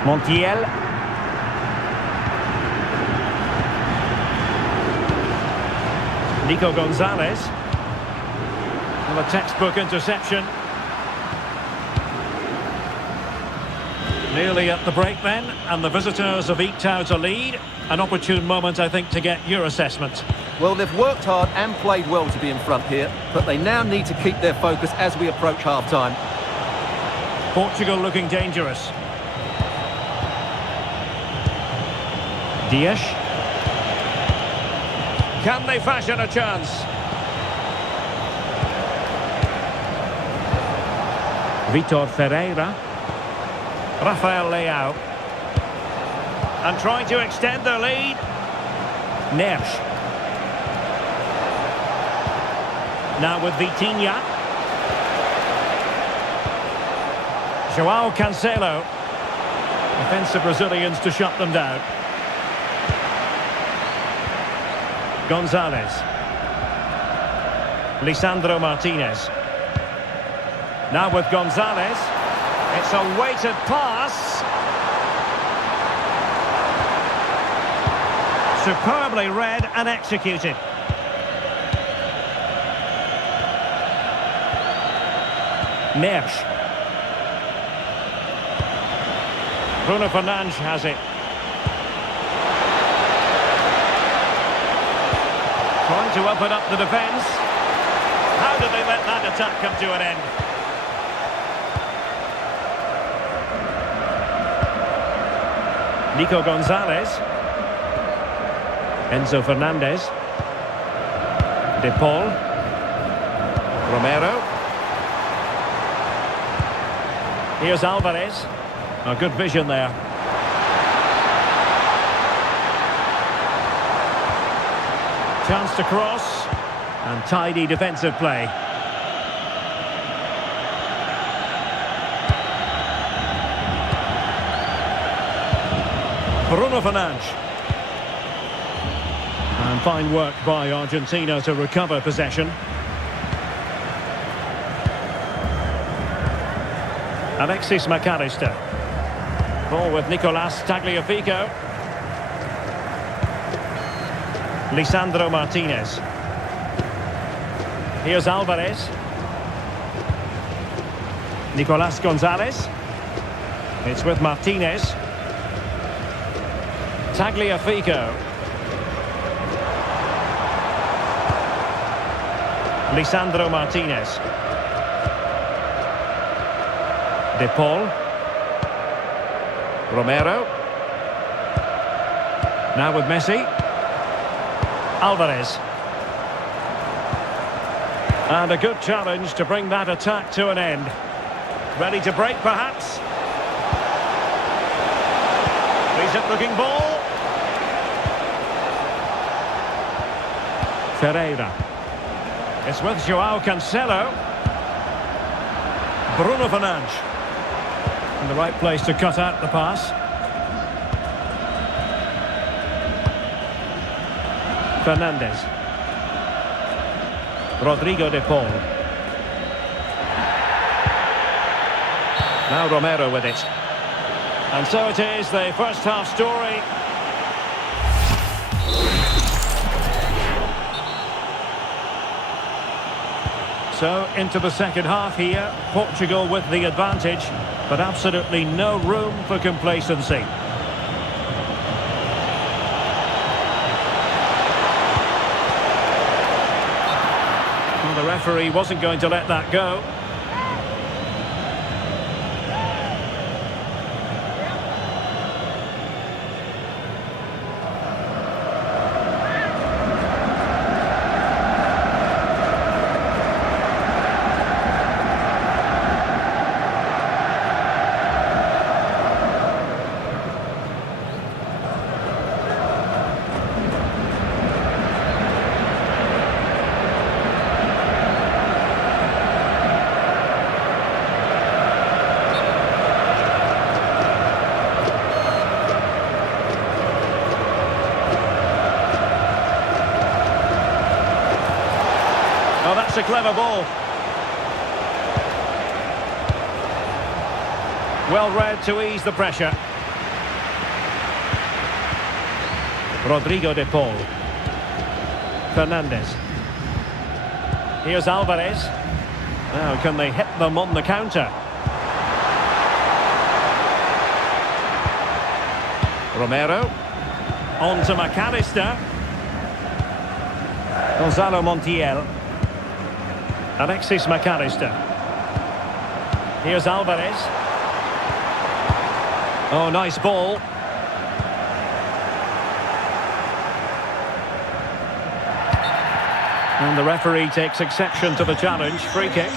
Montiel. Nico Gonzalez. And a textbook interception. Nearly at the break then, and the visitors have eked out a lead. An opportune moment, I think, to get your assessment. Well, they've worked hard and played well to be in front here, but they now need to keep their focus as we approach half-time. Portugal looking dangerous. Dias. Can they fashion a chance? Vitor Ferreira. Rafael Leao. And trying to extend their lead. Neves. Now with Vitinha. João Cancelo. Defensive Brazilians to shut them down. Gonzalez. Lisandro Martinez. Now with Gonzalez. It's a weighted pass. Superbly read and executed. Neves. Bruno Fernandes has it. Trying to open up the defence. How did they let that attack come to an end? Nico Gonzalez. Enzo Fernandez. De Paul. Romero. Here's Alvarez. A good vision there. Chance to cross. And tidy defensive play. Bruno Fernandes. And fine work by Argentina to recover possession. Alexis McAllister. Ball with Nicolas Tagliafico. Lisandro Martinez. Here's Alvarez. Nicolas Gonzalez. It's with Martinez. Tagliafico. Lisandro Martinez. De Paul. Romero. Now with Messi. Alvarez. And a good challenge to bring that attack to an end. Ready to break, perhaps? Decent-looking ball. Ferreira. It's with João Cancelo. Bruno Fernandes. In the right place to cut out the pass. Fernandez. Rodrigo de Paul. Now Romero with it. And so it is, the first half story. So, into the second half here. Portugal with the advantage, but absolutely no room for complacency. Well, the referee wasn't going to let that go. Oh, that's a clever ball. Well read to ease the pressure. Rodrigo de Paul. Fernandez. Here's Alvarez. Now, can they hit them on the counter? Romero. On to McAllister. Gonzalo Montiel. Alexis McAllister. Here's Alvarez. Oh, nice ball. And the referee takes exception to the challenge. Free kick.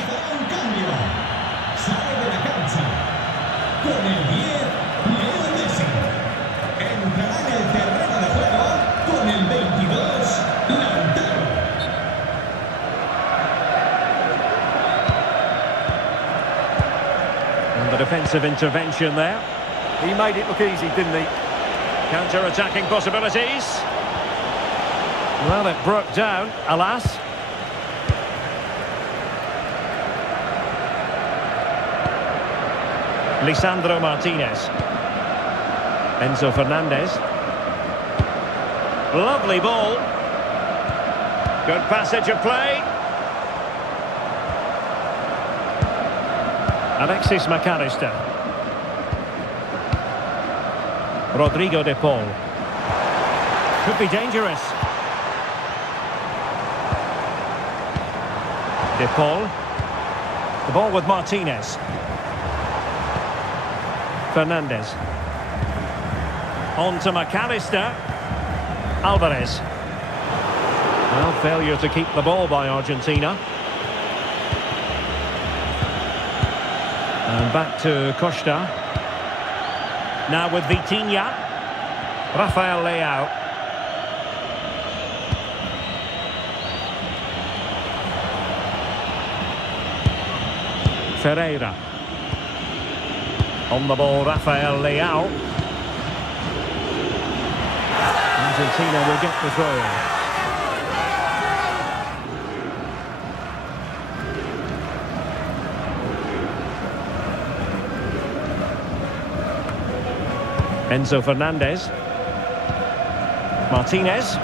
And the defensive intervention there. He made it look easy, didn't he? Counter-attacking possibilities. Well, it broke down, alas. Lisandro Martinez. Enzo Fernandez. Lovely ball. Good passage of play. Alexis McAllister. Rodrigo de Paul. Could be dangerous. De Paul. The ball with Martinez. Fernandez. On to McAllister. Alvarez. Well, failure to keep the ball by Argentina. And back to Costa. Now with Vitinha. Rafael Leao. Ferreira. On the ball, Rafael Leao. Argentina will get the throw. Enzo Fernandez. Martinez.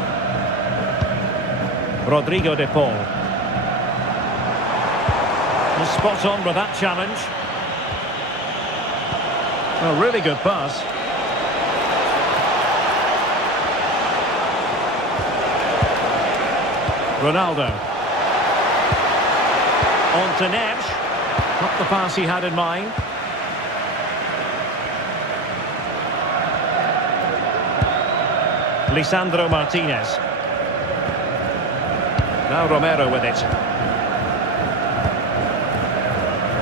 Rodrigo de Paul. Spot on with that challenge. A really good pass. Ronaldo. On to Neves. Not the pass he had in mind. Lisandro Martinez. Now Romero with it.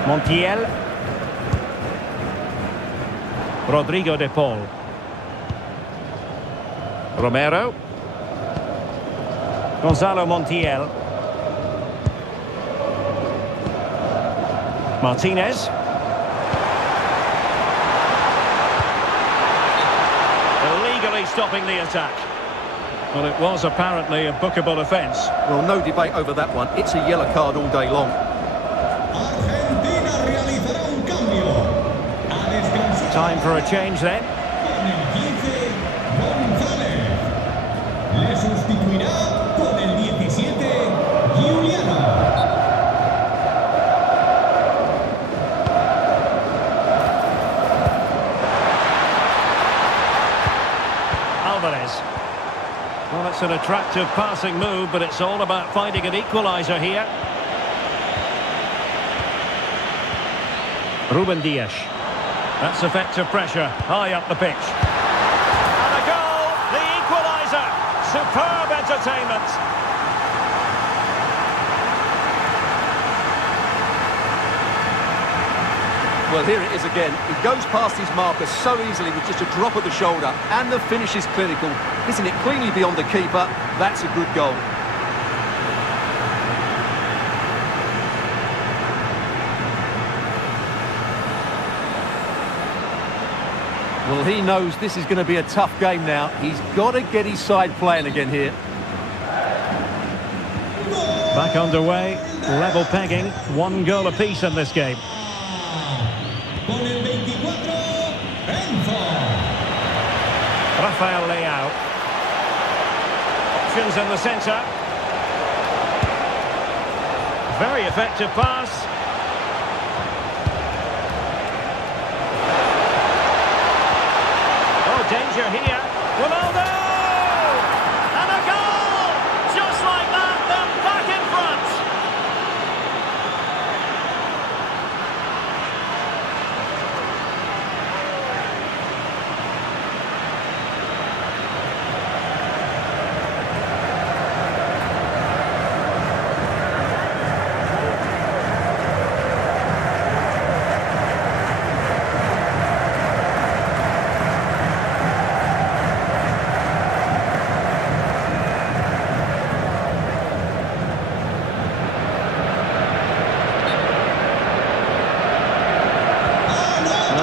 Montiel. Rodrigo de Paul. Romero. Gonzalo Montiel. Martinez. Illegally stopping the attack. Well, it was apparently a bookable offence. Well, no debate over that one. It's a yellow card all day long. Argentina realizará un cambio. A descansar. Time for a change then. Con el 15, González. Le sustituirá con el 17, Giuliano. Alvarez. Well, it's an attractive passing move, but it's all about finding an equaliser here. Ruben Dias. That's effective pressure, high up the pitch. And a goal, the equaliser. Superb entertainment. Well, here it is again. He goes past his marker so easily with just a drop of the shoulder, and the finish is clinical. Hitting it cleanly beyond the keeper. That's a good goal. Well, he knows this is going to be a tough game now. He's got to get his side playing again here. Back underway, level pegging, 1 goal apiece in this game. Con el 24, Enzo. Rafael Leao. Options in the centre. Very effective pass. Oh, danger here. Ronaldo! And a goal! Just like that, they're back in front.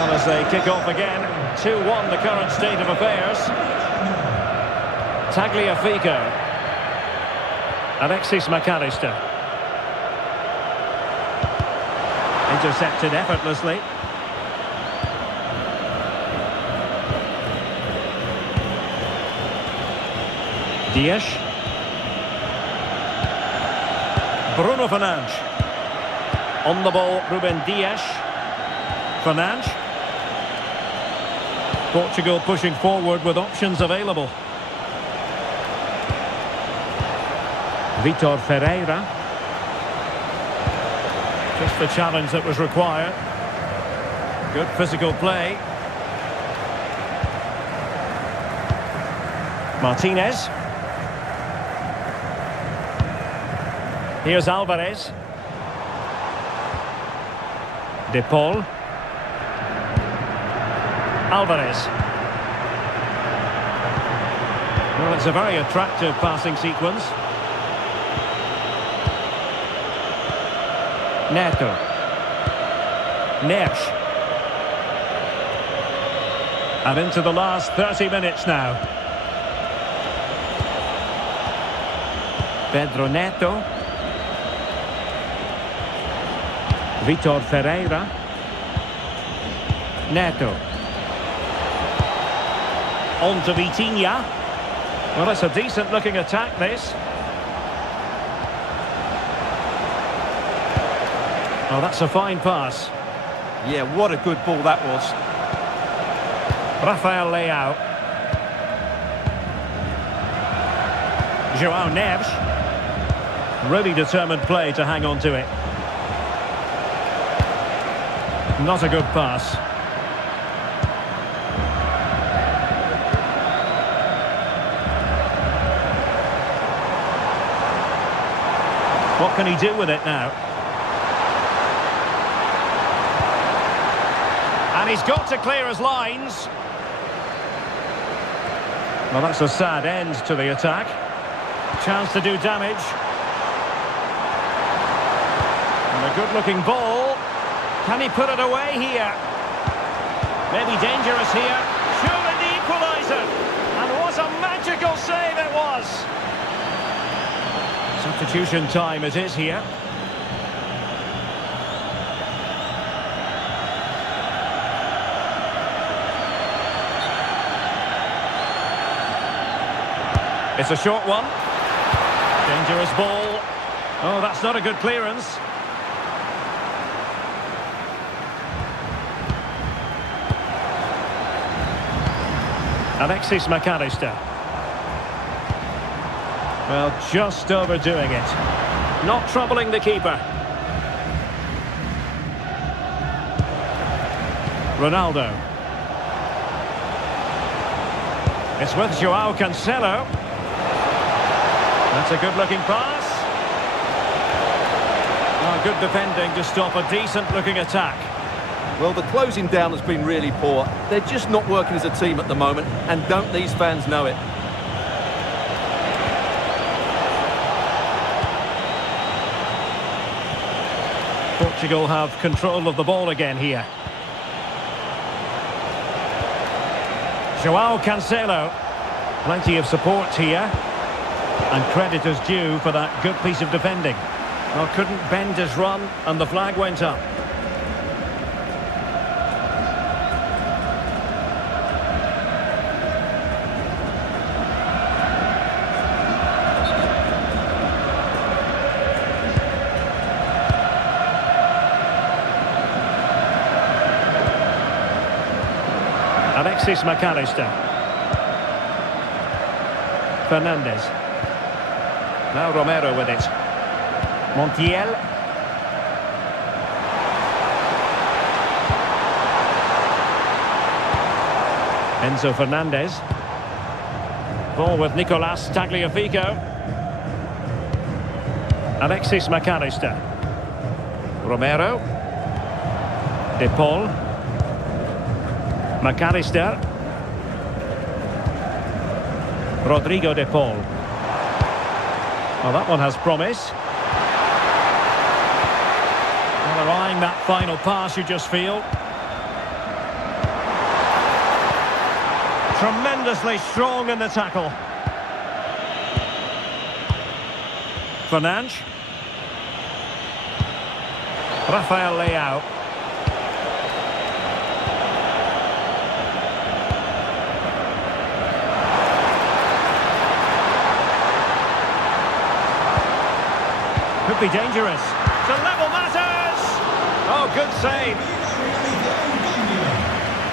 As they kick off again, 2-1 the current state of affairs. Tagliafico. Alexis McAllister. Intercepted effortlessly. Dias. Bruno Fernandes. On the ball, Ruben Dias. Fernandes. Portugal pushing forward with options available. Vitor Ferreira. Just the challenge that was required. Good physical play. Martinez. Here's Alvarez. De Paul. Alvarez. Well, it's a very attractive passing sequence. Neto. Neves. And into the last 30 minutes now. Pedro Neto. Vitor Ferreira. Neto. On to Vitinha. Well, it's a decent-looking attack, this. Oh, that's a fine pass. Yeah, what a good ball that was. Rafael Leao. João Neves. Really determined play to hang on to it. Not a good pass. What can he do with it now? And he's got to clear his lines. Well, that's a sad end to the attack. Chance to do damage. And a good-looking ball. Can he put it away here? Maybe dangerous here. Surely the equaliser. And what a magical save it was. Substitution time it is here. It's a short one. Dangerous ball. Oh, that's not a good clearance. Alexis McAllister. Well, just overdoing it. Not troubling the keeper. Ronaldo. It's with João Cancelo. That's a good-looking pass. Oh, good defending to stop a decent-looking attack. Well, the closing down has been really poor. They're just not working as a team at the moment, and don't these fans know it? Portugal have control of the ball again here. João Cancelo. Plenty of support here. And credit is due for that good piece of defending. Well, couldn't bend his run, and the flag went up. Alexis McAllister. Fernandes. Now Romero with it. Montiel. Enzo Fernandez. Ball with Nicolas Tagliafico. Alexis McAllister. Romero. De Paul. McAllister. Rodrigo De Paul. Well, that one has promise. Well, they're eyeing that final pass, you just feel. Tremendously strong in the tackle. Fernandes. Rafael Leao. Could be dangerous. To level matters! Oh, good save.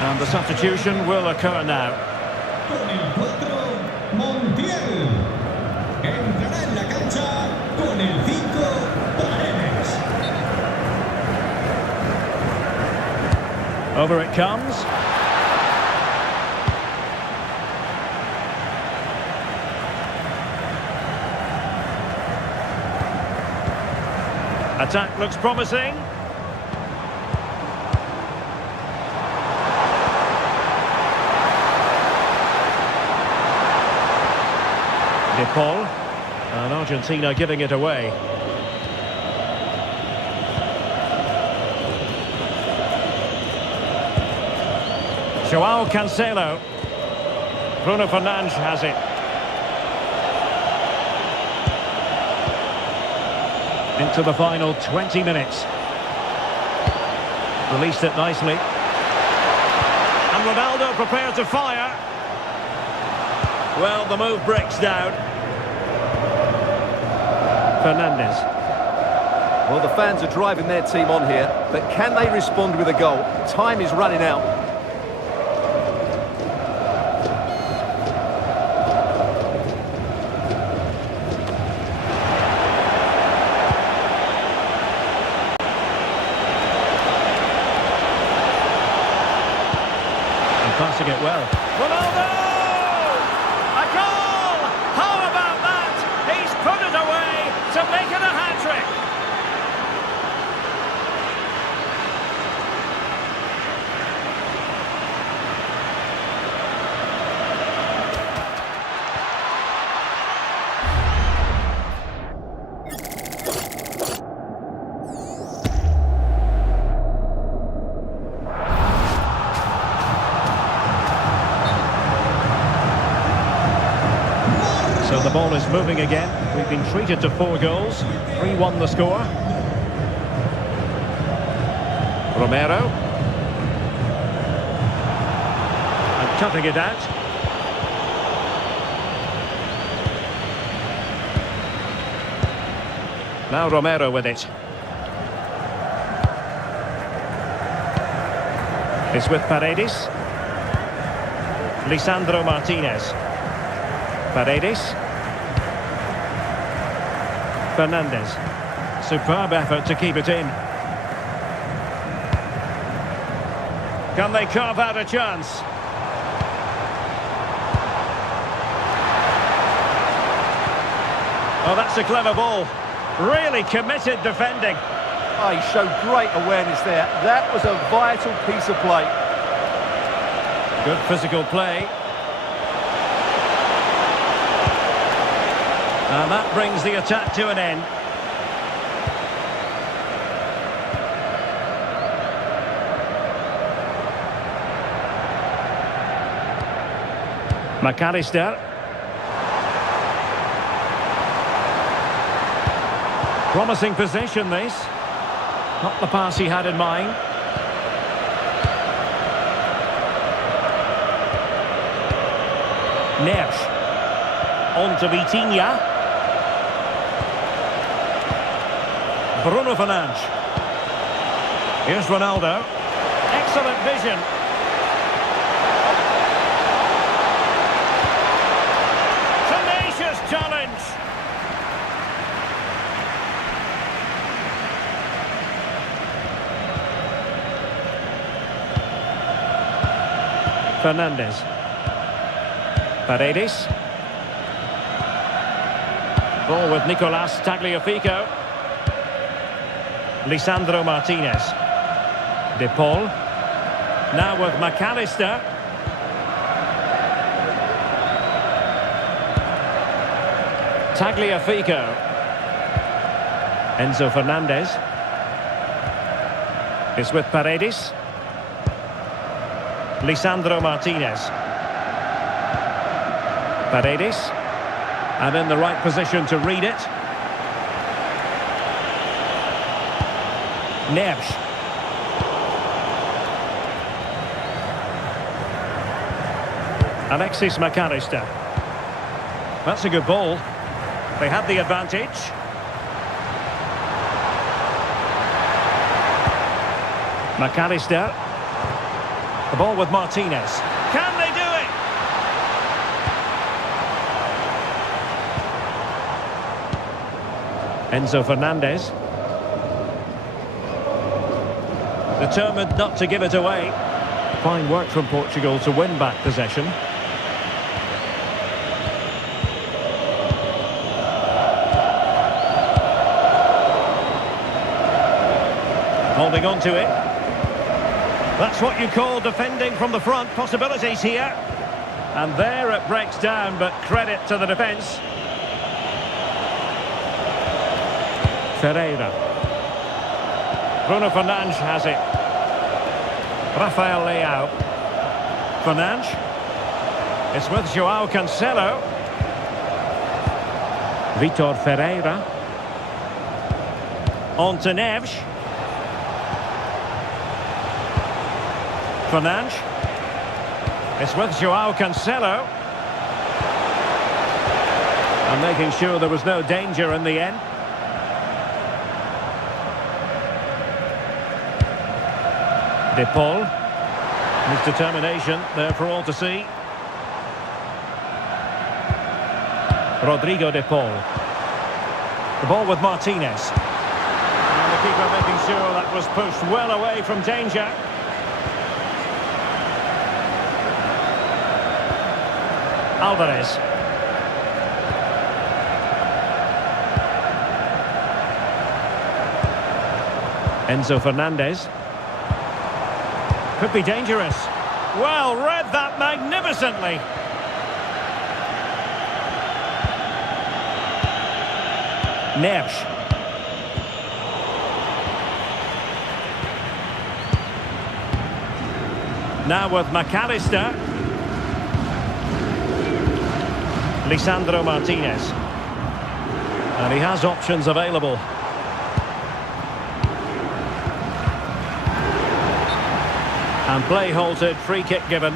And the substitution will occur now. Con el 4, Montiel. Entrará en la cancha con el 5, Paredes. Over it comes. Attack looks promising. De Paul. And Argentina giving it away. João Cancelo. Bruno Fernandes has it. Into the final 20 minutes. Released it nicely. And Ronaldo prepared to fire. Well, the move breaks down. Fernandes. Well, the fans are driving their team on here, but can they respond with a goal? Time is running out. Passing it well. Ronaldo! A goal! How about that? He's put it away to make it a hat-trick. So the ball is moving again. We've been treated to 4 goals. 3-1 the score. Romero. And cutting it out. Now Romero with it. It's with Paredes. Lisandro Martinez. Paredes. Fernandez. Superb effort to keep it in. Can they carve out a chance? Oh, that's a clever ball. Really committed defending. Oh, he showed great awareness there. That was a vital piece of play. Good physical play. And that brings the attack to an end. McAllister. Promising position, this. Not the pass he had in mind. Neves. On to Vitinha. Bruno Fernandes. Here's Ronaldo. Excellent vision. Tenacious challenge. Fernandez. Paredes. Ball with Nicolas Tagliafico. Lisandro Martinez. De Paul. Now with McAllister. Tagliafico. Enzo Fernandez. It's with Paredes. Lisandro Martinez. Paredes. And in the right position to read it. Neves. Alexis McAllister. That's a good ball. They had the advantage. McAllister. The ball with Martinez. Can they do it? Enzo Fernandez. Determined not to give it away. Fine work from Portugal to win back possession. Holding on to it. That's what you call defending from the front. Possibilities here. And there it breaks down, but credit to the defence. Ferreira. Bruno Fernandes has it. Rafael Leao. Fernandes. It's with João Cancelo. Vitor Ferreira. On to Neves. Fernandes. It's with João Cancelo. And making sure there was no danger in the end. De Paul. His determination there for all to see. Rodrigo De Paul. The ball with Martinez. And the keeper making sure that was pushed well away from danger. Alvarez. Enzo Fernandez. Could be dangerous. Well, read that magnificently. Neves. Now with McAllister. Lisandro Martinez. And he has options available. And play halted, free kick given.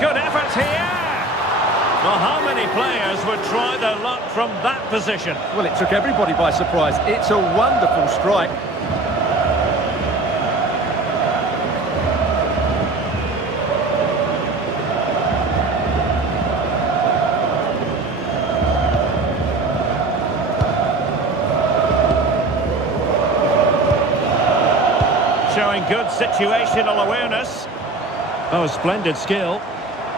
Good effort here. Well, how many players would try their luck from that position? Well, it took everybody by surprise. It's a wonderful strike. Showing good situational awareness. Oh, splendid skill.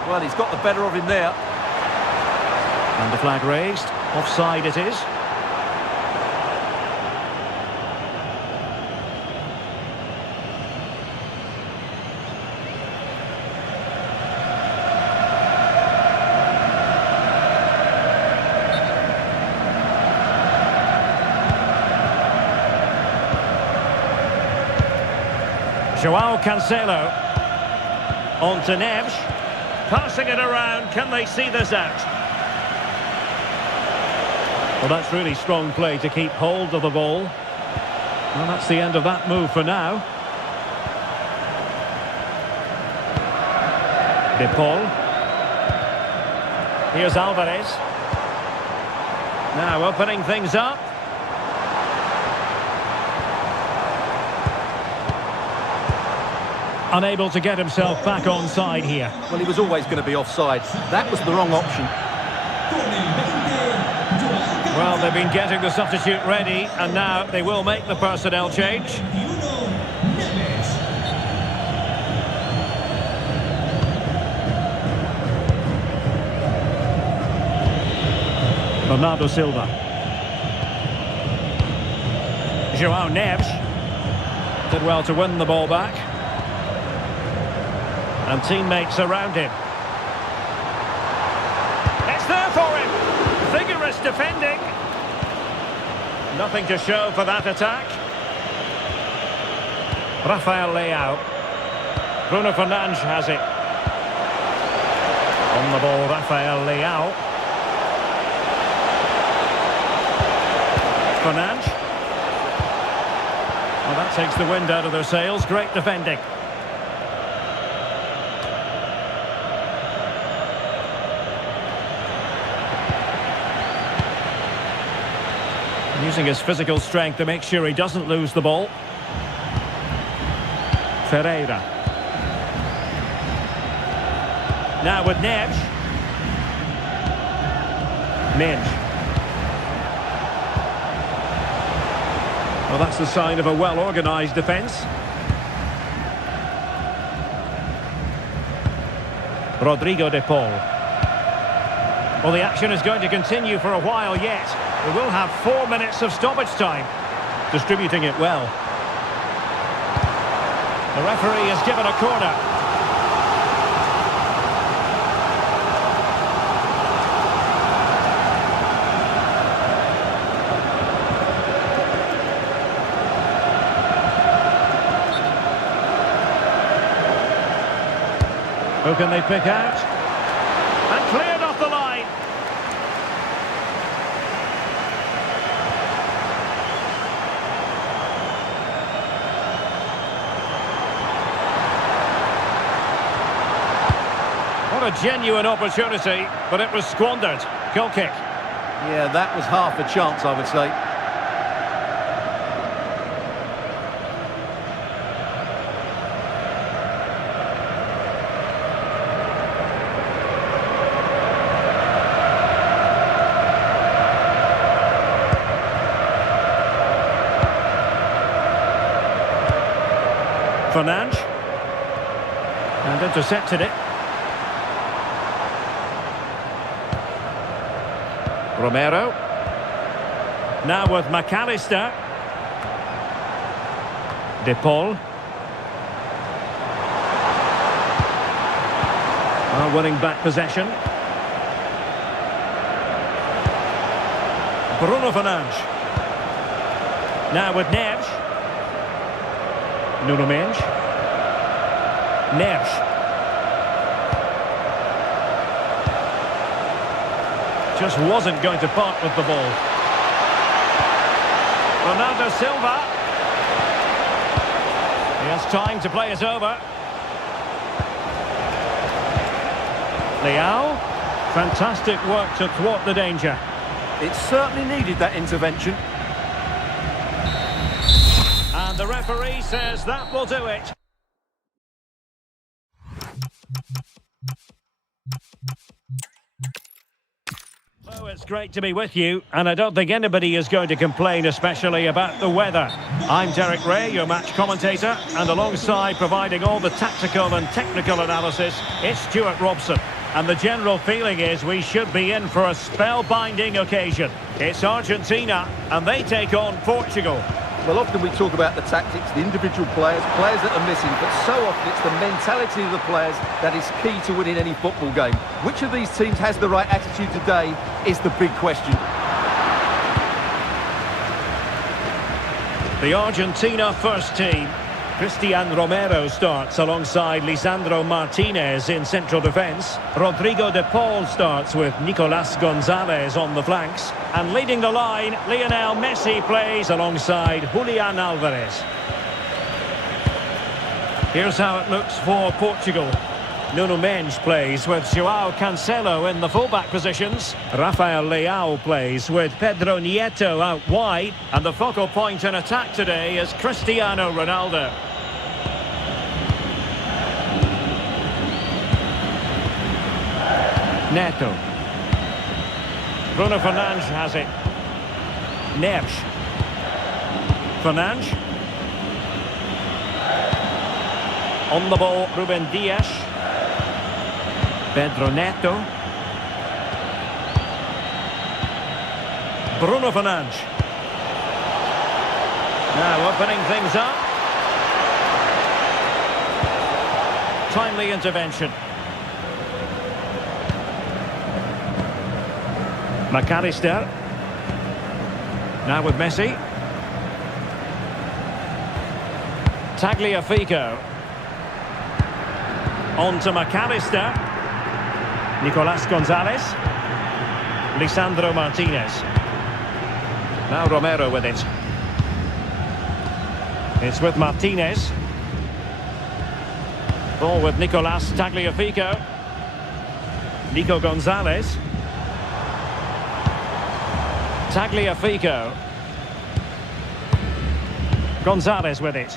Well, he's got the better of him there. And the flag raised. Offside it is. Joao Cancelo. On to Neves. Passing it around. Can they see this out? Well, that's really strong play to keep hold of the ball. Well, that's the end of that move for now. De Paul. Here's Alvarez. Now opening things up. Unable to get himself back onside here. Well, he was always going to be offside. That was the wrong option. Well, they've been getting the substitute ready, and now they will make the personnel change. Bernardo Silva. Joao Neves. Did well to win the ball back. And teammates around him. It's there for him. Vigorous defending. Nothing to show for that attack. Rafael Leao. Bruno Fernandes has it. On the ball, Rafael Leao. Fernandes. Well, that takes the wind out of their sails. Great defending. Using his physical strength to make sure he doesn't lose the ball. Ferreira. Now with Neves. Minge. Well, that's the sign of a well-organised defence. Rodrigo de Paul. Well, the action is going to continue for a while yet. We will have 4 minutes of stoppage time. Distributing it well. The referee has given a corner. Who can they pick out? And cleared off the line. What a genuine opportunity, but it was squandered. Goal kick. Yeah, that was half a chance, I would say. Fernandes. And intercepted it. Romero. Now with McAllister. De Paul. Winning back possession. Bruno Fernandes. Now with Neves. Nuno Mendes. Neves. Just wasn't going to part with the ball. Ronaldo Silva. He has time to play it over. Leao. Fantastic work to thwart the danger. It certainly needed that intervention. And the referee says that will do it. Oh, it's great to be with you, and I don't think anybody is going to complain, especially about the weather. I'm Derek Ray, your match commentator, and alongside providing all the tactical and technical analysis, it's Stuart Robson. And the general feeling is we should be in for a spellbinding occasion. It's Argentina, and they take on Portugal. Well, often we talk about the tactics, the individual players that are missing, but so often it's the mentality of the players that is key to winning any football game. Which of these teams has the right attitude today is the big question. The Argentina first team. Cristian Romero starts alongside Lisandro Martinez in central defence. Rodrigo de Paul starts with Nicolas Gonzalez on the flanks. And leading the line, Lionel Messi plays alongside Julian Alvarez. Here's how it looks for Portugal. Nuno Mendes plays with João Cancelo in the fullback positions. Rafael Leao plays with Pedro Nieto out wide. And the focal point in attack today is Cristiano Ronaldo. Neto. Bruno Fernandes has it. Neves. Fernandes. On the ball, Ruben Dias. Pedro Neto. Bruno Fernandes. Now opening things up. Timely intervention. McAllister. Now with Messi. Tagliafico. On to McAllister. Nicolas Gonzalez. Lisandro Martinez. Now Romero with it. It's with Martinez. Ball with Nicolas Tagliafico. Nico Gonzalez. Tagliafico. Gonzalez with it.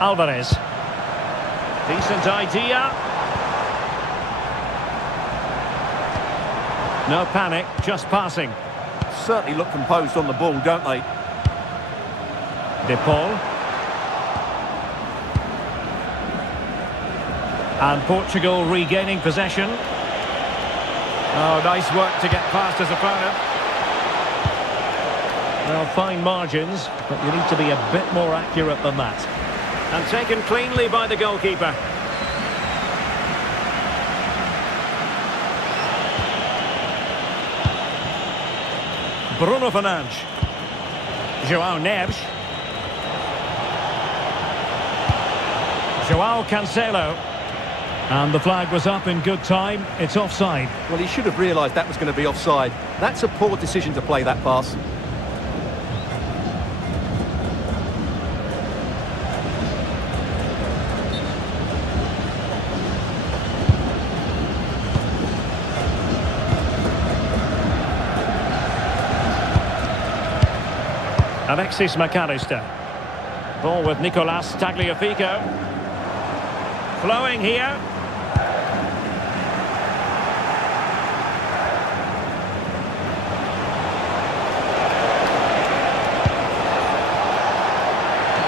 Alvarez. Decent idea. No panic, just passing. Certainly look composed on the ball, don't they? De Paul. And Portugal regaining possession. Oh, nice work to get past his opponent. Well, fine margins, but you need to be a bit more accurate than that. And taken cleanly by the goalkeeper. Bruno Fernandes. João Neves. João Cancelo. And the flag was up in good time. It's offside. Well, he should have realised that was going to be offside. That's a poor decision to play that pass. Alexis McAllister. Ball with Nicolas Tagliafico. Flowing here.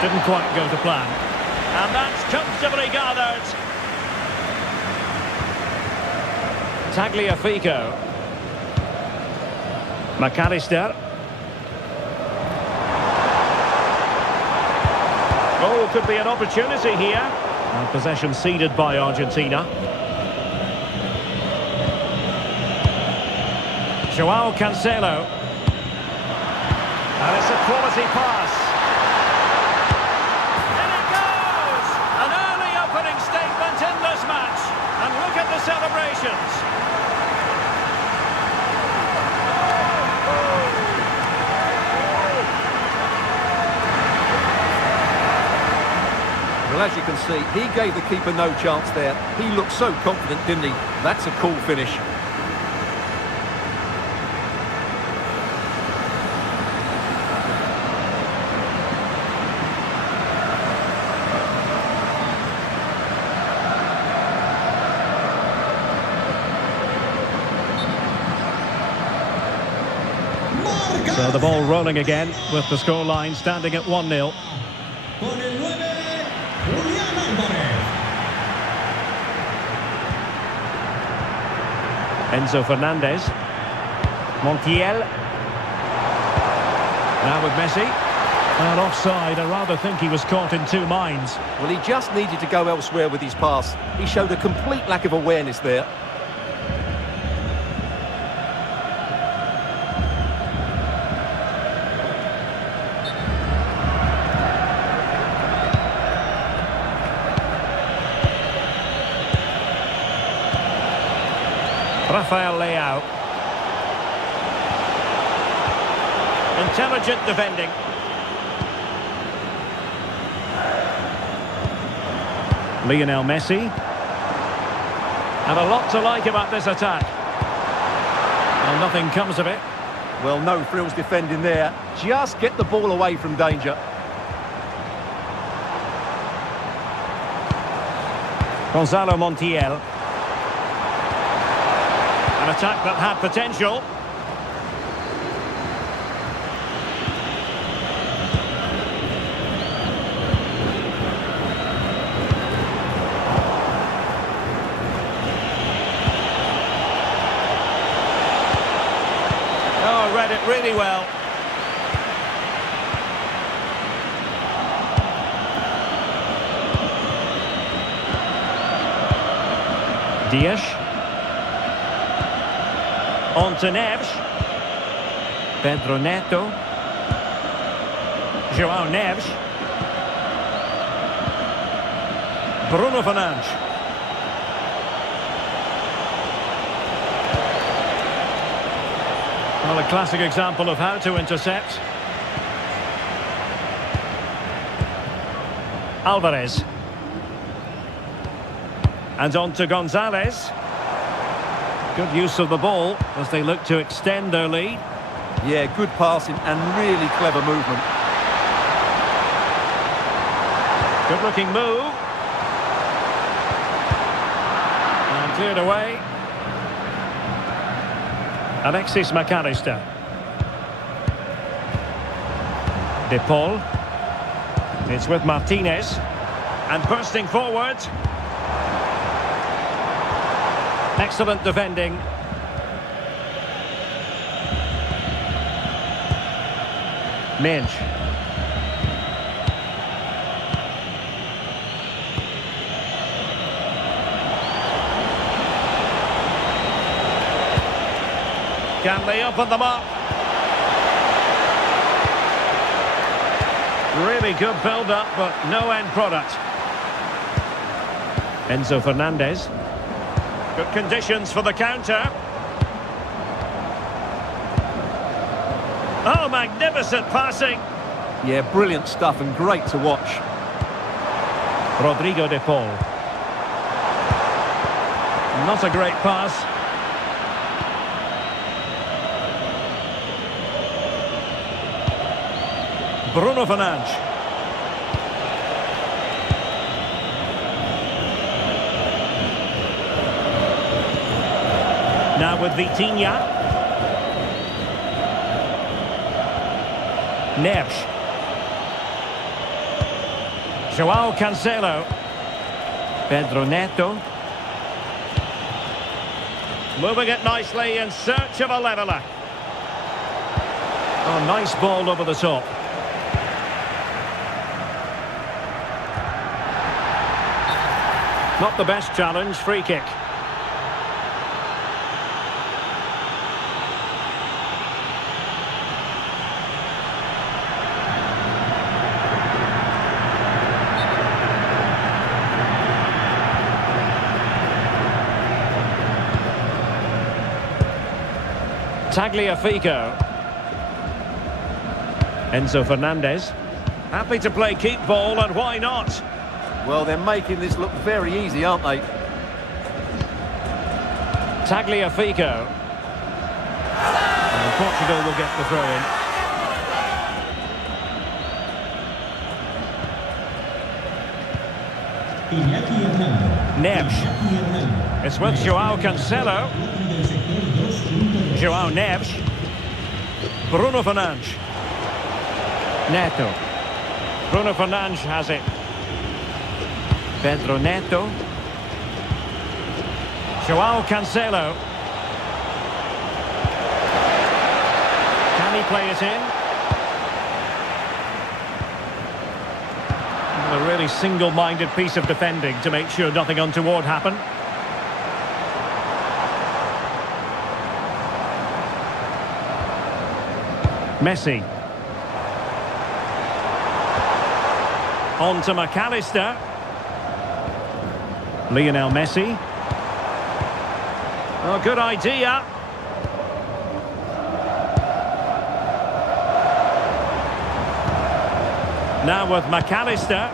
Didn't quite go to plan. And that's comfortably gathered. Tagliafico. McAllister. Oh, could be an opportunity here. And possession ceded by Argentina. João Cancelo. And it's a quality pass. In it goes! An early opening statement in this match. And look at the celebrations. Well, as you can see, he gave the keeper no chance there. He looked so confident, didn't he? That's a cool finish. So the ball rolling again with the scoreline standing at 1-0. Con el 9, Julián Álvarez. Enzo Fernandez. Montiel. Now with Messi. And offside. I rather think he was caught in two minds. Well, he just needed to go elsewhere with his pass. He showed a complete lack of awareness there. Rafael Leao. Intelligent defending. Lionel Messi. And a lot to like about this attack. Well, nothing comes of it. Well, no frills defending there. Just get the ball away from danger. Gonzalo Montiel. An attack that had potential. Oh, read it really well. Dias. On to Neves. Pedro Neto. João Neves. Bruno Fernandes. Well, a classic example of how to intercept. Alvarez. And on to Gonzalez. Good use of the ball as they look to extend their lead. Yeah, good passing and really clever movement. Good looking move. And cleared away. Alexis McAllister. De Paul. It's with Martinez. And bursting forward. Excellent defending. Minch. Can they open them up? Really good build-up, but no end product. Enzo Fernandez. Good conditions for the counter. Oh, magnificent passing. Yeah, brilliant stuff and great to watch. Rodrigo de Paul. Not a great pass. Bruno Fernandes. Now with Vitinha. Neves. João Cancelo. Pedro Neto. Moving it nicely in search of a leveller. Oh, nice ball over the top. Not the best challenge, free kick. Tagliafico. Enzo Fernandez. Happy to play keep ball, and why not? Well, they're making this look very easy, aren't they? Tagliafico. And Portugal will get the throw in. Iñaki Hernando. Neves. Iñaki Hernando. It's with Joao Cancelo. Del sector 2.2. Joao Neves. Bruno Fernandes. Neto. Bruno Fernandes has it. Pedro Neto. Joao Cancelo. Can he play it in? A really single-minded piece of defending to make sure nothing untoward happened. Messi. On to McAllister. Lionel Messi. Oh, good idea. Now with McAllister.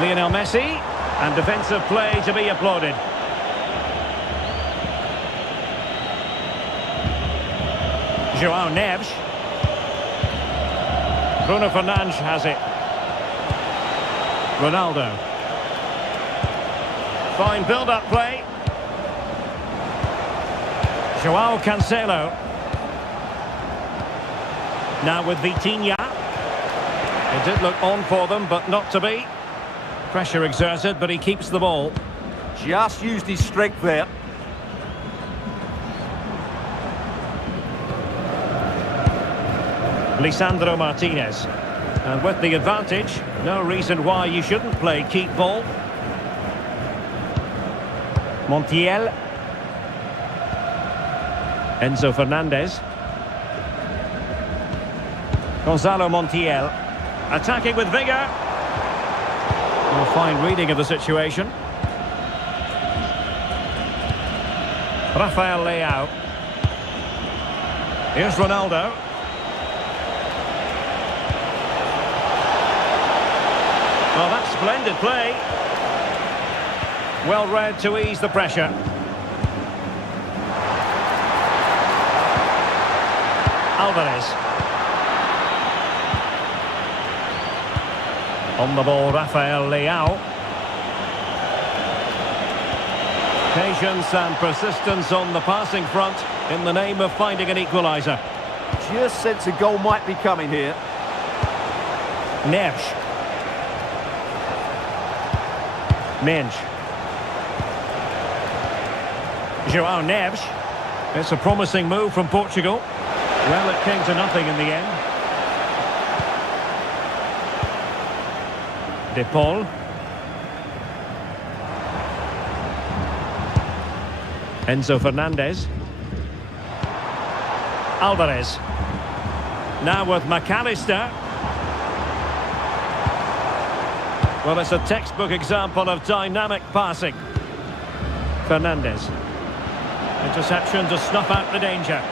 Lionel Messi. And defensive play to be applauded. Joao Neves. Bruno Fernandes has it. Ronaldo. Fine build-up play. Joao Cancelo. Now with Vitinha. It did look on for them, but not to be. Pressure exerted, but he keeps the ball. Just used his strength there. Lisandro Martinez. And with the advantage, no reason why you shouldn't play keep ball. Montiel. Enzo Fernandez. Gonzalo Montiel. Attacking with vigour. A fine reading of the situation. Rafael Leao. Here's Ronaldo. Well, that's splendid play. Well read to ease the pressure. Alvarez. On the ball, Rafael Leao. Patience and persistence on the passing front in the name of finding an equaliser. Just sense a goal might be coming here. Neves. Mensch. Joao Neves. It's a promising move from Portugal. Well, it came to nothing in the end. De Paul. Enzo Fernandez. Alvarez. Now with McAllister. Well, it's a textbook example of dynamic passing. Fernandez. Interception to snuff out the danger.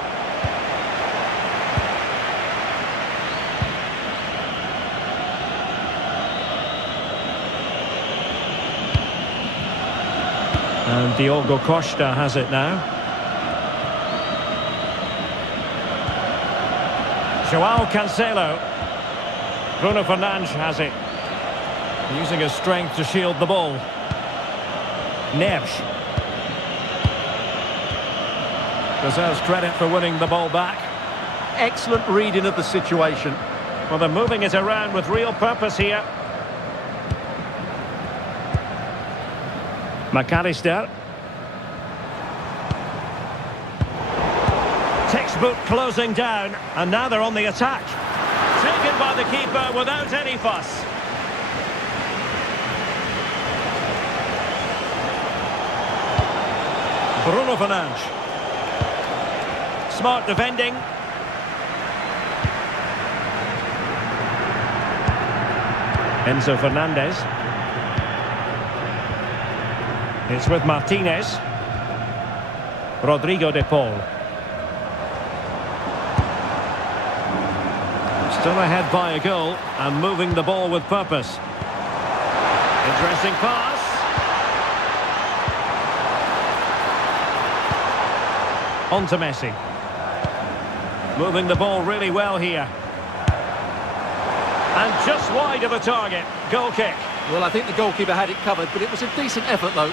And Diogo Costa has it now. Joao Cancelo. Bruno Fernandes has it. Using his strength to shield the ball. Neves. Deserves credit for winning the ball back. Excellent reading of the situation. Well, they're moving it around with real purpose here. McAllister. Textbook closing down, and now they're on the attack. Taken by the keeper without any fuss. Bruno Fernandes. Smart defending. Enzo Fernandez. It's with Martinez. Rodrigo de Paul. Still ahead by a goal and moving the ball with purpose. Interesting pass. On to Messi. Moving the ball really well here. And just wide of the target. Goal kick. Well, I think the goalkeeper had it covered, but it was a decent effort, though.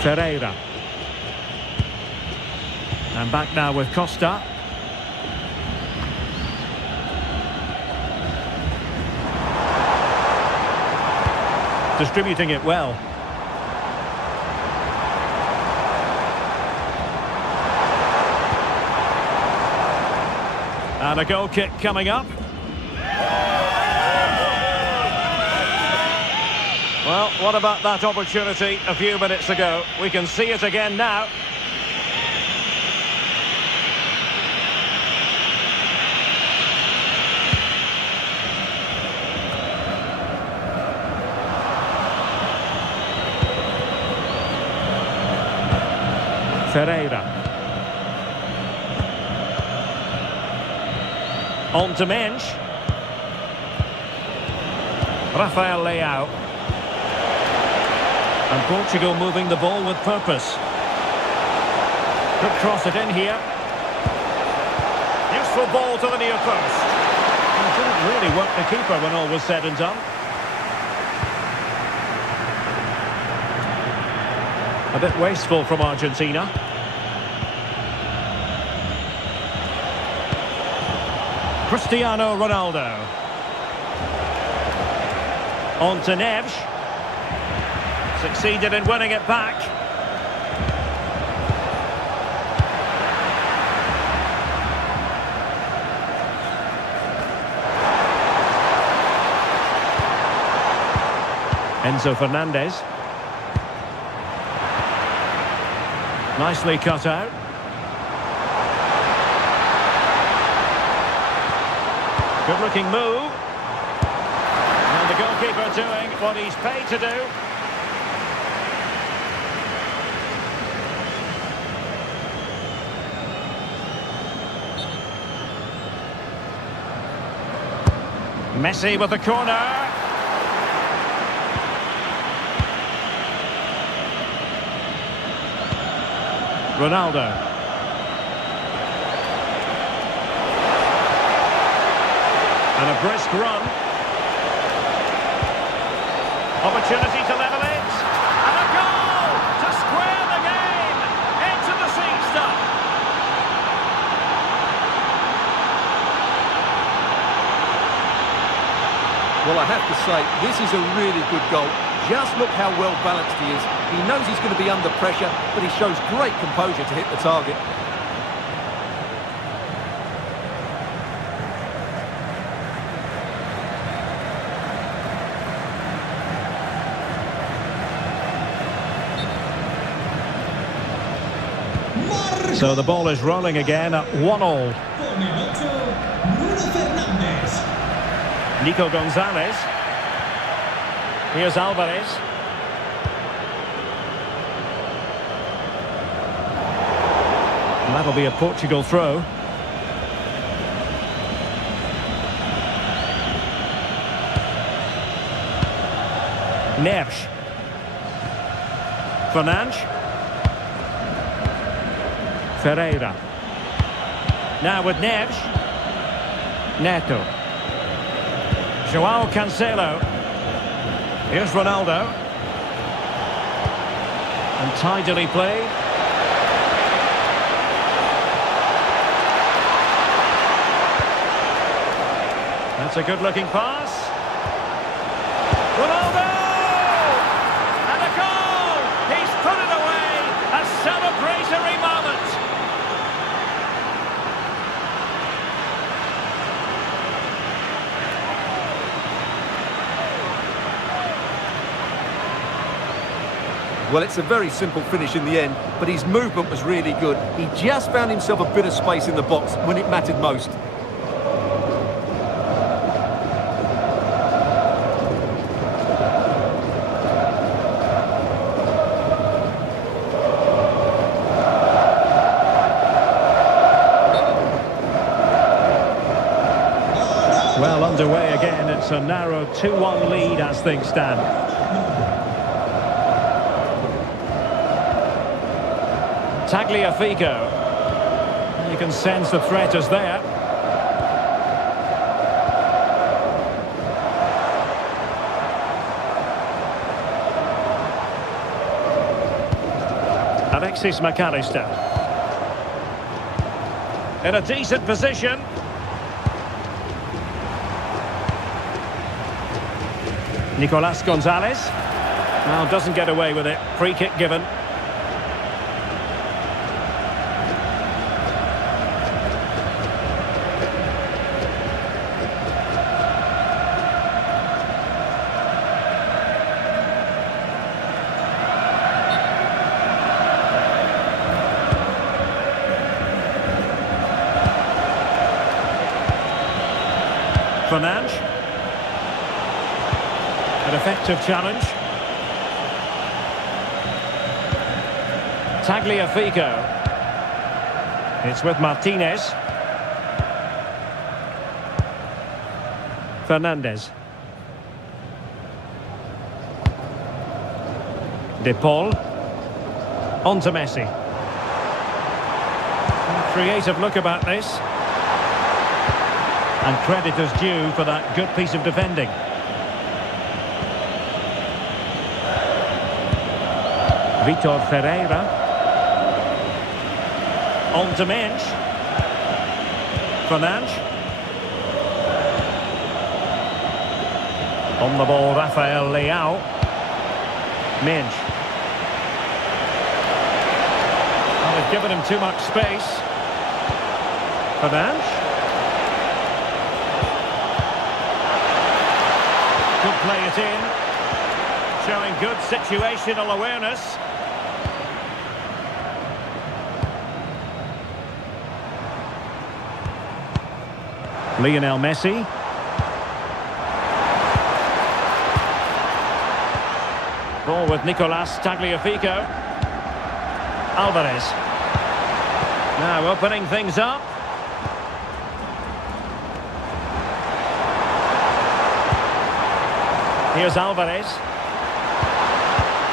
Ferreira. And back now with Costa. Distributing it well. And a goal kick coming up. Well, what about that opportunity a few minutes ago? We can see it again now. Ferreira. On to Mensch. Rafael Leao. And Portugal moving the ball with purpose. Could cross it in here. Useful ball to the near post. And didn't really work the keeper when all was said and done. A bit wasteful from Argentina. Cristiano Ronaldo. On to Neves. Succeeded in winning it back. Enzo Fernandez. Nicely cut out. Good looking move. And the goalkeeper doing what he's paid to do. Messi with the corner. Ronaldo. And a brisk run. Opportunity to level it. And a goal to square the game. Into the seat stuff. Well, I have to say, this is a really good goal. Just look how well balanced he is. He knows he's going to be under pressure, but he shows great composure to hit the target. So the ball is rolling again at 1-1. Con el 8, Bruno Fernández. Nico Gonzalez. Here's Alvarez. And that'll be a Portugal throw. Neves. Fernandes. Ferreira. Now with Neves. Neto. Joao Cancelo. Here's Ronaldo. And tidily played. That's a good-looking pass. Ronaldo! And a goal! He's put it away! A celebratory moment! Well, it's a very simple finish in the end, but his movement was really good. He just found himself a bit of space in the box when it mattered most. Well, underway again. It's a narrow 2-1 lead as things stand. Tagliafico. You can sense the threat is there. Alexis McAllister. In a decent position. Nicolas Gonzalez. Now doesn't get away with it. Free kick given. Fernandes. An effective challenge. Tagliafico. It's with Martinez. Fernandes. De Paul. On to Messi. Creative look about this. And credit is due for that good piece of defending. Vitor Ferreira. On to Mensch. Fernandes. On the ball, Rafael Leao. Mensch. Well, they've given him too much space. Fernandes. Could play it in. Showing good situational awareness. Lionel Messi. Ball with Nicolas Tagliafico. Alvarez. Now opening things up. Here's Alvarez.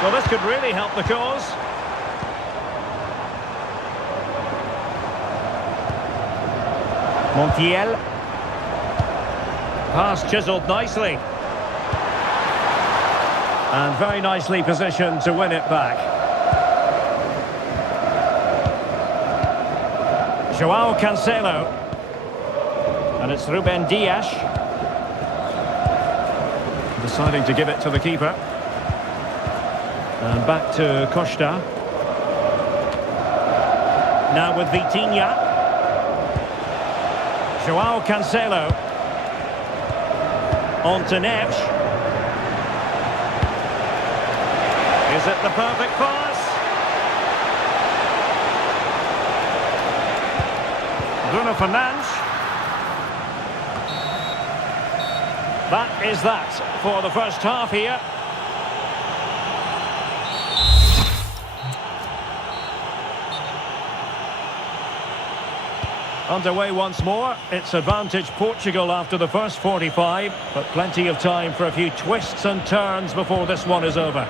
Well, this could really help the cause. Montiel. Pass chiselled nicely. And very nicely positioned to win it back. Joao Cancelo. And it's Ruben Dias. Deciding to give it to the keeper. And back to Costa. Now with Vitinha. Joao Cancelo. On to Neves. Is it the perfect pass? Bruno Fernandes. That is that for the first half here. Underway once more. It's advantage Portugal after the first 45, but plenty of time for a few twists and turns before this one is over.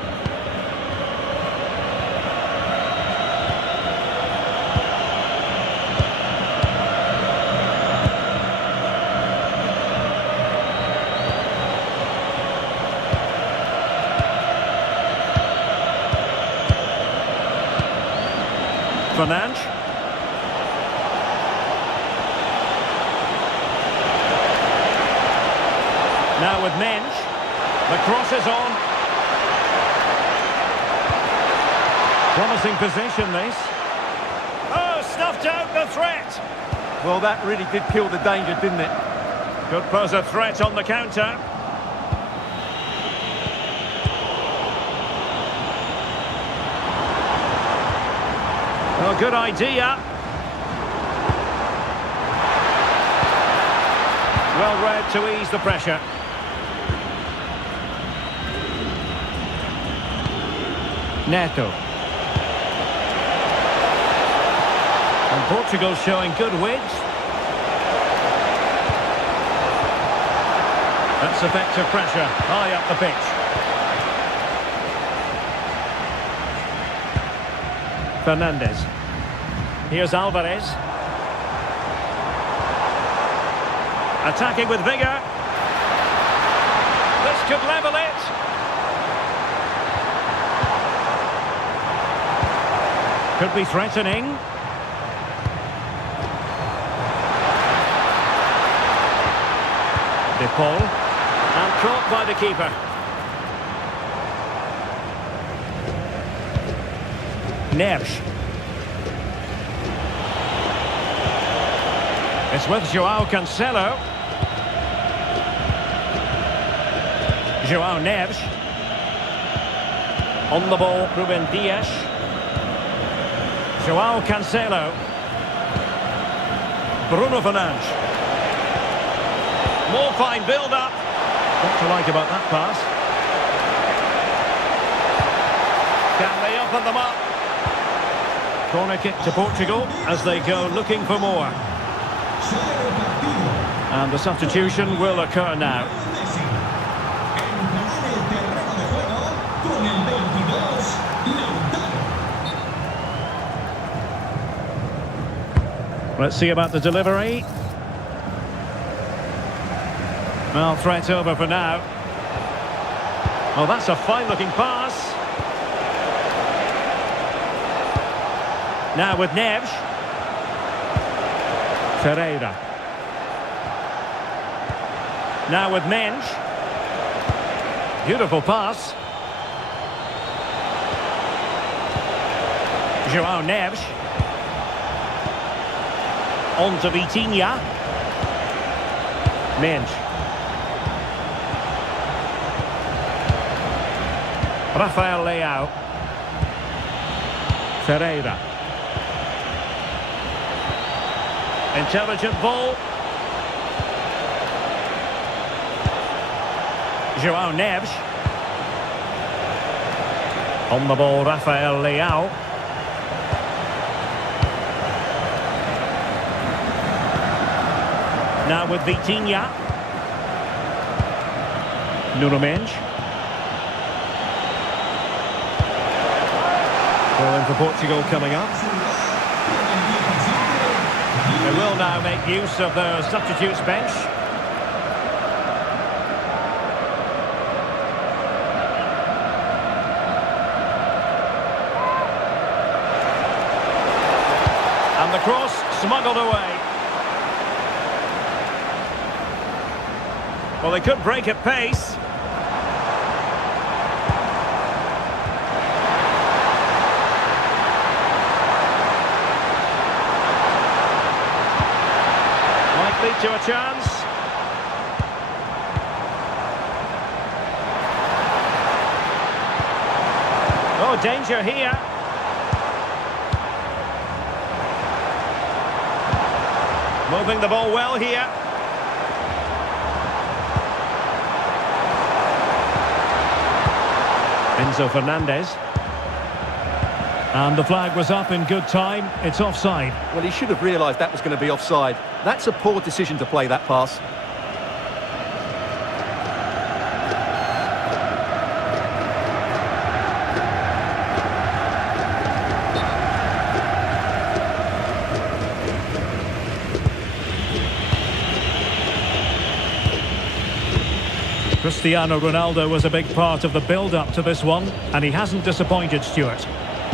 Fernandes. Now with Mensch. The cross is on. Promising position, this. Oh, snuffed out the threat. Well, that really did kill the danger, didn't it? Could pose a threat on the counter. Good idea. Well read to ease the pressure. Neto. And Portugal showing good width. That's effective pressure high up the pitch. Fernandez. Here's Alvarez. Attacking with vigour. This could level it. Could be threatening. De Paul. And caught by the keeper. Neves. It's with Joao Cancelo. Joao Neves. On the ball, Ruben Dias. Joao Cancelo. Bruno Fernandes. More fine build-up. What to like about that pass? Can they open them up? Corner kick to Portugal as they go looking for more. And the substitution will occur now. Let's see about the delivery. Well, threat over for now. Oh, that's a fine-looking pass. Now with Neves. Ferreira. Now with Mensch. Beautiful pass. Joao Neves. On to Vitinha. Mensch. Rafael Leao. Ferreira. Intelligent ball. Joao Neves. On the ball, Rafael Leao. Now with Vitinha. Nuno Mendes. Ball in for Portugal coming up. They will now make use of their substitutes bench. And the cross smuggled away. Well, they could break at pace. Might lead to a chance. Oh, danger here. Moving the ball well here. Enzo Fernandez. And the flag was up in good time. It's offside. Well, he should have realised that was going to be offside. That's a poor decision to play that pass. Cristiano Ronaldo was a big part of the build-up to this one, and he hasn't disappointed, Stuart.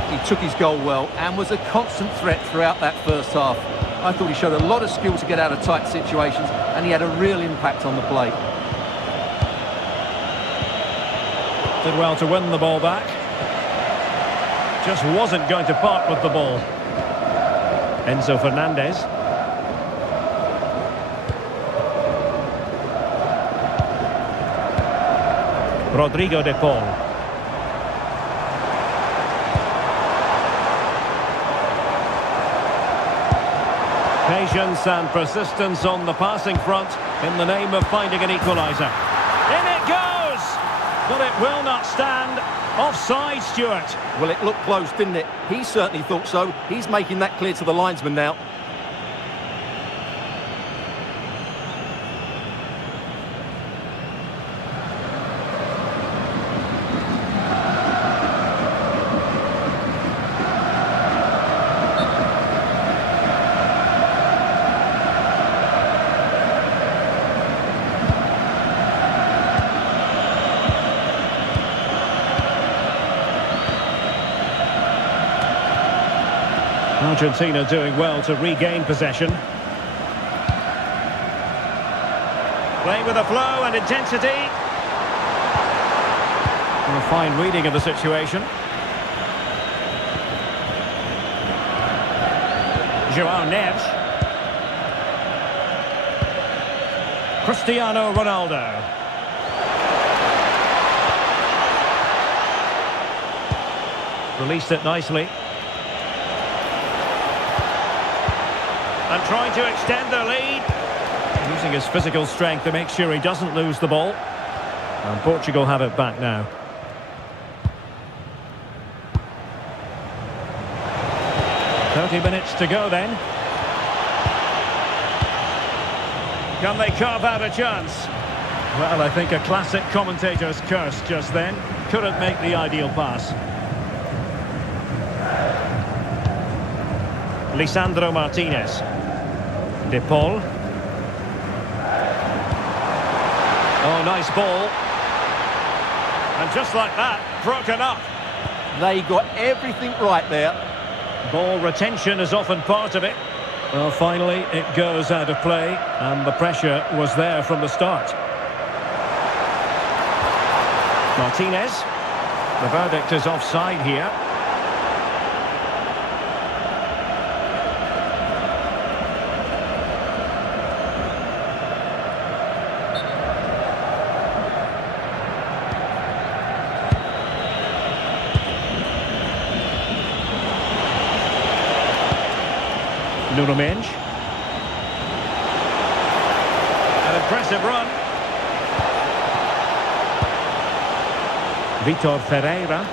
He took his goal well and was a constant threat throughout that first half. I thought he showed a lot of skill to get out of tight situations, and he had a real impact on the play. Did well to win the ball back. Just wasn't going to part with the ball. Enzo Fernandez. Rodrigo de Paul. Patience and persistence on the passing front in the name of finding an equaliser. In it goes! But it will not stand. Offside, Stuart. Well, it looked close, didn't it? He certainly thought so. He's making that clear to the linesman now. Argentina doing well to regain possession. Playing with a flow and intensity. And a fine reading of the situation. João Neves. Cristiano Ronaldo. Released it nicely. And trying to extend their lead. Using his physical strength to make sure he doesn't lose the ball. And Portugal have it back now. "30 minutes to go then. Can they carve out a chance? Well, I think a classic commentator's curse just then. Couldn't make the ideal pass. Lisandro Martinez. De Paul. Oh, nice ball. And just like that, broken up. They got everything right there. Ball retention is often part of it. Well, finally, it goes out of play, and the pressure was there from the start. Martinez. The verdict is offside here. Nuno Mendes. An impressive run. Vitor Ferreira.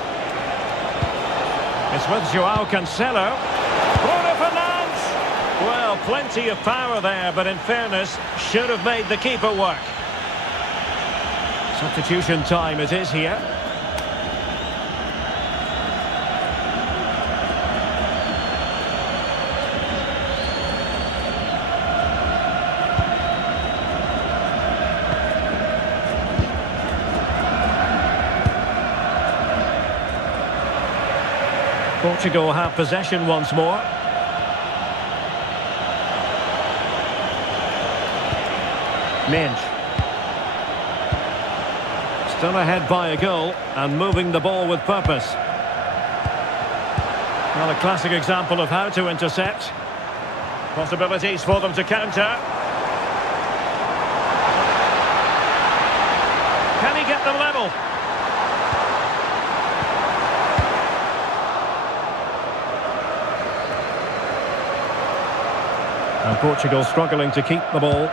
It's with João Cancelo. Bruno Fernandes. Well, plenty of power there, but in fairness, should have made the keeper work. Substitution time it is here. Portugal have possession once more. Mendes. Still ahead by a goal and moving the ball with purpose. Well, a classic example of how to intercept. Possibilities for them to counter. Can he get them level? And Portugal struggling to keep the ball.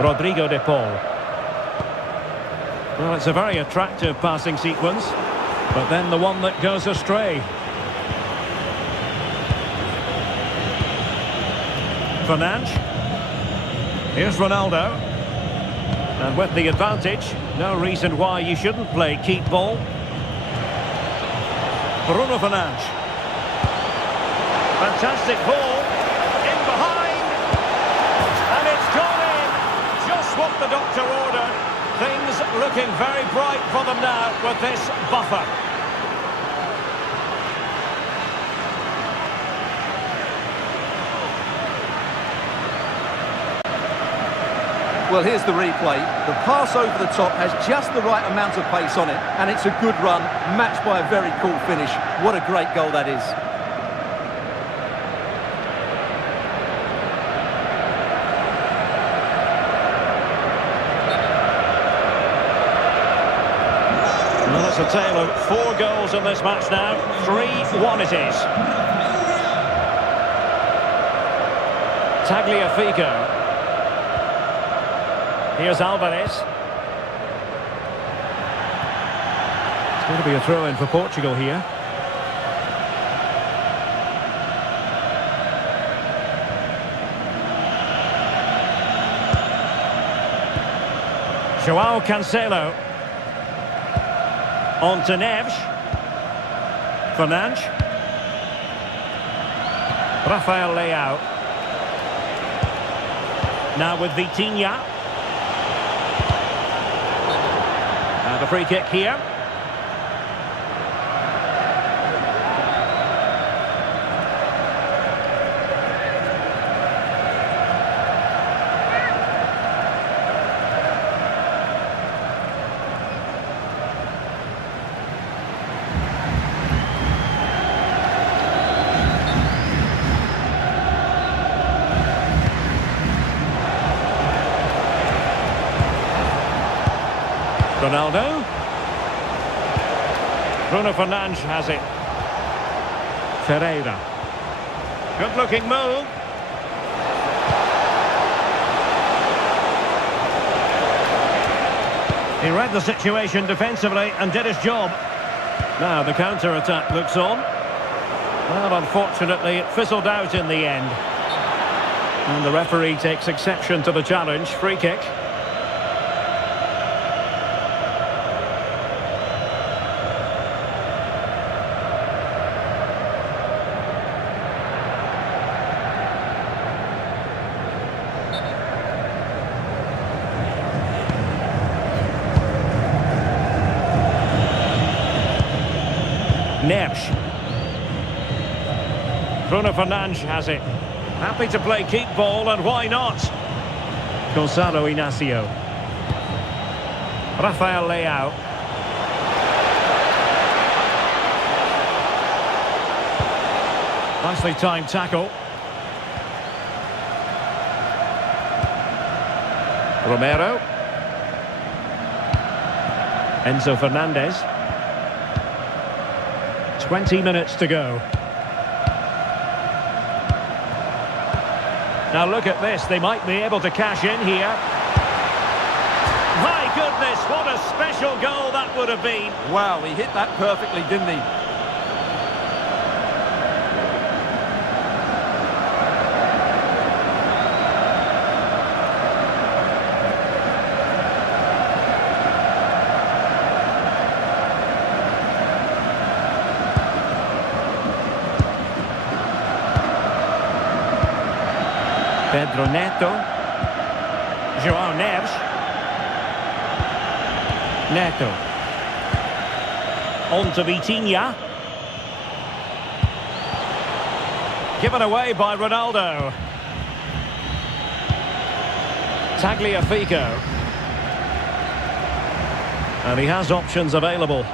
Rodrigo de Paul. Well, it's a very attractive passing sequence, but then the one that goes astray. Fernandes. Here's Ronaldo. And with the advantage, no reason why you shouldn't play keep ball. Bruno Fernandes. Fantastic ball, in behind, and it's gone in, just what the doctor ordered. Things looking very bright for them now with this buffer. Well, here's the replay. The pass over the top has just the right amount of pace on it, and it's a good run, matched by a very cool finish. What a great goal that is. Well, it's a tale of 4 goals in this match now. 3-1 it is. Tagliafico. Here's Alvarez. It's going to be a throw-in for Portugal here. João Cancelo. On to Neves. Fernandes. Rafael Leao. Now with Vitinha. And a free kick here. Ronaldo. Bruno Fernandes has it. Ferreira. Good looking move. He read the situation defensively and did his job. Now the counter-attack looks on. Well, unfortunately, it fizzled out in the end. And the referee takes exception to the challenge. Free kick. Neves. Bruno Fernandes has it. Happy to play keep ball, and why not? Gonzalo Inacio. Rafael Leao. Nicely timed tackle. Romero. Enzo Fernandez. 20 minutes to go. Now look at this, they might be able to cash in here. My goodness, what a special goal that would have been. Wow, he hit that perfectly, didn't he? Pedro Neto. João Neves. Neto. On to Vitinha. Given away by Ronaldo. Tagliafico. And he has options available.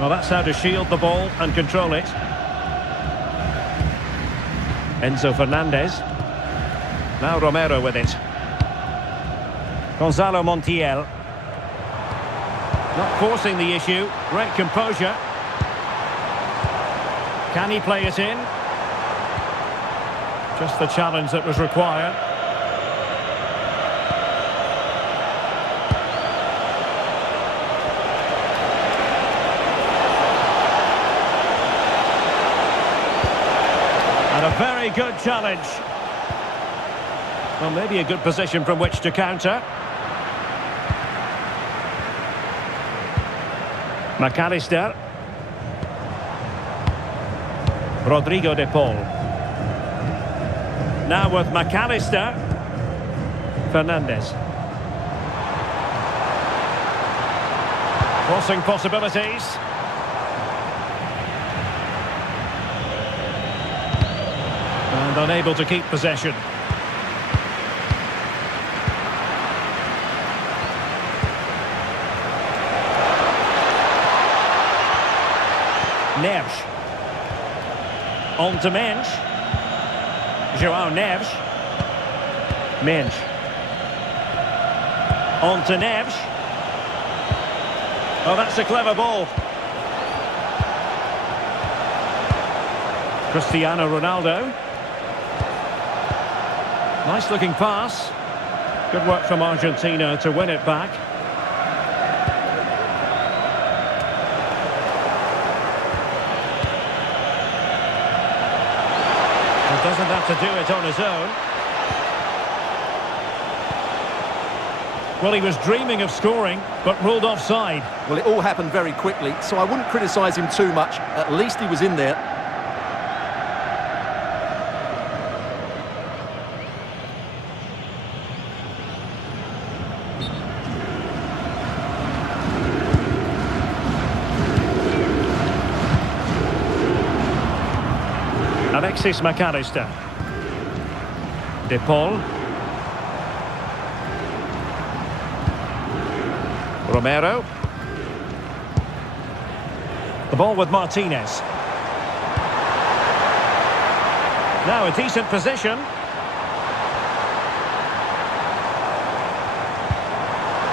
Well, that's how to shield the ball and control it. Enzo Fernandez. Now Romero with it. Gonzalo Montiel. Not forcing the issue. Great composure. Can he play it in? Just the challenge that was required. And a very good challenge. Well, maybe a good position from which to counter. McAllister. Rodrigo de Paul. Now with McAllister. Fernandez. Crossing possibilities. And unable to keep possession. Neves. On to Mensch. João Neves. Mensch. On to Neves. Oh, that's a clever ball. Cristiano Ronaldo. Nice looking pass. Good work from Argentina to win it back. He doesn't have to do it on his own. Well, he was dreaming of scoring, but ruled offside. Well, it all happened very quickly, so I wouldn't criticise him too much. At least he was in there. Alexis McAllister. De Paul. Romero. The ball with Martinez. Now a decent position.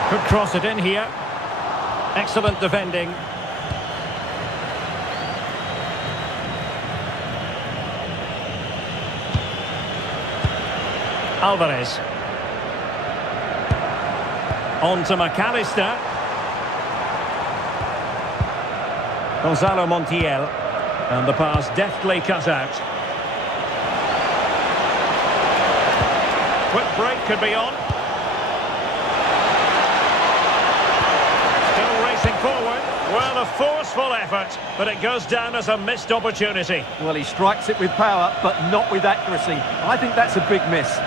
Could cross it in here. Excellent defending. Alvarez. On to McAllister. Gonzalo Montiel. And the pass deftly cut out. Quick break could be on. Still racing forward. Well, a forceful effort, but it goes down as a missed opportunity. Well, he strikes it with power, but not with accuracy. I think that's a big miss.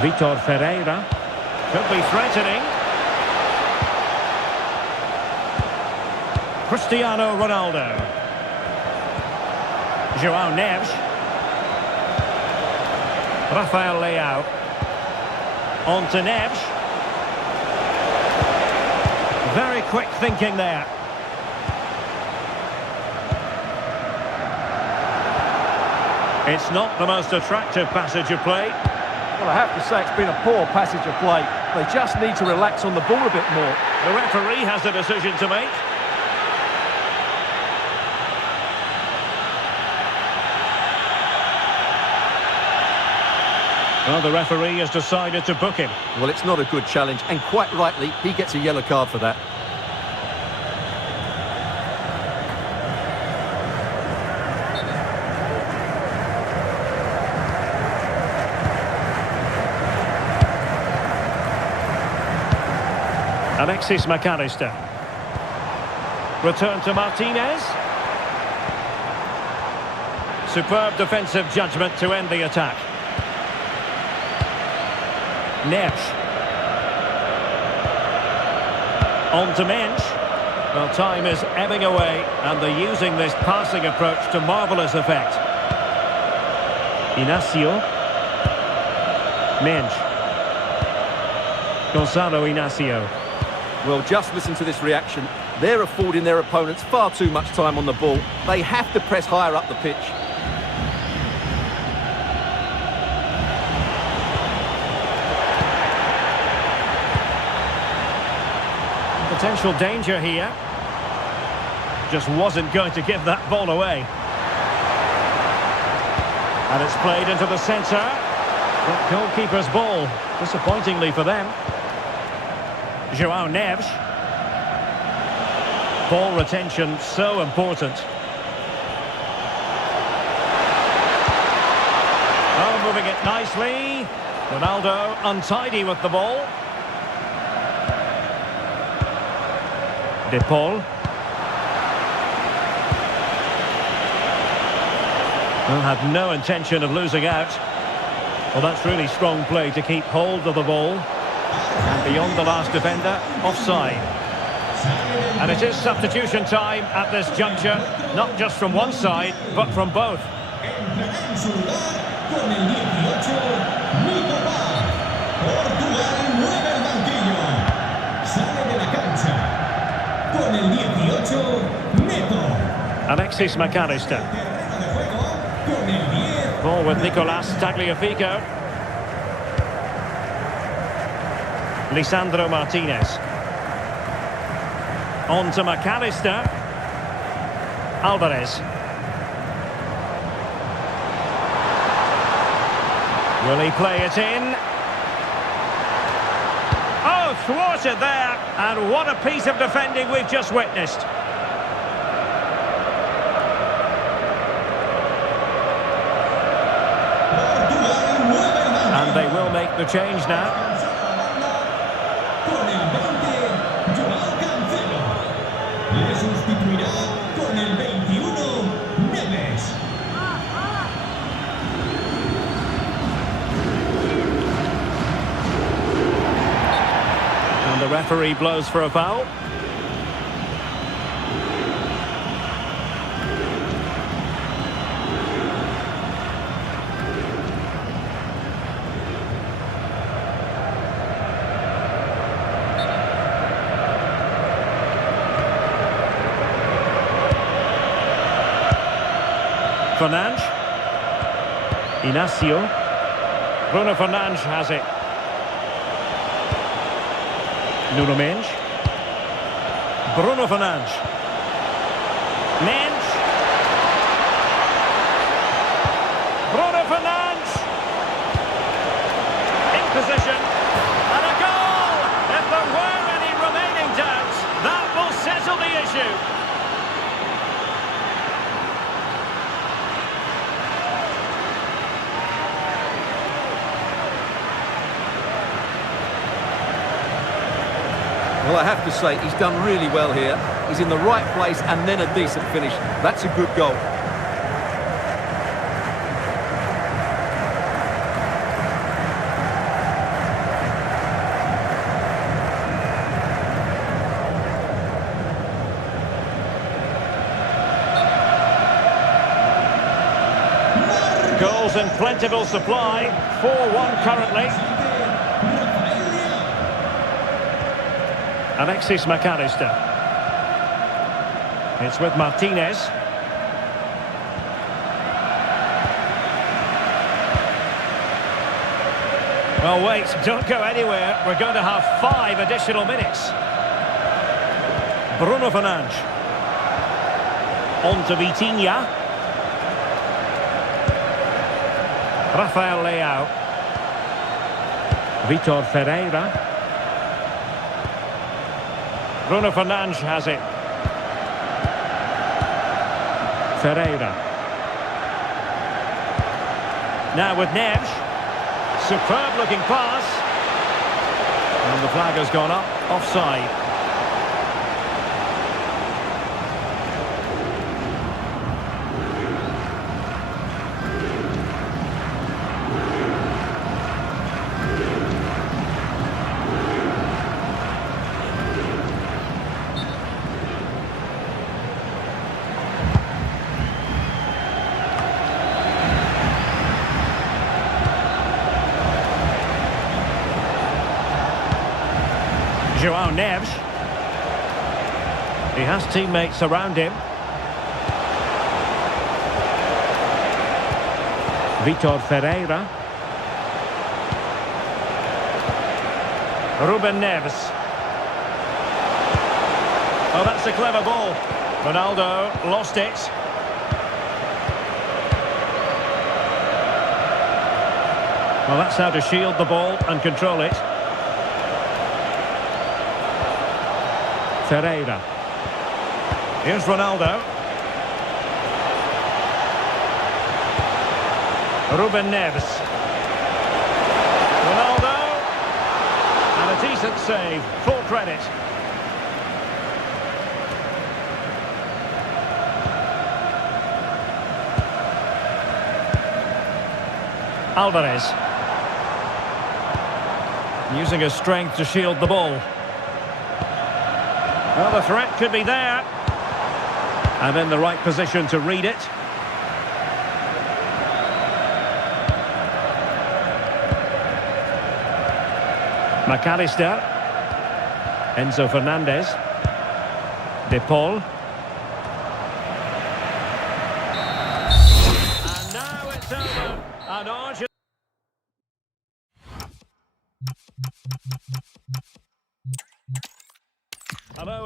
Vitor Ferreira could be threatening. Cristiano Ronaldo. João Neves. Rafael Leao. On to Neves. Very quick thinking there. It's not the most attractive passage of play. Well, I have to say it's been a poor passage of play. They just need to relax on the ball a bit more. The referee has a decision to make. Well, the referee has decided to book him. Well, it's not a good challenge, and quite rightly, he gets a yellow card for that. Alexis McAllister. Return to Martinez. Superb defensive judgment to end the attack. Neves. On to Mensch. Well, time is ebbing away, and they're using this passing approach to marvellous effect. Inacio. Mensch. Gonzalo Inacio. Well, just listen to this reaction. They're affording their opponents far too much time on the ball. They have to press higher up the pitch. Potential danger here. Just wasn't going to give that ball away. And it's played into the centre. The goalkeeper's ball, disappointingly for them. João Neves. Ball retention so important. Oh, moving it nicely. Ronaldo untidy with the ball. De Paul. Well, had no intention of losing out. Well, that's really strong play to keep hold of the ball. And beyond the last defender, offside. And it is substitution time at this juncture, not just from one side, but from both. Entrará en su lugar con el 18, Portugal mueve el banquillo. Sale de la cancha con el 18, Neto. Alexis McAllister. Terreno de juego con el 10. Ball with Nicolas Tagliafico. Lisandro Martinez. On to McAllister. Alvarez. Will he play it in? Oh, thwarted there. And what a piece of defending we've just witnessed. And they will make the change now. Le sustituirá con el 21, Neves. And the referee blows for a foul. Fernandes. Inacio. Bruno Fernandes has it. Nuno Mendes. Bruno Fernandes. Mendes. Bruno Fernandes. In position. And a goal! If there were any remaining doubts, that will settle the issue. Well, I have to say, he's done really well here. He's in the right place and then a decent finish. That's a good goal. Goals in plentiful supply. 4-1 currently. Alexis McAllister. It's with Martinez. Well, wait, don't go anywhere. We're going to have 5 additional minutes. Bruno Fernandes. On to Vitinha. Rafael Leao. Vitor Ferreira. Bruno Fernandes has it. Ferreira. Now with Neves. Superb looking pass. And the flag has gone up. Offside. João Neves. He has teammates around him. Vitor Ferreira. Ruben Neves. Oh, that's a clever ball. Ronaldo lost it. Well, that's how to shield the ball and control it. Ferreira. Here's Ronaldo. Ruben Neves. Ronaldo. And a decent save. Full credit. Alvarez. Using his strength to shield the ball. Well, the threat could be there. And in the right position to read it. McAllister. Enzo Fernandez. De Paul. And now it's over. And Argentina.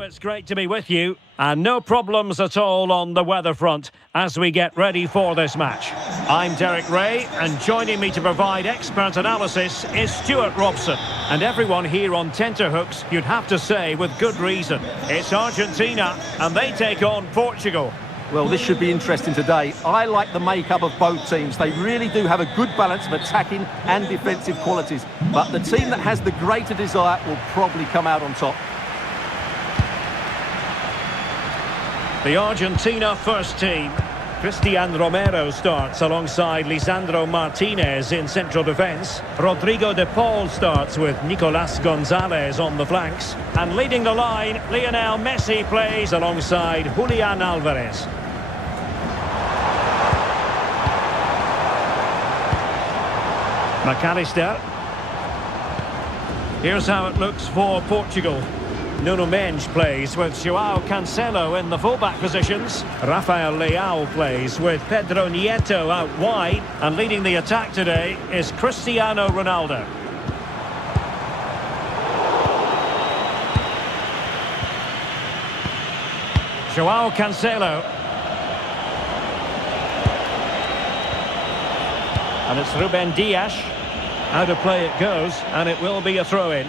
it's great to be with you. And no problems at all on the weather front as we get ready for this match. I'm Derek Ray, and joining me to provide expert analysis is Stuart Robson. And everyone here on tenterhooks, you'd have to say with good reason. It's Argentina, and they take on Portugal. Well, this should be interesting today. I like the makeup of both teams. They really do have a good balance of attacking and defensive qualities. But the team that has the greater desire will probably come out on top. The Argentina first team. Cristian Romero starts alongside Lisandro Martinez in central defence. Rodrigo de Paul starts with Nicolas Gonzalez on the flanks. And leading the line, Lionel Messi plays alongside Julian Alvarez. McAllister. Here's how it looks for Portugal. Nuno Mendes plays with Joao Cancelo in the fullback positions. Rafael Leao plays with Pedro Nieto out wide. And leading the attack today is Cristiano Ronaldo. Joao Cancelo. And it's Ruben Dias. Out of play it goes, and it will be a throw-in.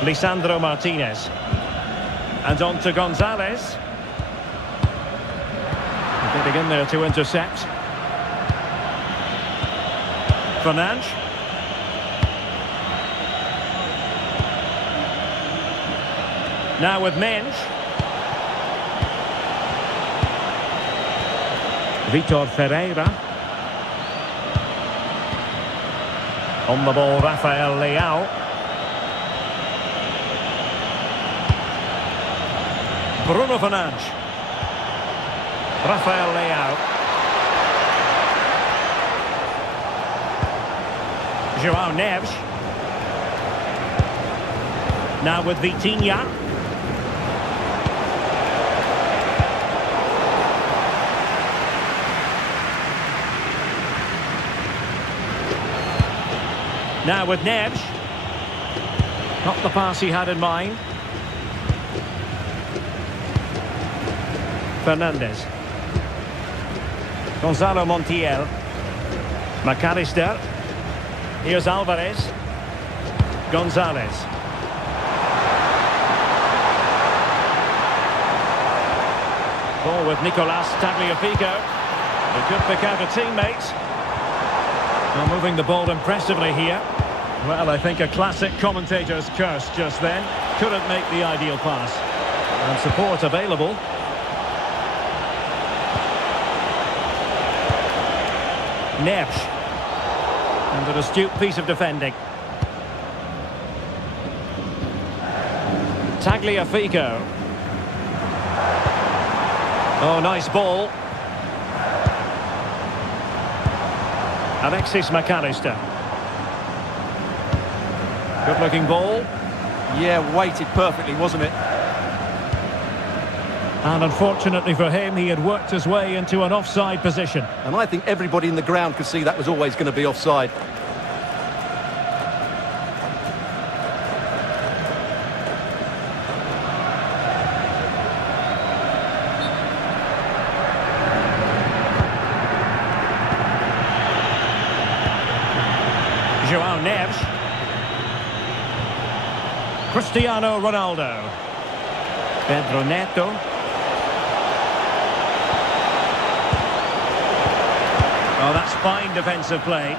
Lisandro Martinez. And on to Gonzalez. Getting in there to intercept. Fernandes. Now with Mendes. Vitor Ferreira. On the ball, Rafael Leao. Bruno Fernandes. Rafael Leao. Joao Neves. Now with Vitinha. Now with Neves. Not the pass he had in mind. Fernandes. Gonzalo Montiel. McAllister. Here's Alvarez. Gonzalez. Ball with Nicolas Tagliafico. He could pick out a teammate. Well, moving the ball impressively here. Well, I think a classic commentator's curse just then. Couldn't make the ideal pass. And support available. Neves. And an astute piece of defending. Tagliafico. Oh, nice ball. Alexis McAllister. Good looking ball. Yeah, weighted perfectly, wasn't it? And unfortunately for him, he had worked his way into an offside position. And I think everybody in the ground could see that was always going to be offside. Joao Neves. Cristiano Ronaldo. Pedro Neto. Oh, that's fine defensive play.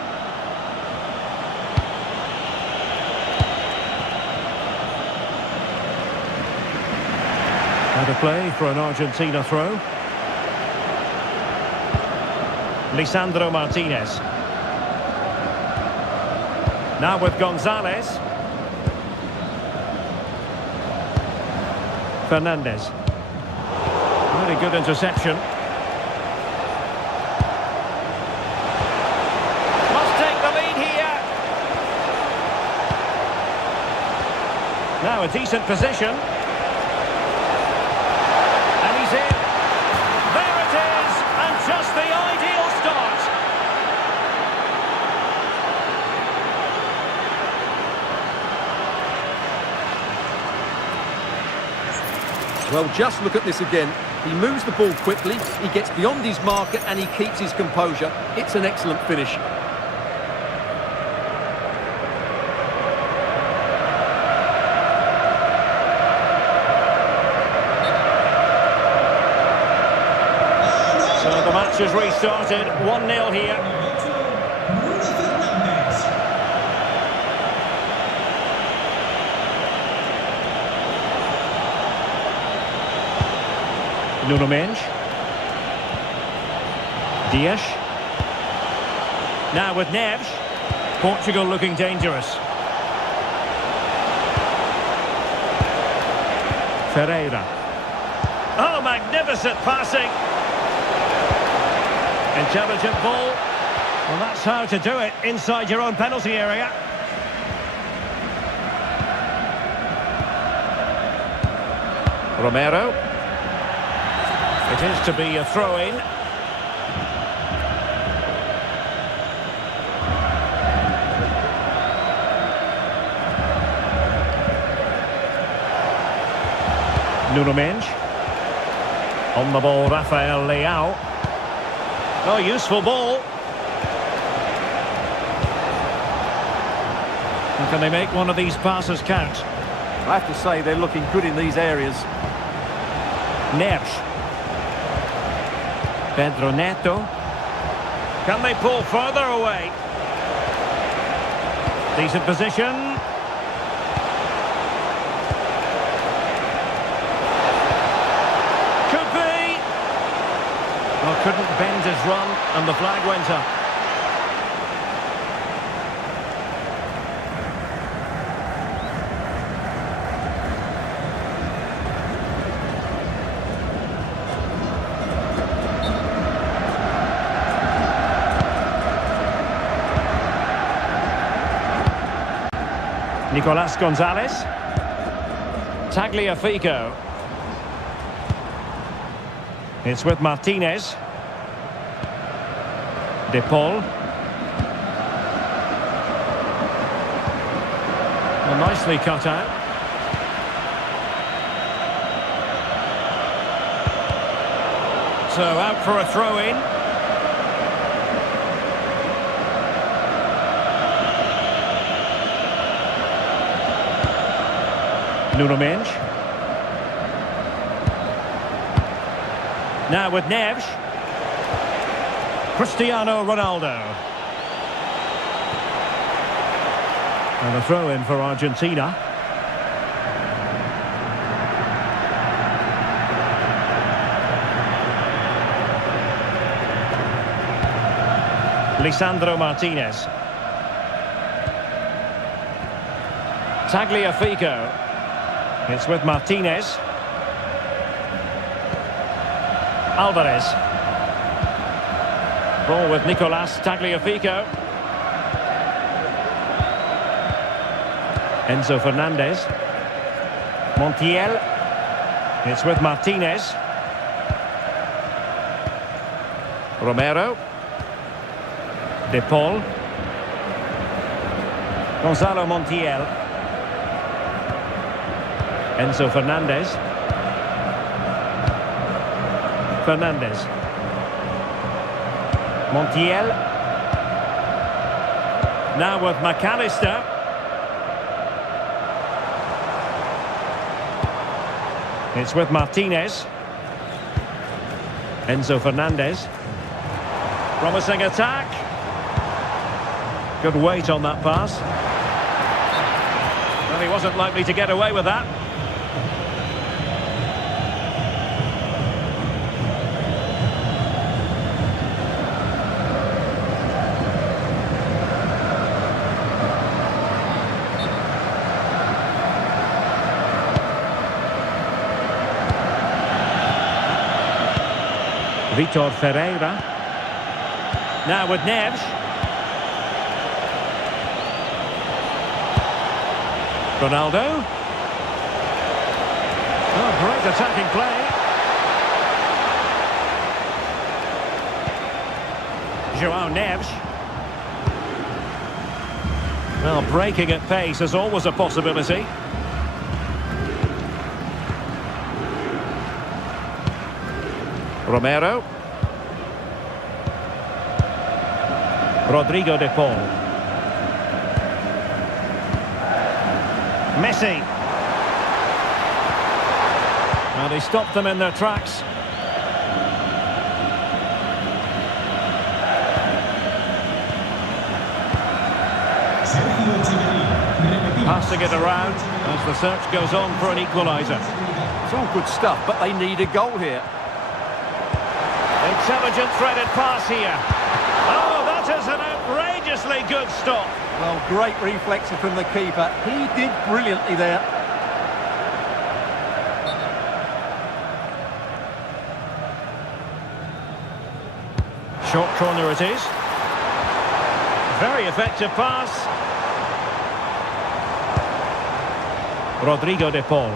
Out of play for an Argentina throw. Lisandro Martinez. Now with Gonzalez. Fernandes. Really good interception. Must take the lead here. Now a decent position. And he's in. There it is. And just the ideal start. Well, just look at this again. He moves the ball quickly, he gets beyond his marker and he keeps his composure. It's an excellent finish. So the match has restarted. 1-0 here. Nuno Mendes. Dias. Now with Neves. Portugal looking dangerous. Ferreira. Oh, magnificent passing. Intelligent ball. Well, that's how to do it inside your own penalty area. Romero. It is to be a throw-in. Nuno Mendes. On the ball, Rafael Leao. Oh, useful ball. And can they make one of these passes count? I have to say they're looking good in these areas. Neves. Pedro Neto. Can they pull further away? Decent position. Could be. Well, couldn't bend his run and the flag went up. Nicolas Gonzalez. Tagliafico. It's with Martinez. De Paul. Well, nicely cut out. So out for a throw-in. Nuno Mendes. Now with Neves. Cristiano Ronaldo. And a throw-in for Argentina. Lisandro Martinez. Tagliafico. It's with Martinez. Alvarez. Ball with Nicolas Tagliafico. Enzo Fernandez. Montiel. It's with Martinez. Romero. De Paul. Gonzalo Montiel. Enzo Fernandez. Fernandez. Montiel. Now with McAllister. It's with Martinez. Enzo Fernandez. Promising attack. Good weight on that pass. Well, he wasn't likely to get away with that. Vitor Ferreira. Now with Neves. Ronaldo. Oh, great attacking play. João Neves. Well, breaking at pace is always a possibility. Romero. Rodrigo de Paul. Messi. Well, he stopped them in their tracks. Passing it around as the search goes on for an equaliser. It's all good stuff, but they need a goal here. Intelligent threaded pass here. Oh, that is an outrageously good stop. Well, great reflexes from the keeper. He did brilliantly there. Short corner it is. Very effective pass. Rodrigo de Paul.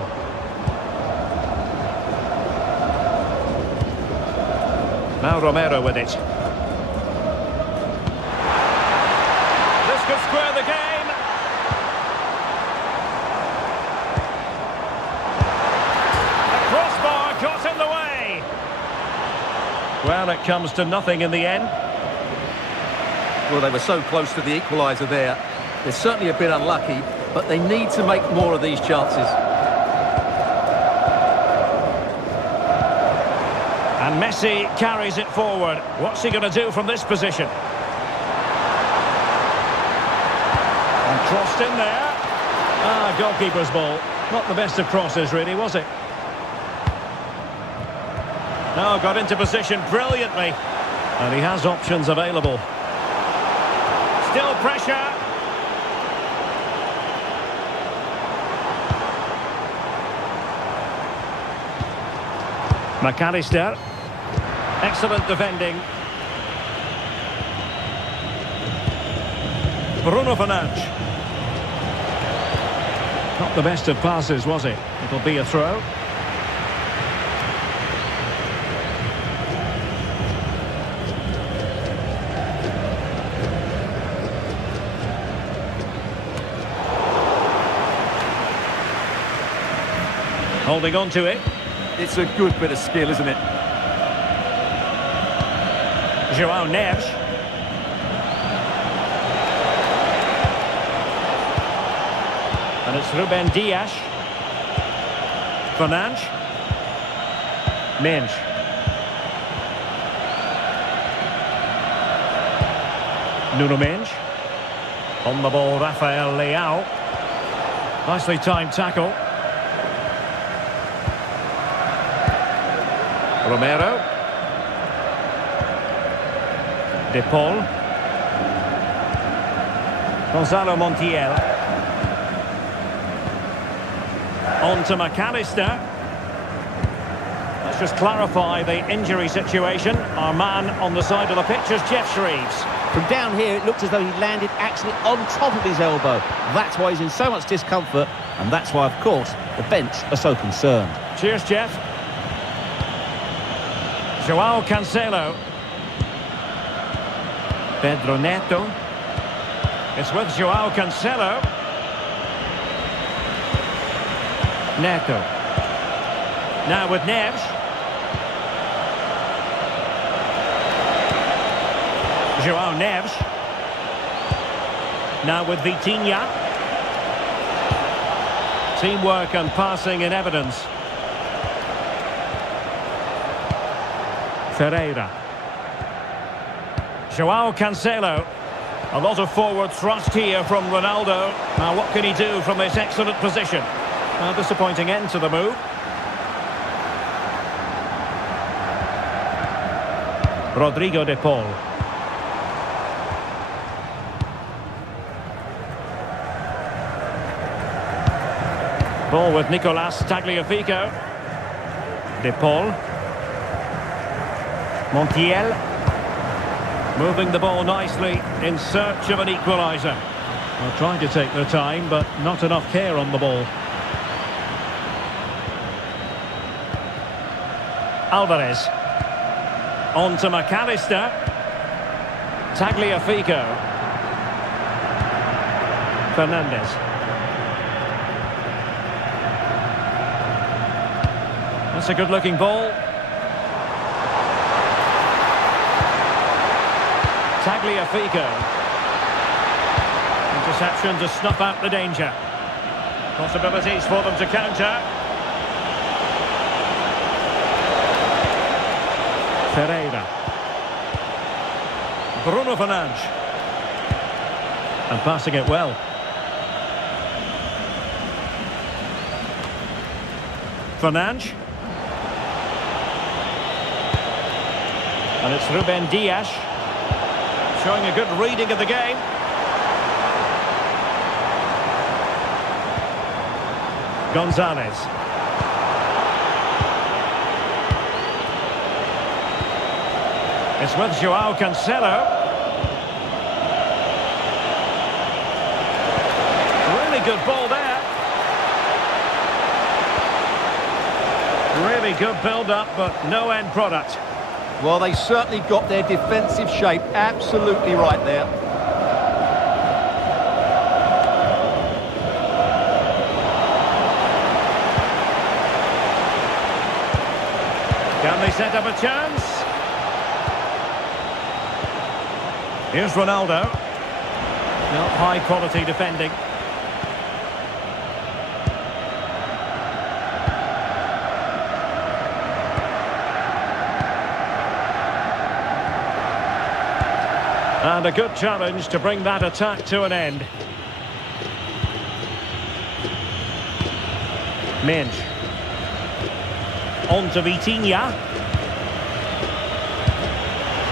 Now Romero with it. This could square the game. A crossbar got in the way. Well, it comes to nothing in the end. Well, they were so close to the equaliser there. They're certainly a bit unlucky, but they need to make more of these chances. And Messi carries it forward. What's he going to do from this position? And crossed in there. Ah, goalkeeper's ball. Not the best of crosses, really, was it? No, got into position brilliantly. And he has options available. Still pressure. McAllister. Excellent defending. Bruno Fernandes. Not the best of passes, was it? It'll be a throw. Holding on to it. It's a good bit of skill, isn't it? João Neves. And it's Ruben Dias. Fernandes. Mendes. Nuno Mendes. On the ball, Rafael Leao. Nicely timed tackle. Romero. De Paul. Gonzalo Montiel. On to McAllister. Let's just clarify the injury situation. Our man on the side of the pitch is Jeff Shreves. From down here, it looked as though he landed actually on top of his elbow. That's why he's in so much discomfort, and that's why, of course, the bench are so concerned. Cheers, Jeff. João Cancelo. Pedro Neto. It's with João Cancelo. Neto. Now with Neves. João Neves. Now with Vitinha. Teamwork and passing in evidence. Ferreira. João Cancelo. A lot of forward thrust here from Ronaldo. Now what can he do from this excellent position? A disappointing end to the move. Rodrigo de Paul. Ball with Nicolas Tagliafico. De Paul. Montiel. Moving the ball nicely in search of an equaliser. Well, trying to take their time, but not enough care on the ball. Alvarez. On to McAllister. Tagliafico. Fernandes. That's a good-looking ball. Tagliafico. Interception to snuff out the danger. Possibilities for them to counter. Ferreira. Bruno Fernandes. And passing it well. Fernandes. And it's Ruben Dias. Showing a good reading of the game. Gonzalez. It's with Joao Cancelo. Really good ball there. Really good build-up, but no end product. Well, they certainly got their defensive shape absolutely right there. Can they set up a chance? Here's Ronaldo. Not high quality defending. And a good challenge to bring that attack to an end. Minge. On to Vitinha.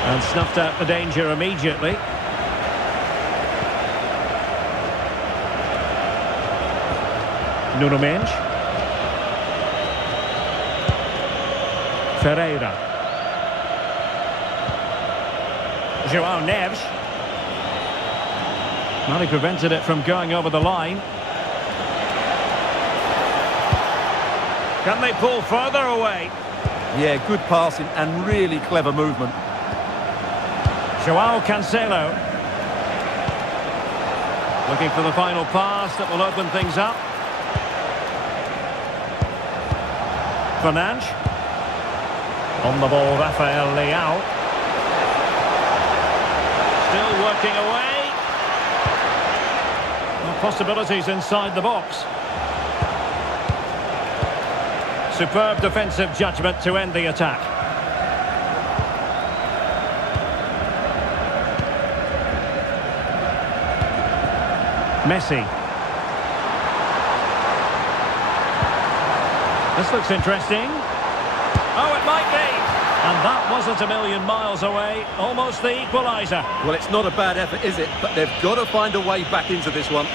And snuffed out the danger immediately. Nuno Mendes. Ferreira. João Neves. Well, he prevented it from going over the line. Can they pull further away? Yeah, good passing and really clever movement. Joao Cancelo. Looking for the final pass that will open things up. Fernandes. On the ball, Rafael Leao. Still working away. Well, possibilities inside the box. Superb defensive judgment to end the attack. Messi. This looks interesting. Oh, it might be. And that wasn't a million miles away. Almost the equaliser. Well, it's not a bad effort, is it? But they've got to find a way back into this one.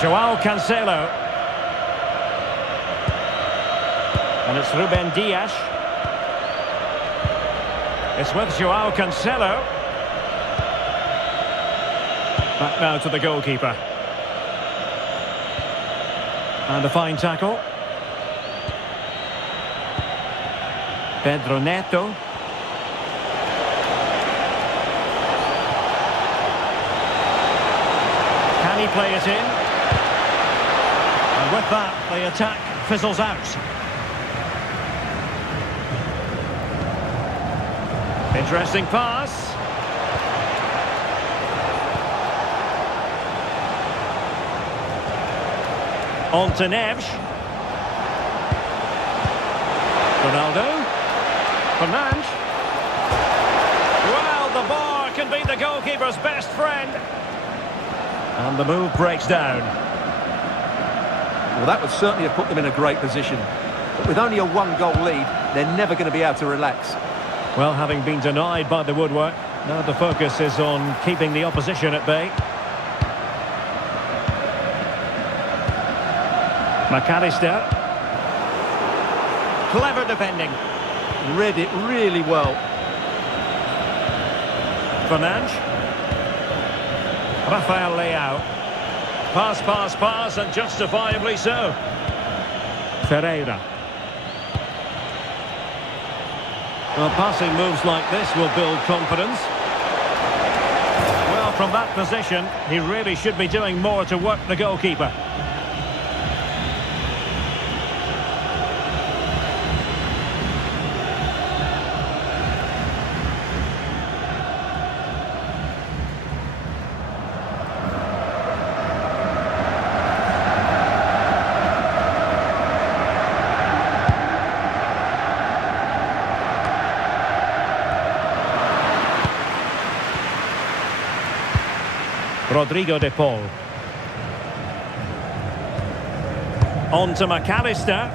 Joao Cancelo. And it's Ruben Dias. It's with Joao Cancelo. Back now to the goalkeeper. And a fine tackle. Pedro Neto. Can he play it in? And with that, the attack fizzles out. Interesting pass. On to Neves. Ronaldo. Fernandes. Well, the bar can be the goalkeeper's best friend. And the move breaks down. Well, that would certainly have put them in a great position. But with only a one-goal lead, they're never going to be able to relax. Well, having been denied by the woodwork, now the focus is on keeping the opposition at bay. McAllister. Clever defending. Read it really well. Fernandes. Rafael Leao. Pass, pass, pass, and justifiably so. Ferreira. Well, passing moves like this will build confidence. Well, from that position, he really should be doing more to work the goalkeeper. Rodrigo de Paul. On to McAllister.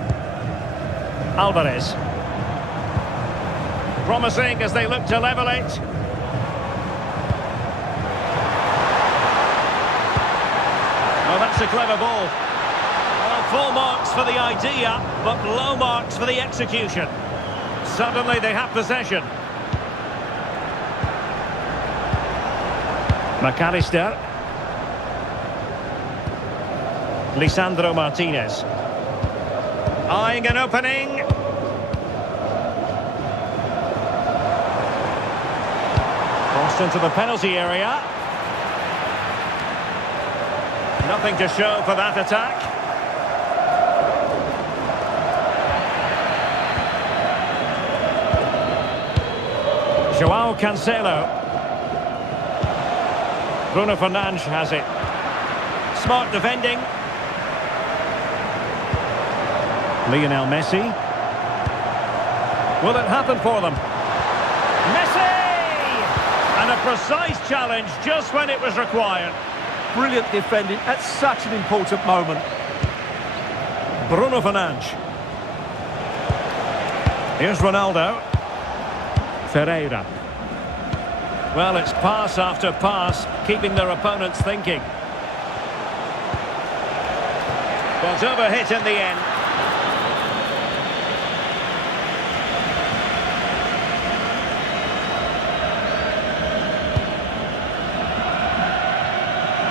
Alvarez. Promising as they look to level it. Oh, that's a clever ball. Well, full marks for the idea, but low marks for the execution. Suddenly they have possession. McAllister. Lisandro Martinez. Eyeing an opening. Crossed into the penalty area. Nothing to show for that attack. João Cancelo. Bruno Fernandes has it. Smart defending. Lionel Messi. Will it happen for them? Messi! And a precise challenge just when it was required. Brilliant defending at such an important moment. Bruno Fernandes. Here's Ronaldo. Ferreira. Well, it's pass after pass, keeping their opponents thinking. Was overhit in the end.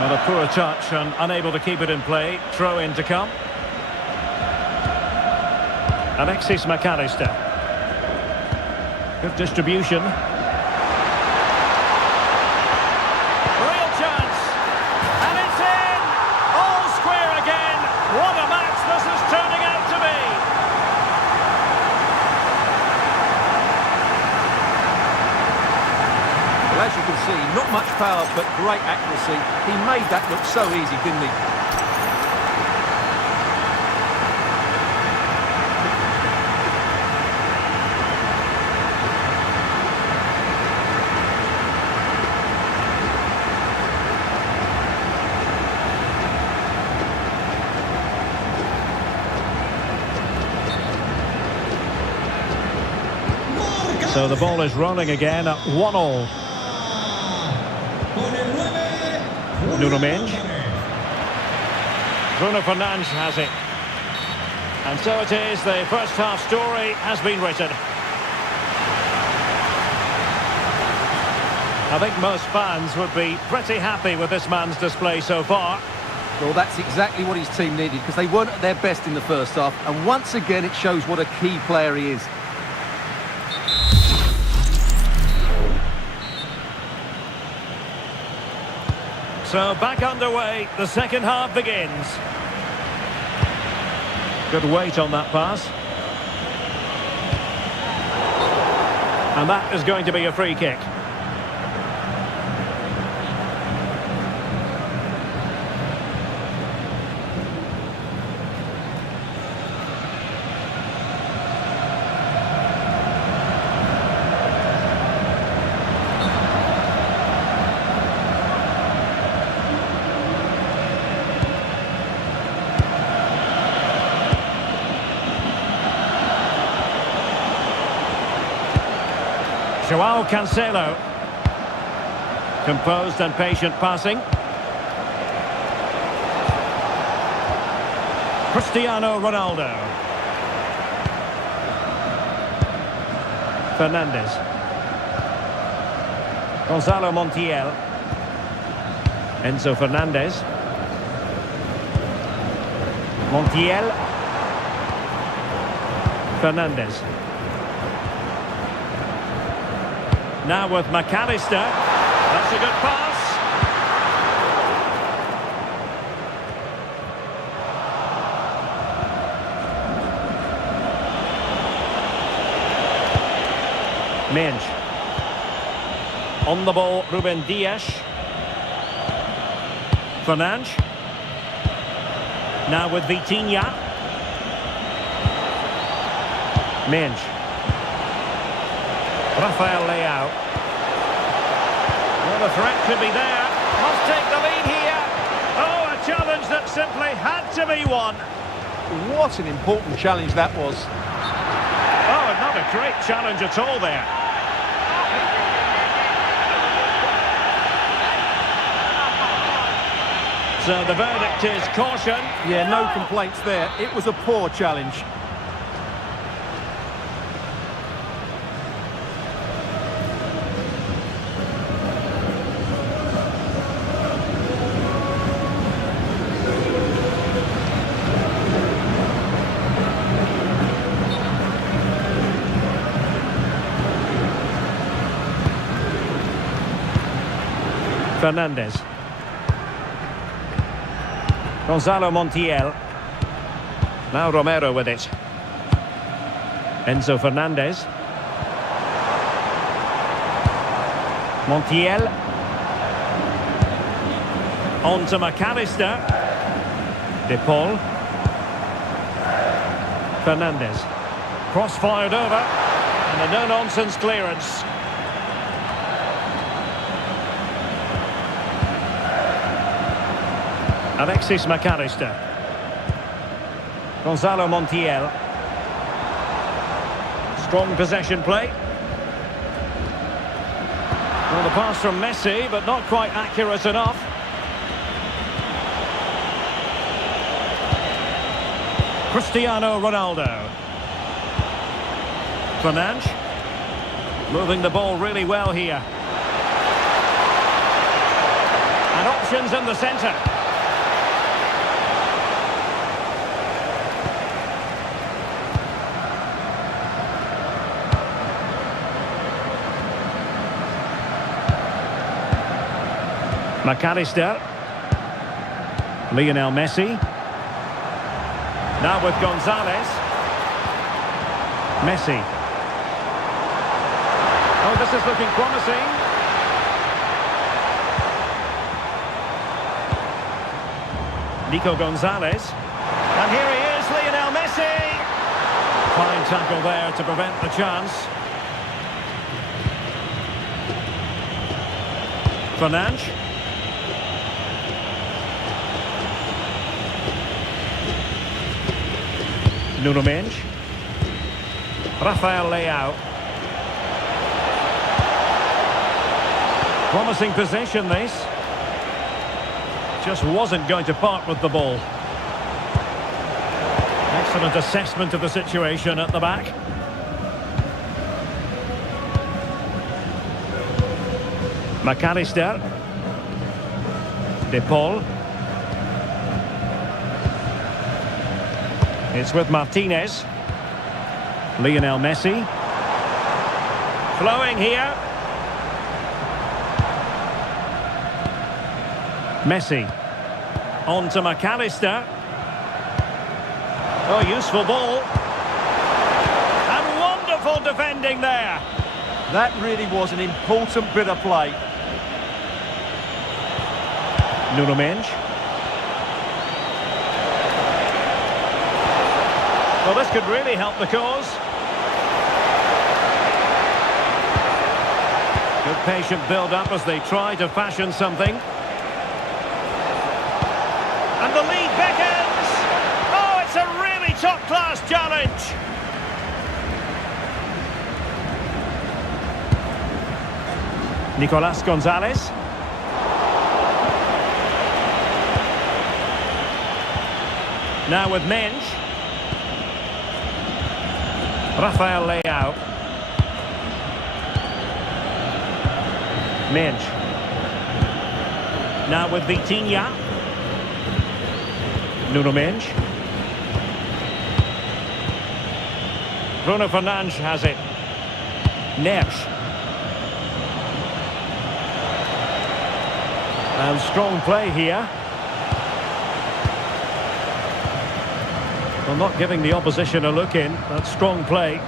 Well, a poor touch and unable to keep it in play. Throw in to come. Alexis McAllister. Good distribution. Real chance. And it's in! All square again. What a match this is turning out to be. Well, as you can see, not much power, but great accuracy. He made that look so easy, didn't he? So the ball is rolling again at 1-1. Nuno Mendes. Bruno Fernandes has it. And so it is, the first half story has been written. I think most fans would be pretty happy with this man's display so far. Well, that's exactly what his team needed, because they weren't at their best in the first half. And once again, it shows what a key player he is. So back underway, the second half begins. Good weight on that pass. And that is going to be a free kick. João Cancelo. Composed and patient passing. Cristiano Ronaldo. Fernandes. Gonzalo Montiel. Enzo Fernandez. Montiel. Fernandes. Now with McAllister. That's a good pass. Minge. On the ball, Ruben Dias. Fernandes. Now with Vitinha. Minge. Rafael Leao. Well, the threat could be there. Must take the lead here. Oh, a challenge that simply had to be won. What an important challenge that was. Oh, and not a great challenge at all there. So the verdict is caution. Yeah, no complaints there. It was a poor challenge. Fernandes. Gonzalo Montiel. Now Romero with it. Enzo Fernandez. Montiel. On to McAllister. De Paul. Fernandez. Cross fired over. And a no-nonsense clearance. Alexis McAllister. Gonzalo Montiel. Strong possession play. Well, the pass from Messi, but not quite accurate enough. Cristiano Ronaldo. Fernandes. Moving the ball really well here. And options in the centre. McAllister. Lionel Messi. Now with Gonzalez. Messi. Oh, this is looking promising. Nico Gonzalez. And here he is, Lionel Messi. Fine tackle there to prevent the chance. Fernandes. Nuno Mendes. Rafael Leao. Promising possession this. Just wasn't going to part with the ball. Excellent assessment of the situation at the back. McAllister. De Paul. It's with Martinez. Lionel Messi. Flowing here. Messi. On to McAllister. Oh, useful ball. And wonderful defending there. That really was an important bit of play. Nuno Mendes. Well, this could really help the cause. Good patient build-up as they try to fashion something. And the lead beckons. Oh, it's a really top-class challenge. Nicolas Gonzalez. Now with Mendes. Rafael Leao. Mendes. Now with Vitinha. Nuno Mendes. Bruno Fernandes has it. Neves. And strong play here. Well, not giving the opposition a look in. That's strong play.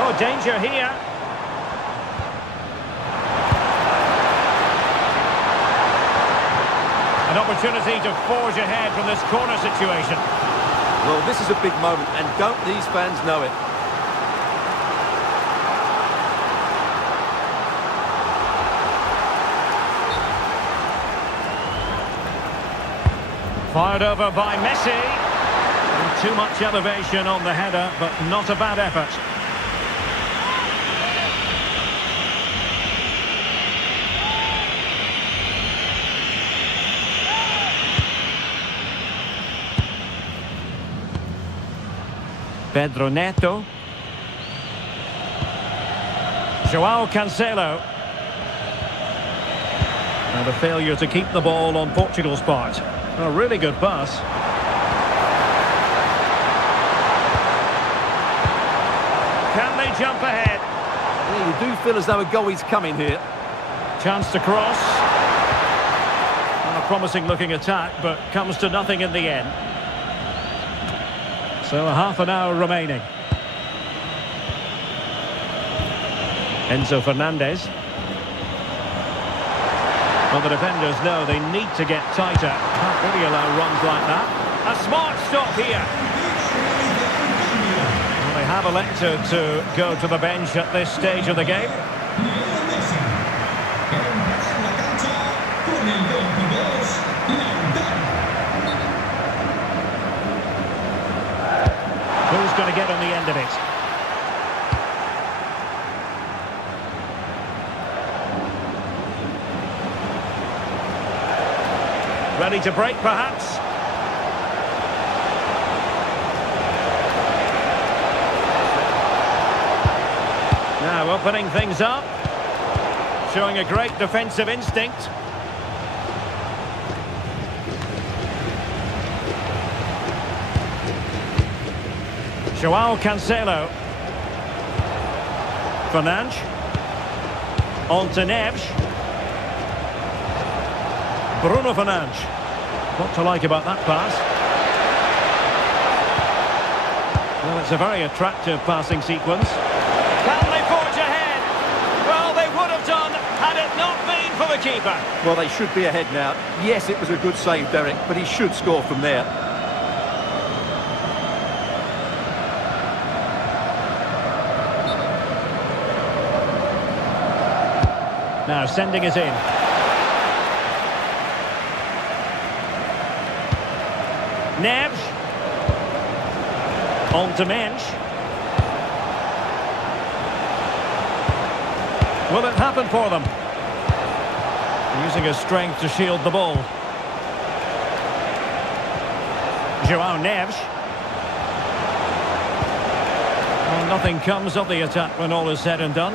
Oh, danger here. An opportunity to forge ahead from this corner situation. Well, this is a big moment, and don't these fans know it? Fired over by Messi. And too much elevation on the header, but not a bad effort. Pedro Neto. João Cancelo. And a failure to keep the ball on Portugal's part. A really good pass. Can they jump ahead? Yeah, you do feel as though a goal is coming here. Chance to cross. And a promising looking attack, but comes to nothing in the end. So a half an hour remaining. Enzo Fernandez. Well, the defenders know they need to get tighter. Can't really allow runs like that. A smart stop here. Well, they have elected to go to the bench at this stage of the game. Who's going to get on the end of it? Ready to break, perhaps? Now opening things up. Showing a great defensive instinct. João Cancelo. Fernandes. On to Neves. Bruno Fernandes. What to like about that pass? Well, it's a very attractive passing sequence. Can they forge ahead? Well, they would have done had it not been for the keeper. Well, they should be ahead now. Yes, it was a good save, Derek, but he should score from there. Now sending it in. Neves. On to Mensch. Will it happen for them? Using his strength to shield the ball. João Neves. Well, nothing comes of the attack when all is said and done.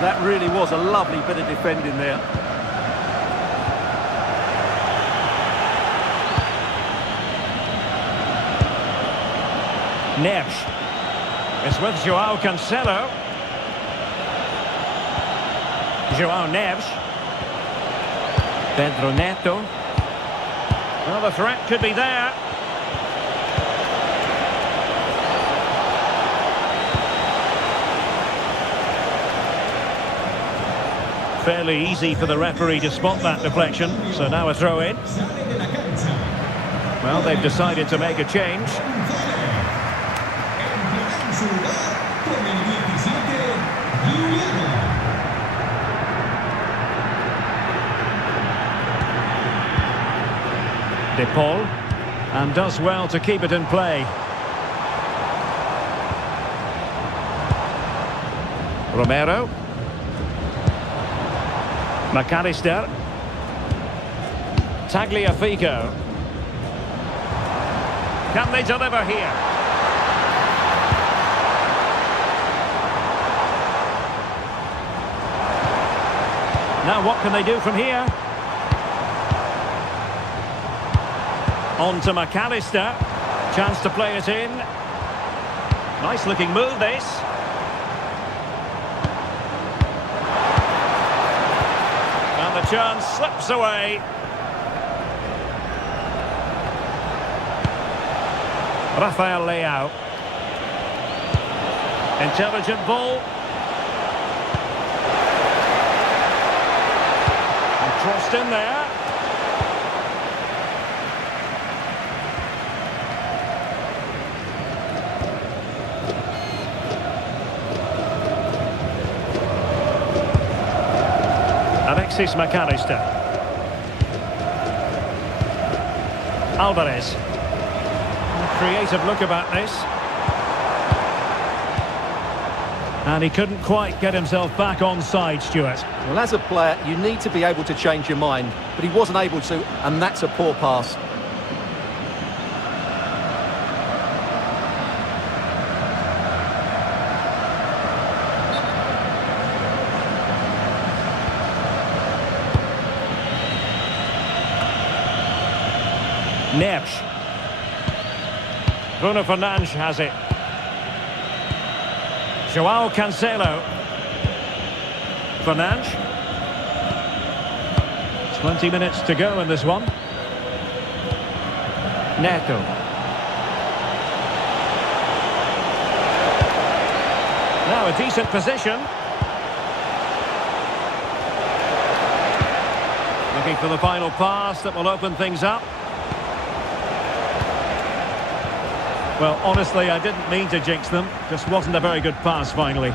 That really was a lovely bit of defending there. Neves. It's with João Cancelo. João Neves. Pedro Neto. Well, the threat could be there. Fairly easy for the referee to spot that deflection. So now a throw in. Well, they've decided to make a change. De Paul, and does well to keep it in play. Romero. McAllister. Tagliafico. Can they deliver here? Now what can they do from here? On to McAllister. Chance to play it in. Nice looking move this. chance slips away. Rafael Leao. Intelligent ball. And crossed in there. Alexis McAllister. Alvarez. Creative look about this. And he couldn't quite get himself back on side, Stuart. Well, as a player, you need to be able to change your mind, but he wasn't able to, and that's a poor pass. Neves. Bruno Fernandes has it. Joao Cancelo. Fernandes. 20 minutes to go in this one. Neto. Now a decent position. Looking for the final pass that will open things up. Well, honestly, I didn't mean to jinx them. Just wasn't a very good pass, finally.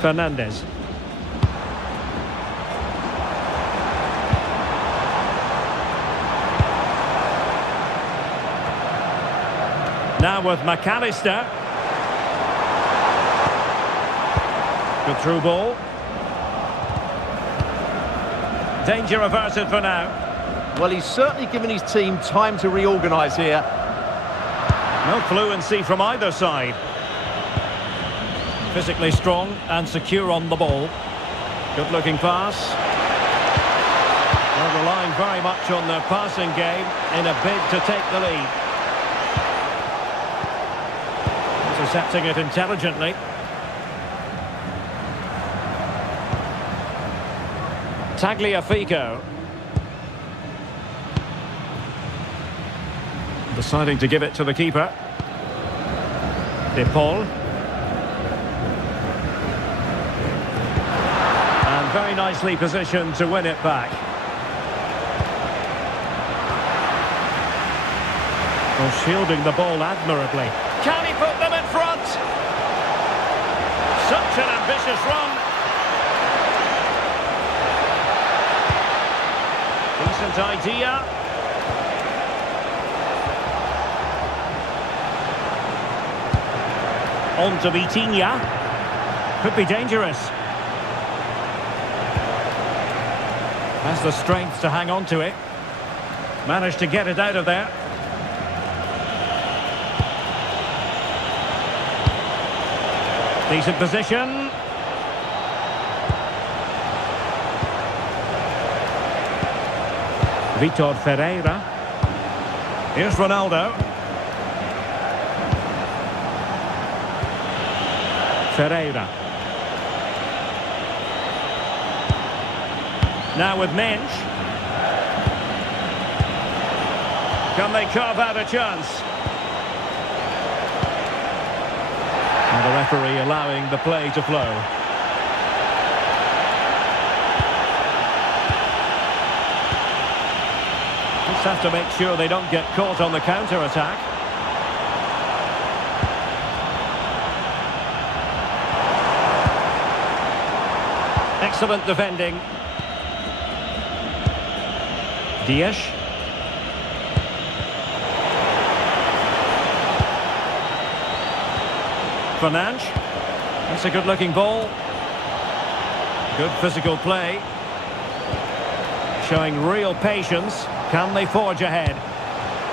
Fernandes. Now with McAllister. Good through ball. Danger averted for now. Well, he's certainly given his team time to reorganise here. No fluency from either side. Physically strong and secure on the ball. Good looking pass. They're relying very much on their passing game in a bid to take the lead. Intercepting it intelligently. Tagliafico. Deciding to give it to the keeper. De Paul. And very nicely positioned to win it back. Well, shielding the ball admirably. Can he put them in front? Such an ambitious run. Decent idea. On to Vitinha. Could be dangerous. Has the strength to hang on to it. Managed to get it out of there. Decent position. Vitor Ferreira. Here's Ronaldo. Ferreira. Now with Mensch. Can they carve out a chance? And the referee allowing the play to flow. Just have to make sure they don't get caught on the counter-attack. Excellent defending. Dias. Fernandes. That's a good-looking ball. Good physical play. Showing real patience. Can they forge ahead?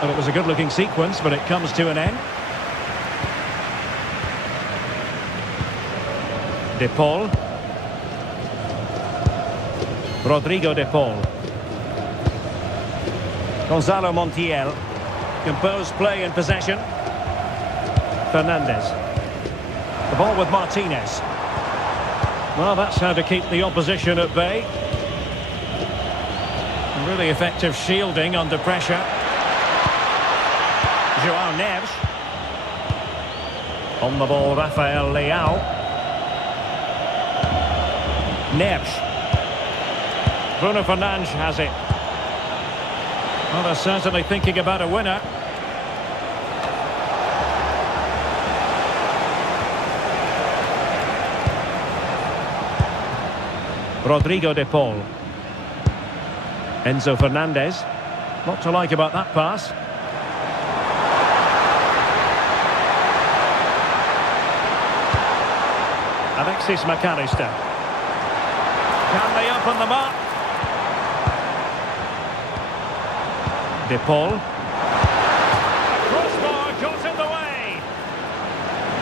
Well, it was a good-looking sequence, but it comes to an end. De Paul. Rodrigo De Paul. Gonzalo Montiel. Composed play in possession. Fernandes. The ball with Martinez. Well, that's how to keep the opposition at bay. Really effective shielding under pressure. João Neves. On the ball, Rafael Leao. Neves. Bruno Fernandes has it. Well, they're certainly thinking about a winner. Rodrigo de Paul. Enzo Fernandez. Not to like about that pass. Alexis McAllister. Can they open them up? De Paul. Crossbar got in the way.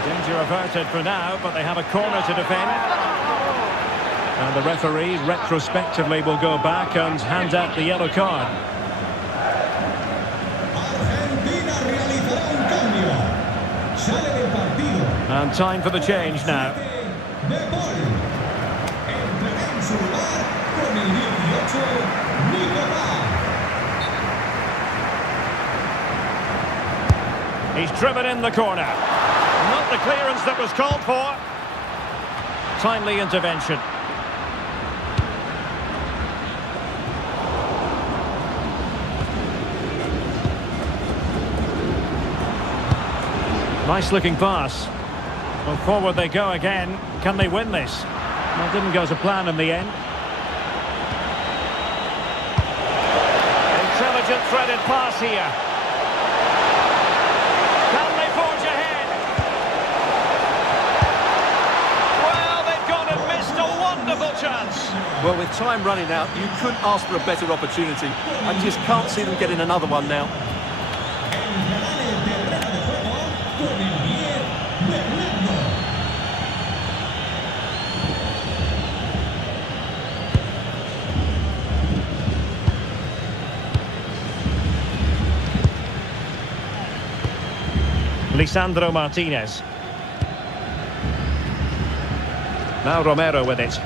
Danger averted for now, but they have a corner to defend. And the referee retrospectively will go back and hand out the yellow card. Argentina realizará un cambio. Sale del partido. And time for the change now. De Paul. Entrará en su lugar con el 18, Nicolás. He's driven in the corner. Not the clearance that was called for. Timely intervention. Nice looking pass. Well, forward they go again. Can they win this? Well, it didn't go to plan in the end. Intelligent threaded pass here. Can they forge ahead? Well, they've gone and missed a wonderful chance. Well, with time running out, you couldn't ask for a better opportunity. I just can't see them getting another one now. Lisandro Martinez. Now Romero with it.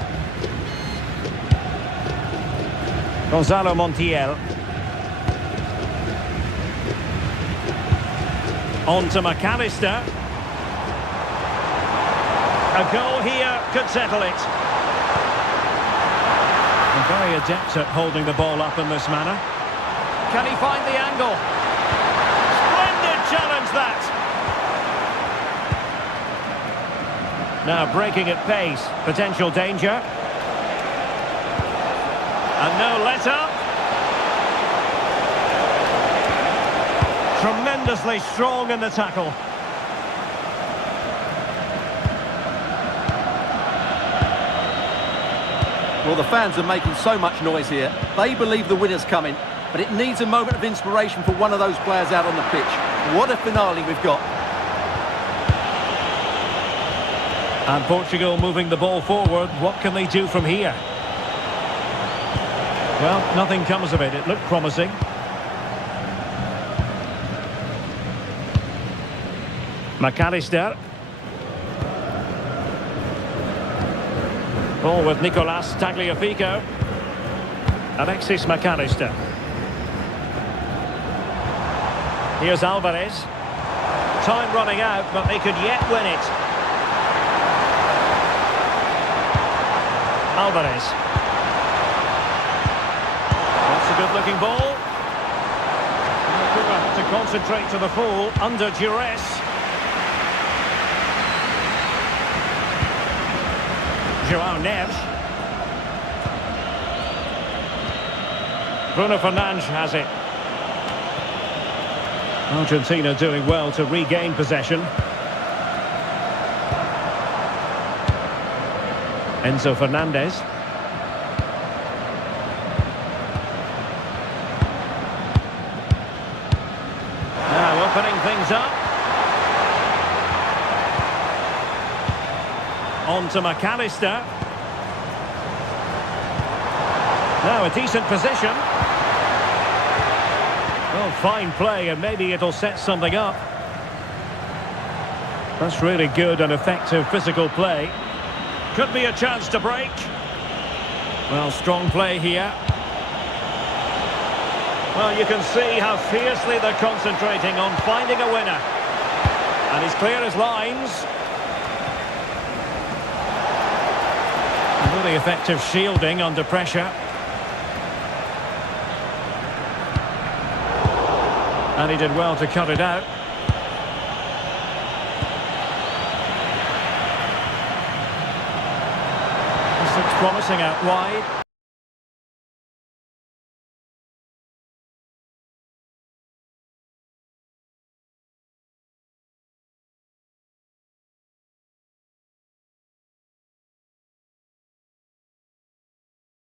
Gonzalo Montiel. On to McAllister. A goal here could settle it. And very adept at holding the ball up in this manner. Can he find the angle? Splendid challenge that. Now breaking at pace, potential danger. And no let-up. Tremendously strong in the tackle. Well, the fans are making so much noise here. They believe the winner's coming, but it needs a moment of inspiration for one of those players out on the pitch. What a finale we've got. And Portugal moving the ball forward. What can they do from here? Well, nothing comes of it. It looked promising. McAllister. Ball with Nicolás Tagliafico. Alexis McAllister. Here's Alvarez. Time running out, but they could yet win it. Alvarez. That's a good-looking ball. Have to concentrate to the full under duress. João Neves. Bruno Fernandes has it. Argentina doing well to regain possession. Enzo Fernandez. Now opening things up. On to McAllister. Now a decent position. Well, fine play, and maybe it'll set something up. That's really good and effective physical play. Could be a chance to break. Well, strong play here. Well, you can see how fiercely they're concentrating on finding a winner. And he's clear as lines. Really effective shielding under pressure. And he did well to cut it out. This looks promising out wide.